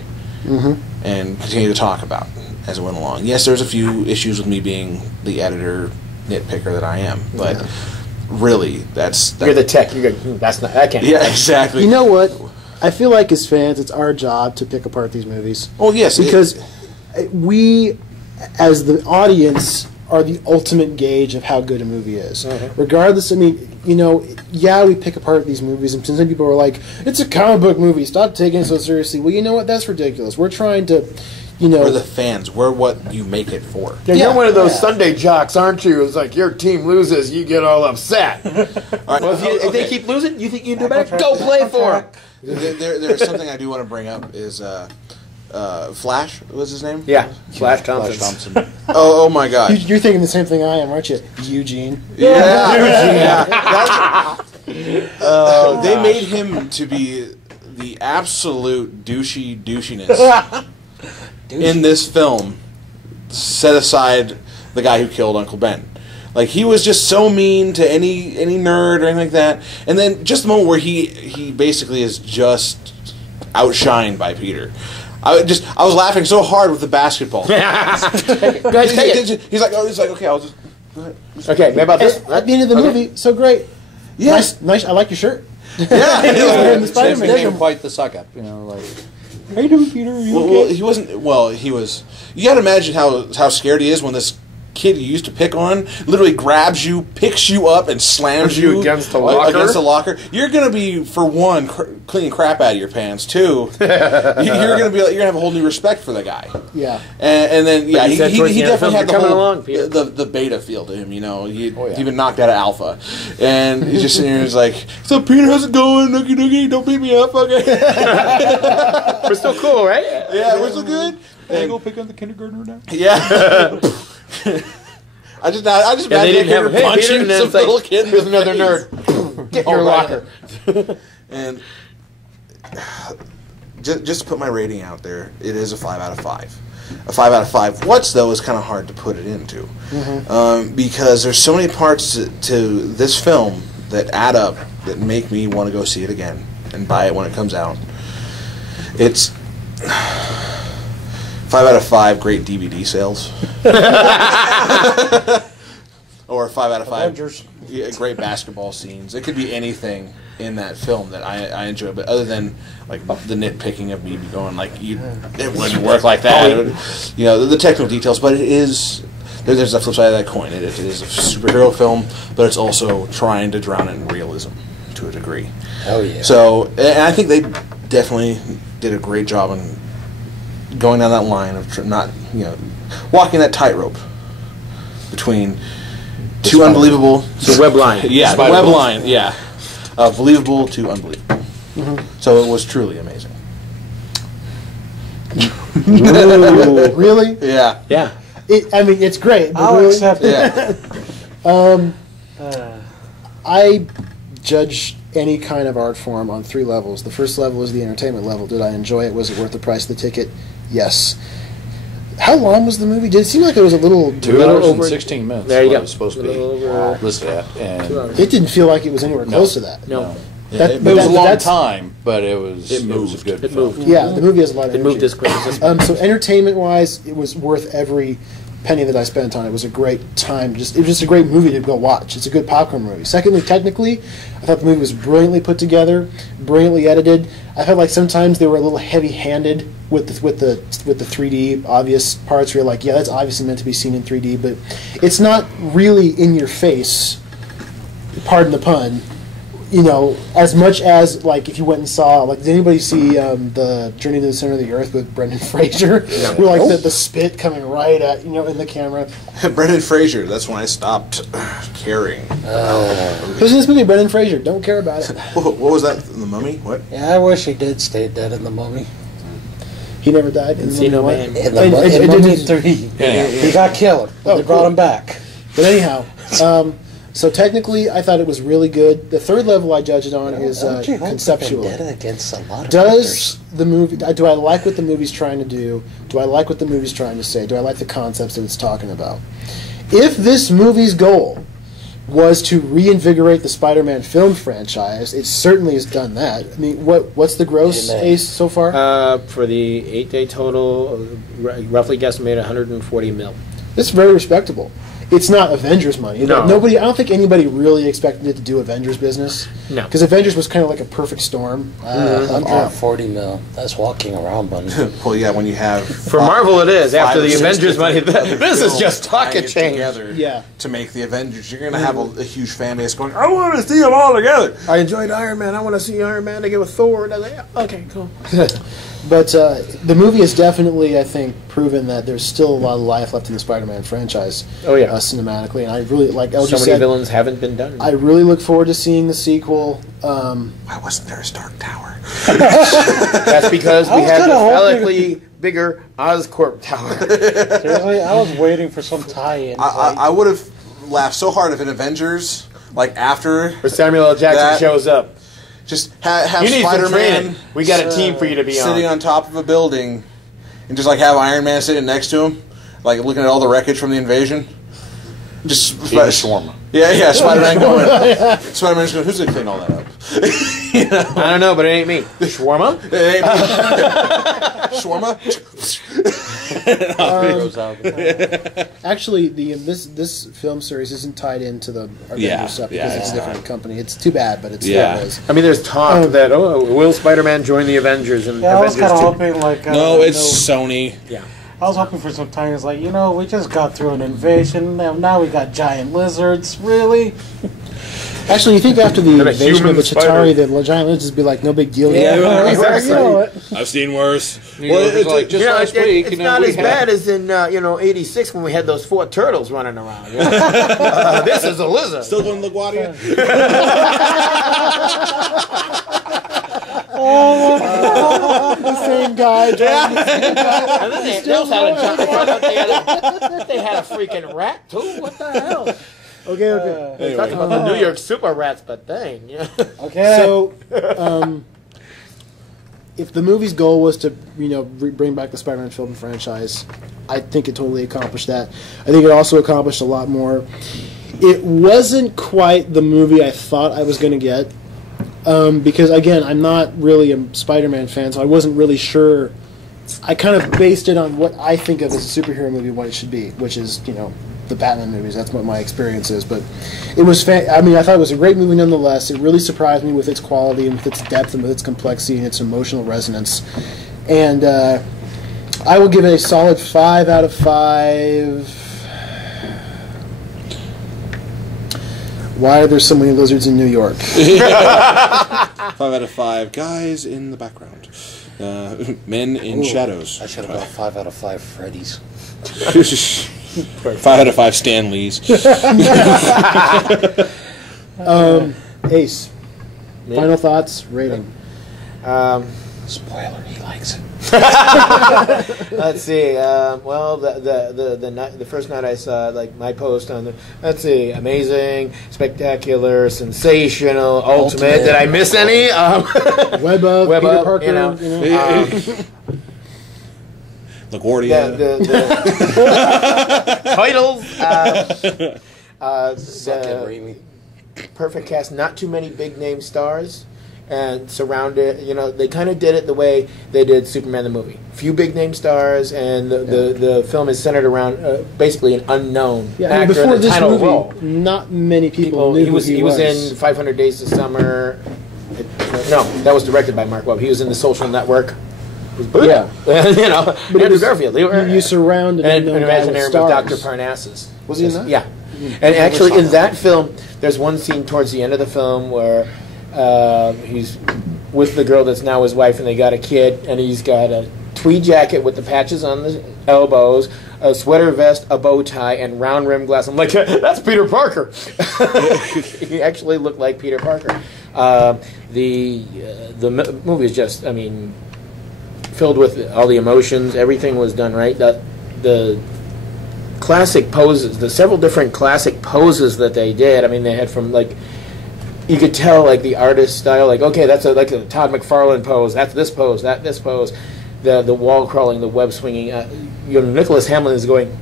and continue to talk about as it went along. Yes, there's a few issues with me being the editor nitpicker that I am, but really, You're the tech. You go. That's not. I can't. yeah, exactly. You know what? I feel like as fans, it's our job to pick apart these movies. Oh yes, Because we, as the audience, are the ultimate gauge of how good a movie is. Regardless, I mean, we pick apart these movies, and some people are like, it's a comic book movie, stop taking it so seriously. Well, you know what? That's ridiculous. We're trying to, we're the fans. We're what you make it for. Yeah, you're one of those Sunday jocks, aren't you? It's like your team loses, you get all upset. Well, if they keep losing, you think you do better? Go play for them. There's something I do want to bring up is Flash. What's his name? Yeah, Flash Thompson. Oh my God. You're thinking the same thing I am, aren't you, Eugene? Yeah. They made him to be the absolute douchiness in this film. Set aside the guy who killed Uncle Ben. Like, he was just so mean to any nerd or anything like that. And then just the moment where he basically is just outshined by Peter. I was laughing so hard with the basketball. Go ahead, take it. He's like, okay, I'll just go ahead. Okay, maybe about this. At the end of the movie, so great. Yeah. Nice. I like your shirt. Yeah. Wearing the They Spider-Man. made him quite the suck up, like. How you doing, Peter? Are you Well, okay? he wasn't. Well, he was. You got to imagine how scared he is when this kid you used to pick on literally grabs you, picks you up, and slams you against the locker. Against the locker. You're gonna be, for one, cleaning crap out of your pants. Two, you're gonna have a whole new respect for the guy. Yeah. And then But he he said towards the end of the definitely film, had the "You're coming whole along, Peter." the beta feel to him. He'd been knocked out of alpha, and he's just sitting here. He's like, "So Peter, how's it going? Nookie nookie, don't beat me up, okay?" We're still cool, right? Yeah, we're so good. Can I go pick on the kindergartner now? Yeah. I just Yeah, they imagine didn't have Peter punching and then some it's like, little kid. here's another nerd. Get in your locker. And just to put my rating out there, it is a 5 out of 5. A 5 out of 5. What's, though, is kind of hard to put it into. Because there's so many parts to this film that add up that make me want to go see it again and buy it when it comes out. It's 5 out of 5 great DVD sales. Or 5 out of 5 Avengers. Yeah, great basketball scenes. It could be anything in that film that I enjoy, but other than like the nitpicking of me going like, it wouldn't work like that. It would, the technical details, but it is. There's a flip side of that coin. It is a superhero film, but it's also trying to drown it in realism to a degree. Oh yeah. So, and I think they definitely did a great job in going down that line of not, walking that tightrope between too unbelievable. The web line. Yeah, the web line. Yeah, believable to unbelievable. So it was truly amazing. Ooh, really? Yeah. Yeah. It's great. But I'll really, accept it. Yeah. I judge any kind of art form on 3 levels. The first level is the entertainment level. Did I enjoy it? Was it worth the price of the ticket? Yes. How long was the movie? Did it seem like it was a little 2 hours and over- 16 minutes. There you is what go. It was supposed to A little be over- listed at, and 2 hours. It didn't feel like it was anywhere close to that. No. That- it but was a that- long that's- time, but it was a good It film. moved. Yeah, the movie has a lot of It energy. moved this quick. So entertainment-wise, it was worth every penny that I spent on it. It was a great time. It was just a great movie to go watch. It's a good popcorn movie. Secondly, technically, I thought the movie was brilliantly put together, brilliantly edited. I felt like sometimes they were a little heavy-handed with the 3D obvious parts. Where you're like, yeah, that's obviously meant to be seen in 3D, but it's not really in your face. Pardon the pun. As much as, like, if you went and saw, like, did anybody see the Journey to the Center of the Earth with Brendan Fraser? Yeah. Where, like, the spit coming right at, in the camera. Brendan Fraser. That's when I stopped caring. Who's in this movie? Brendan Fraser. Don't care about it. What was that? The Mummy? What? Yeah, I wish he did stay dead in the Mummy. He never died in the Encino movie. Man. In Mummy 3, he got killed. But they brought him back. But anyhow, so technically, I thought it was really good. The third level I judge it on is conceptual. Against a lot of Does the movie? Do I like what the movie's trying to do? Do I like what the movie's trying to say? Do I like the concepts that it's talking about? If this movie's goal was to reinvigorate the Spider-Man film franchise, it certainly has done that. I mean, what's the gross, Ace, so far? For the 8-day total, roughly guesstimate 140 mil. It's very respectable. It's not Avengers money. No. Nobody. I don't think anybody really expected it to do Avengers business. No. Because Avengers was kind of like a perfect storm. 140 mil. That's walking around money. Well, yeah, when you have For Marvel, it is. After five or the six Avengers money, different other this is films just talk tying of it change. together Yeah. to make the Avengers. You're going to have a huge fan base going, I want to see them all together. I enjoyed Iron Man. I want to see Iron Man together with Thor. And I was like, yeah, okay, cool. But the movie has definitely, I think, proven that there's still a lot of life left in the Spider-Man franchise. Oh, yeah. Cinematically, and I really like. LG So many said, villains haven't been done. I really look forward to seeing the sequel. Why wasn't there a Stark Tower? That's because we was had the kinda hoping- phallically bigger Oscorp Tower. Seriously, I was waiting for some tie-in. I would have laughed so hard if in Avengers, like after Where Samuel L. Jackson that, shows up. just have You need some Spider-Man training. We got a team for you to be sitting on. on top of a building, and just like have Iron Man sitting next to him, like looking at all the wreckage from the invasion. Just Shawarma. Yeah, Spider-Man going. Spider-Man's going. Who's gonna clean all that up? You know? I don't know, but it ain't me. Shawarma? It ain't me. Shawarma. Actually, this film series isn't tied into the Avengers Yeah, stuff yeah, because it's a it's different company. It's too bad, but it's Yeah. there it is. I mean, there's talk that, will Spider-Man join the Avengers? And Yeah, I was Avengers kind of 2? hoping like. No, it's Sony. Yeah. I was hoping for some time. It's like, we just got through an invasion. Now we got giant lizards. Really? Actually, you think after the And a invasion of human the spider. Chitauri, the giant lizards would be like, no big deal. Exactly. You know it. I've seen worse. It's like just last week. It's not as bad as in '86 when we had those 4 turtles running around. This is a lizard. Still going to LaGuardia? The same guy. And then they also had a giant. They had a freaking rat too. What the hell? Okay. They talked about the New York super rats, but dang, yeah. Okay. So, if the movie's goal was to, bring back the Spider-Man film franchise, I think it totally accomplished that. I think it also accomplished a lot more. It wasn't quite the movie I thought I was going to get, because, again, I'm not really a Spider-Man fan, so I wasn't really sure. I kind of based it on what I think of as a superhero movie, what it should be, which is, the Batman movies. That's what my experience is. But it was, I thought it was a great movie nonetheless. It really surprised me with its quality and with its depth and with its complexity and its emotional resonance. And I will give it a solid 5 out of 5. Why are there so many lizards in New York? 5 out of 5. Guys in the background. Men in shadows. I should have got 5 out of 5 Freddy's. 5 out of 5 Stan Lees. Ace. Me? Final thoughts, rating. Spoiler, he likes it. Let's see. Well, the first night I saw like my post on the. Let's see. Amazing, spectacular, sensational, ultimate. Did I miss any? Web of Web Peter of, Parker. LaGuardia. The titles. Fucking Raimi. Perfect cast. Not too many big name stars. And surrounded, they kind of did it the way they did Superman the movie. Few big name stars, and the film is centered around basically an unknown actor before in the this title movie, role. not many people knew He was in 500 Days of Summer. No, that was directed by Mark Webb. He was in The Social Network. Yeah. Andrew Garfield. You surround and unknown guy Imaginary with with stars. Dr. Parnassus. Was he in that? Yeah. And actually, in that film, there's one scene towards the end of the film where he's with the girl that's now his wife, and they got a kid, and he's got a tweed jacket with the patches on the elbows, a sweater vest, a bow tie, and round rim glass. I'm like, that's Peter Parker. He actually looked like Peter Parker. The movie is just, filled with all the emotions. Everything was done right. The classic poses, the several different classic poses that they did. I mean, they had from like, you could tell like the artist style. Like, okay, that's like a Todd McFarlane pose. That's this pose. This pose. The wall crawling, the web swinging. Nicholas Hamlin is going,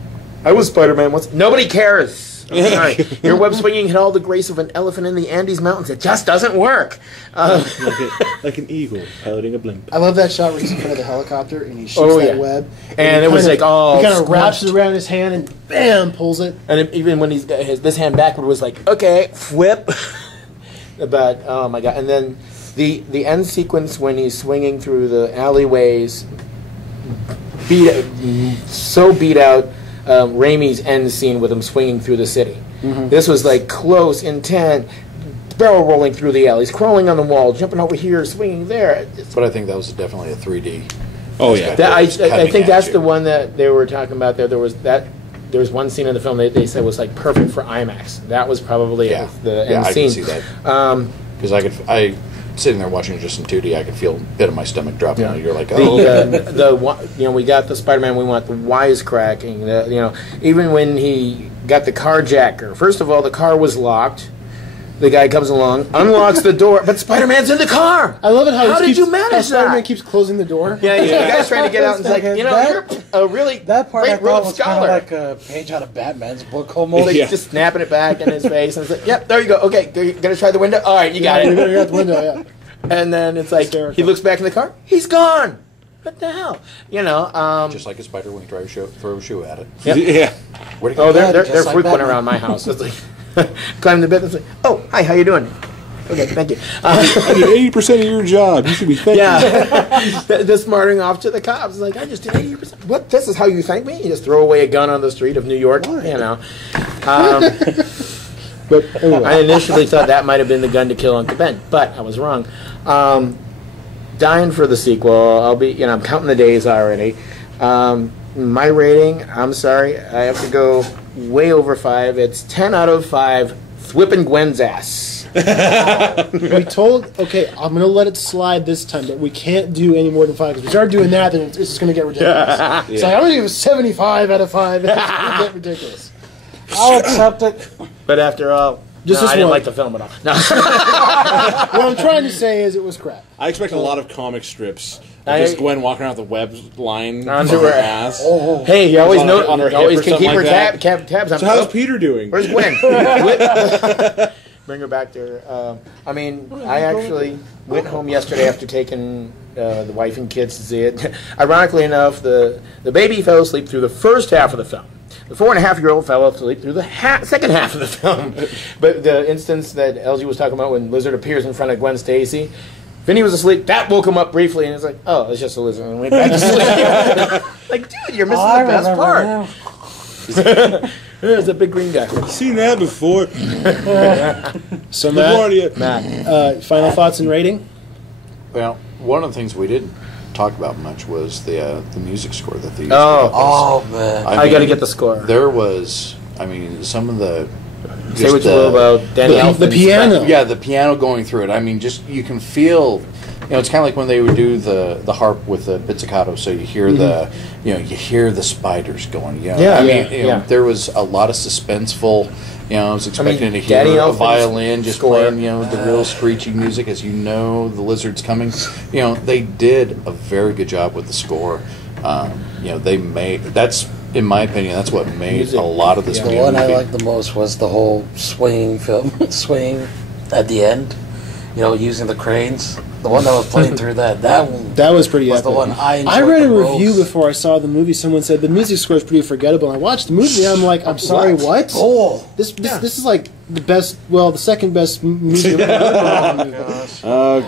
I was Spider-Man once. Nobody cares. Sorry. Your web swinging had all the grace of an elephant in the Andes Mountains. It just doesn't work. Like an eagle piloting a blimp. I love that shot where he's in front of the helicopter and he shoots that web. And it was like, oh, he kind of wraps it around his hand and bam, pulls it. And even when he's got this hand backward was like, okay, whip. But oh my god! And then the end sequence when he's swinging through the alleyways, beat out. Raimi's end scene with him swinging through the city. Mm-hmm. This was like close, intense, barrel rolling through the alleys, crawling on the wall, jumping over here, swinging there. But I think that was definitely a 3D. Oh yeah, I think that's the one that they were talking about. There was one scene in the film they said was like perfect for IMAX. That was probably the end scene. I can see that because sitting there watching it just in 2D, I could feel a bit of my stomach dropping. Yeah. You're like, oh, we got the Spider-Man. We want the wisecracking. Even when he got the carjacker. First of all, the car was locked. The guy comes along, unlocks the door, but Spider-Man's in the car. I love it how did you manage that? Spider-Man keeps closing the door. Yeah, the guy's trying to get out, and it's like, you're a really that part great I thought was scholar. Kind of like a page out of Batman's book almost. Just snapping it back in his face, and it's like, yep, there you go. Okay, gonna try the window. All right, you got it. You got the window, yeah. And then it's like he looks back in the car. He's gone. What the hell? Just like a spider when you throw a shoe at it. Yep. Yeah. Where'd it go? They're frequent around my house. It's like climb the bed. It's like, oh, hi, how you doing? Okay, thank you. I did 80% of your job. You should be thanking me. Yeah, the smarting off to the cops. Like, I just did 80%. What? This is how you thank me? You just throw away a gun on the street of New York? But anyway. I initially thought that might have been the gun to kill Uncle Ben, but I was wrong. Dying for the sequel. I'm counting the days already. My rating, I'm sorry, I have to go way over 5. It's 10 out of 5. Whipping Gwen's ass. I'm going to let it slide this time, but we can't do any more than 5 because we start doing that, then it's just going to get ridiculous. Yeah. So I'm going to give it 75 out of 5. It's going to get ridiculous. I'll accept it. But after all, I didn't like the film at all. No. What I'm trying to say is it was crap. I expect a lot of comic strips. Just Gwen walking around with the web line onto her ass. Oh. Hey, you always know. On her always can keep her like tabs on. So how's Peter doing? Where's Gwen? Bring her back there. I actually went home yesterday after taking the wife and kids to see it. Ironically enough, the baby fell asleep through the first half of the film. The 4.5-year-old fell asleep through the second half of the film. But the instance that LG was talking about when Lizard appears in front of Gwen Stacy, Vinny was asleep. That woke him up briefly, and it's like, oh, it's just a lizard. And went back to sleep. Like, dude, you're missing the best part. There's a big green guy. I've seen that before. So, Matt, final thoughts and rating? Well, one of the things we didn't talk about much was the music score that they used. Oh man! I got to get the score. There was, some of the. Say what you will about Danny Elfman's the piano. Yeah, the piano going through it. I mean, just you can feel. It's kind of like when they would do the harp with the pizzicato. So you hear you hear the spiders going. There was a lot of suspenseful. I was expecting to hear a violin just playing, the real screechy music as the lizard's coming. They did a very good job with the score. They made that's. In my opinion, that's what made a lot of this movie. The one I liked the most was the whole swing at the end. Using the cranes. The one that was playing through that was pretty epic. The one I enjoyed. I read a review before I saw the movie. Someone said the music score is pretty forgettable. I watched the movie and I'm like, I'm sorry, what? Oh, this is like the best. Well, the second best movie I've ever heard. Oh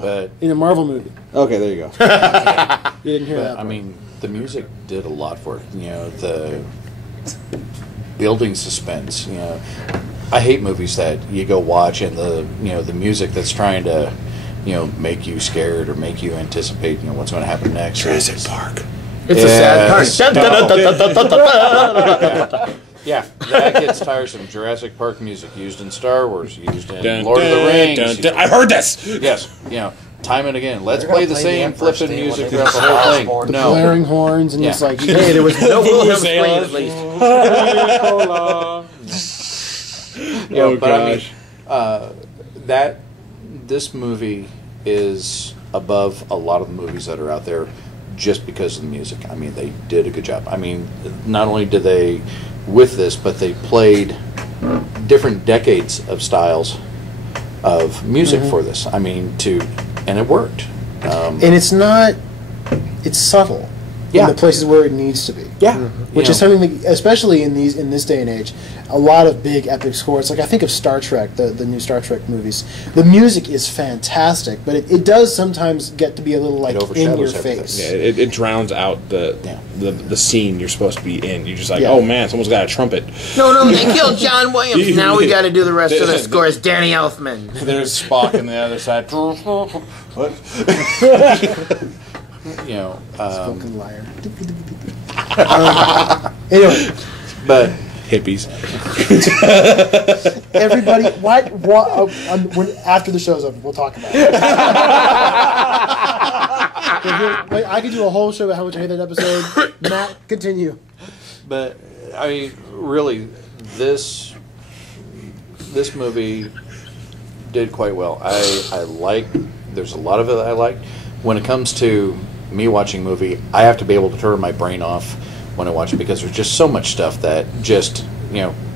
god! In a Marvel movie. Okay, there you go. You didn't hear that. I mean, the music did a lot for it. The building suspense. I hate movies that you go watch and the music that's trying to make you scared or make you anticipate what's going to happen next. Jurassic Park. It's a sad part. Yeah, that gets tiresome. Jurassic Park music used in Star Wars, used in Lord of the Rings. I heard this. Yes, time and again. Let's They're gonna play the play same the Emperor's flipping theme music when they throughout the do whole Star thing. Wars. The No. blaring horns and Yeah. it's like, hey, there was no Wilhelm scream at least. Yeah, but gosh. I mean, this movie is above a lot of the movies that are out there just because of the music. I mean, they did a good job. I mean, not only did they with this, but they played different decades of styles of music for this. I mean, and it worked. And it's not, it's subtle Yeah. in the places where it needs to be. Yeah, Which is something that, especially in this day and age, a lot of big epic scores. Like I think of Star Trek, the new Star Trek movies. The music is fantastic, but it does sometimes get to be a little like in overshadows your everything. face. Yeah, it drowns out the scene you're supposed to be in. You're just like, Yeah. oh man, someone's got a trumpet. No, they killed John Williams. Now we got to do the rest of the score. It's Danny Elfman. There's Spock on the other side. What? You know, Fucking liar. Anyway, but Hippies. everybody, what? After the show's over, we'll talk about it. Like, I could do a whole show about how much I hate that episode. Matt, continue. But I mean, really, this movie did quite well. I like. There's a lot of it that I like. When it comes to me watching a movie, I have to be able to turn my brain off when I watch it because there's just so much stuff that just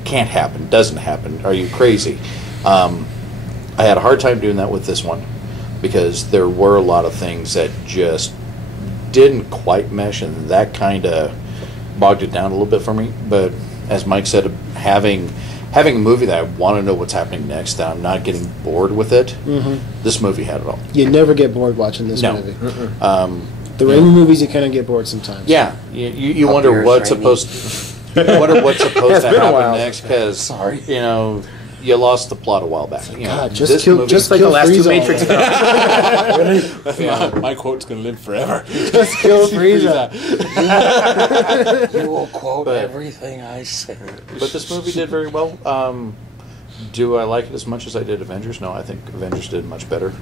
can't happen, doesn't happen. Are you crazy? I had a hard time doing that with this one because there were a lot of things that just didn't quite mesh, and that kind of bogged it down a little bit for me. But as Mike said, having a movie that I want to know what's happening next, that I'm not getting bored with it, this movie had it all. You never get bored watching this No. movie. The Raimi movies, you kind of get bored sometimes. Yeah, you wonder Beer's what's Raimi. what's supposed to been a happen while. next because Sorry. you lost the plot a while back. God, This just kill, movie- just like the kill last two Frieza Matrix already. films. My quote's gonna live forever. Just kill Frieza. You will quote But- everything I say. But this movie did very well. Do I like it as much as I did Avengers? No, I think Avengers did much better.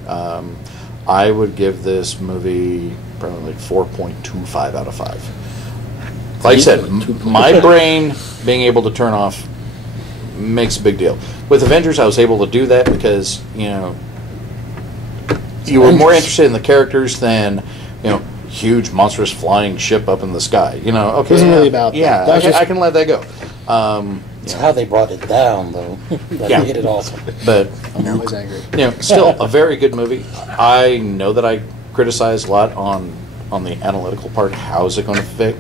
I would give this movie probably like 4.25 out of 5. Like I said, my brain being able to turn off makes a big deal. With Avengers, I was able to do that because, you were more interested in the characters than, huge monstrous flying ship up in the sky. Okay, It wasn't really about that. yeah, That was just- I can let that go. It's how they brought it down, though. That Yeah. made it awesome. But I'm always angry. still a very good movie. I know that I criticize a lot on the analytical part. How is it going to fit?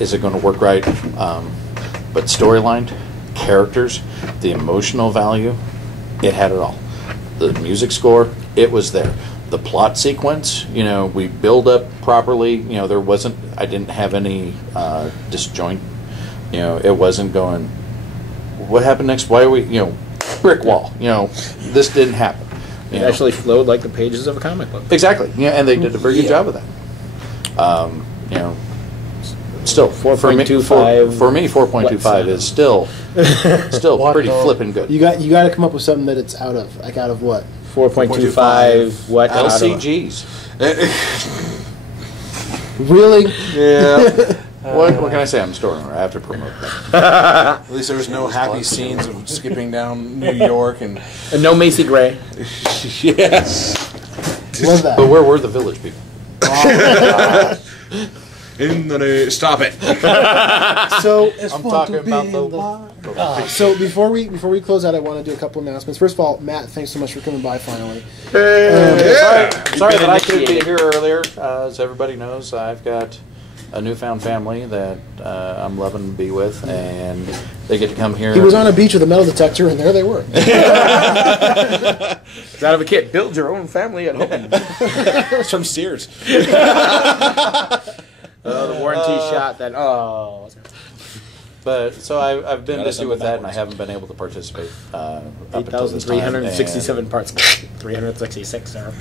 Is it going to work right? But storyline, characters, the emotional value, it had it all. The music score, it was there. The plot sequence, we build up properly. I didn't have any disjoint. It wasn't going, what happened next? Why are we, brick wall. This didn't happen. It actually flowed like the pages of a comic book. Exactly. Yeah, and they did a very good job of that. Still 4.25. For me, 4.25 is still pretty flipping good. You got to come up with something that it's out of. Like out of what? 4.25. What? LCGs. Really? Yeah. What can I say? I'm a store owner. I have to promote that. At least there was no happy scenes of skipping down New York and And no Macy Gray. yes. Love that. But where were the village people? Stop it. So I'm talking about the. So before we close out, I want to do a couple announcements. First of all, Matt, thanks so much for coming by finally. Sorry that I couldn't be here earlier. As everybody knows, I've got a newfound family that I'm loving to be with, and they get to come here. He was on a beach with a metal detector, and there they were. It's out of a kit. Build your own family at home. It's from Sears. The warranty shot. That But so I've been Gotta busy send with it that, and I backwards. haven't been able to participate. Up until this time, 8,367 parts. 366. Sorry.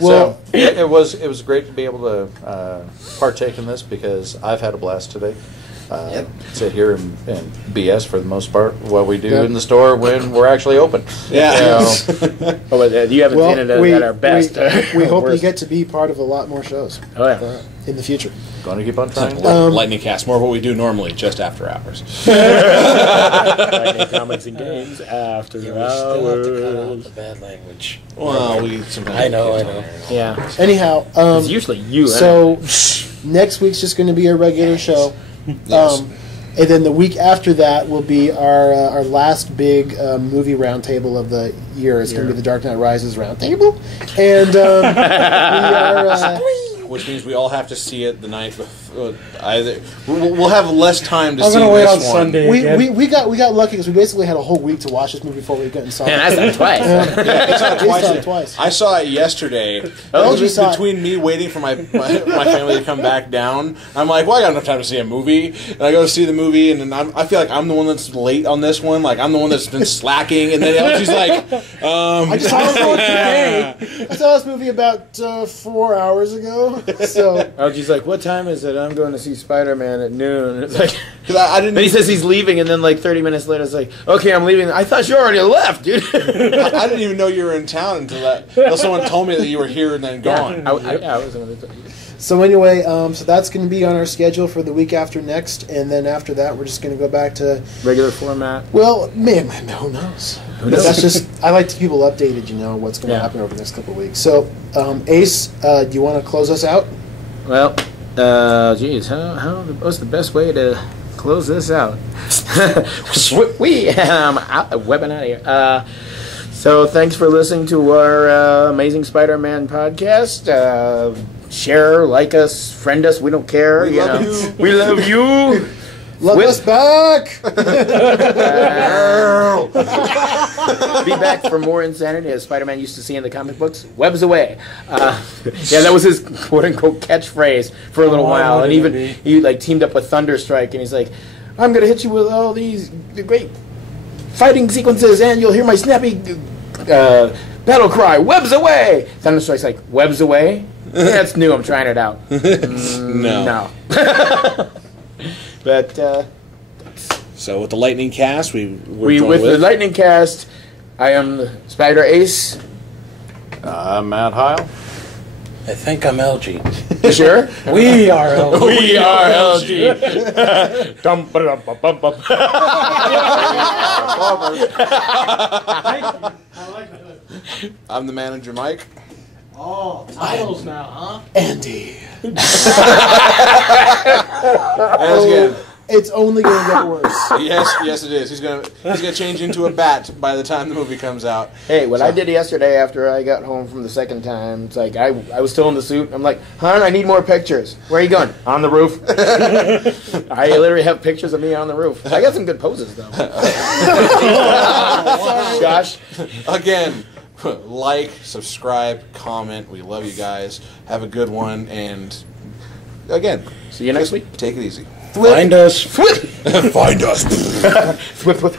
Well, it was great to be able to partake in this because I've had a blast today. sit here and BS for the most part what we do in the store when we're actually open. Yeah. You haven't seen it at our best. We hope you get to be part of a lot more shows. Oh yeah. In the future. Going to keep on trying. Lightning Cast, more of what we do normally, just after hours. Lightning Comics and Games after We hours. still have to cut out the bad language. Well, we sometimes I know. Yeah. Anyhow, It's usually you. so next week's just going to be a regular show. Yes. And then the week after that will be our last big movie roundtable of the year. It's going to be the Dark Knight Rises roundtable, and we are. Which means we all have to see it the night before. Either we'll have less time to see I'm gonna wait on this one. Sunday. We got lucky because we basically had a whole week to watch this movie before we went and saw it. Man, that's not twice. It's not We saw twice. it twice. I saw it yesterday. you saw it. Between me waiting for my family to come back down, I'm like, well, I got enough time to see a movie. And I go to see the movie, and then I feel like I'm the one that's late on this one. Like, I'm the one that's been slacking. And then she's like, I just saw this movie today. I saw this movie about 4 hours ago. So LG's like, what time is it? I'm going to see Spider-Man at noon. It's like, because I didn't. then he says he's leaving, and then like 30 minutes later, it's like, okay, I'm leaving. I thought you already left, dude. I didn't even know you were in town until someone told me that you were here and then gone. I was going to. So anyway, so that's going to be on our schedule for the week after next, and then after that, we're just going to go back to Regular format. well, man, who knows? Who knows? That's just I like to keep people updated. You know what's going to happen over the next couple of weeks. So, Ace, do you want to close us out? Well, geez, what's the best way to close this out? Webbing out of here. So thanks for listening to our Amazing Spider-Man podcast. Share, like us, friend us. We don't care. We love you. We love you. Love us back. Be back for more insanity as Spider-Man used to see in the comic books. Webs away. Yeah, that was his quote-unquote catchphrase for a little while. And even he like teamed up with Thunderstrike, and he's like, "I'm gonna hit you with all these great fighting sequences, and you'll hear my snappy battle cry, webs away!" Thunderstrike's like, webs away? Yeah, that's new. I'm trying it out. No. But So with the Lightning Cast, we're with going the Lightning Cast, I am the Spider Ace. I'm Matt Heil. I think I'm LG. You sure? We are LG. We are LG. Dum, ba-dum, ba-bum, bum. I'm the manager, Mike. Oh, titles now, huh? Andy. And again, It's only going to get worse. yes, it is. He's gonna change into a bat by the time the movie comes out. Hey, what I did yesterday after I got home from the second time, it's like I was still in the suit. I'm like, hon, I need more pictures. Where are you going? On the roof. I literally have pictures of me on the roof. I got some good poses, though. Josh? Again, like, subscribe, comment. We love you guys. Have a good one, and again, See you next week. take it easy. Find us. Find us. Whip, whip.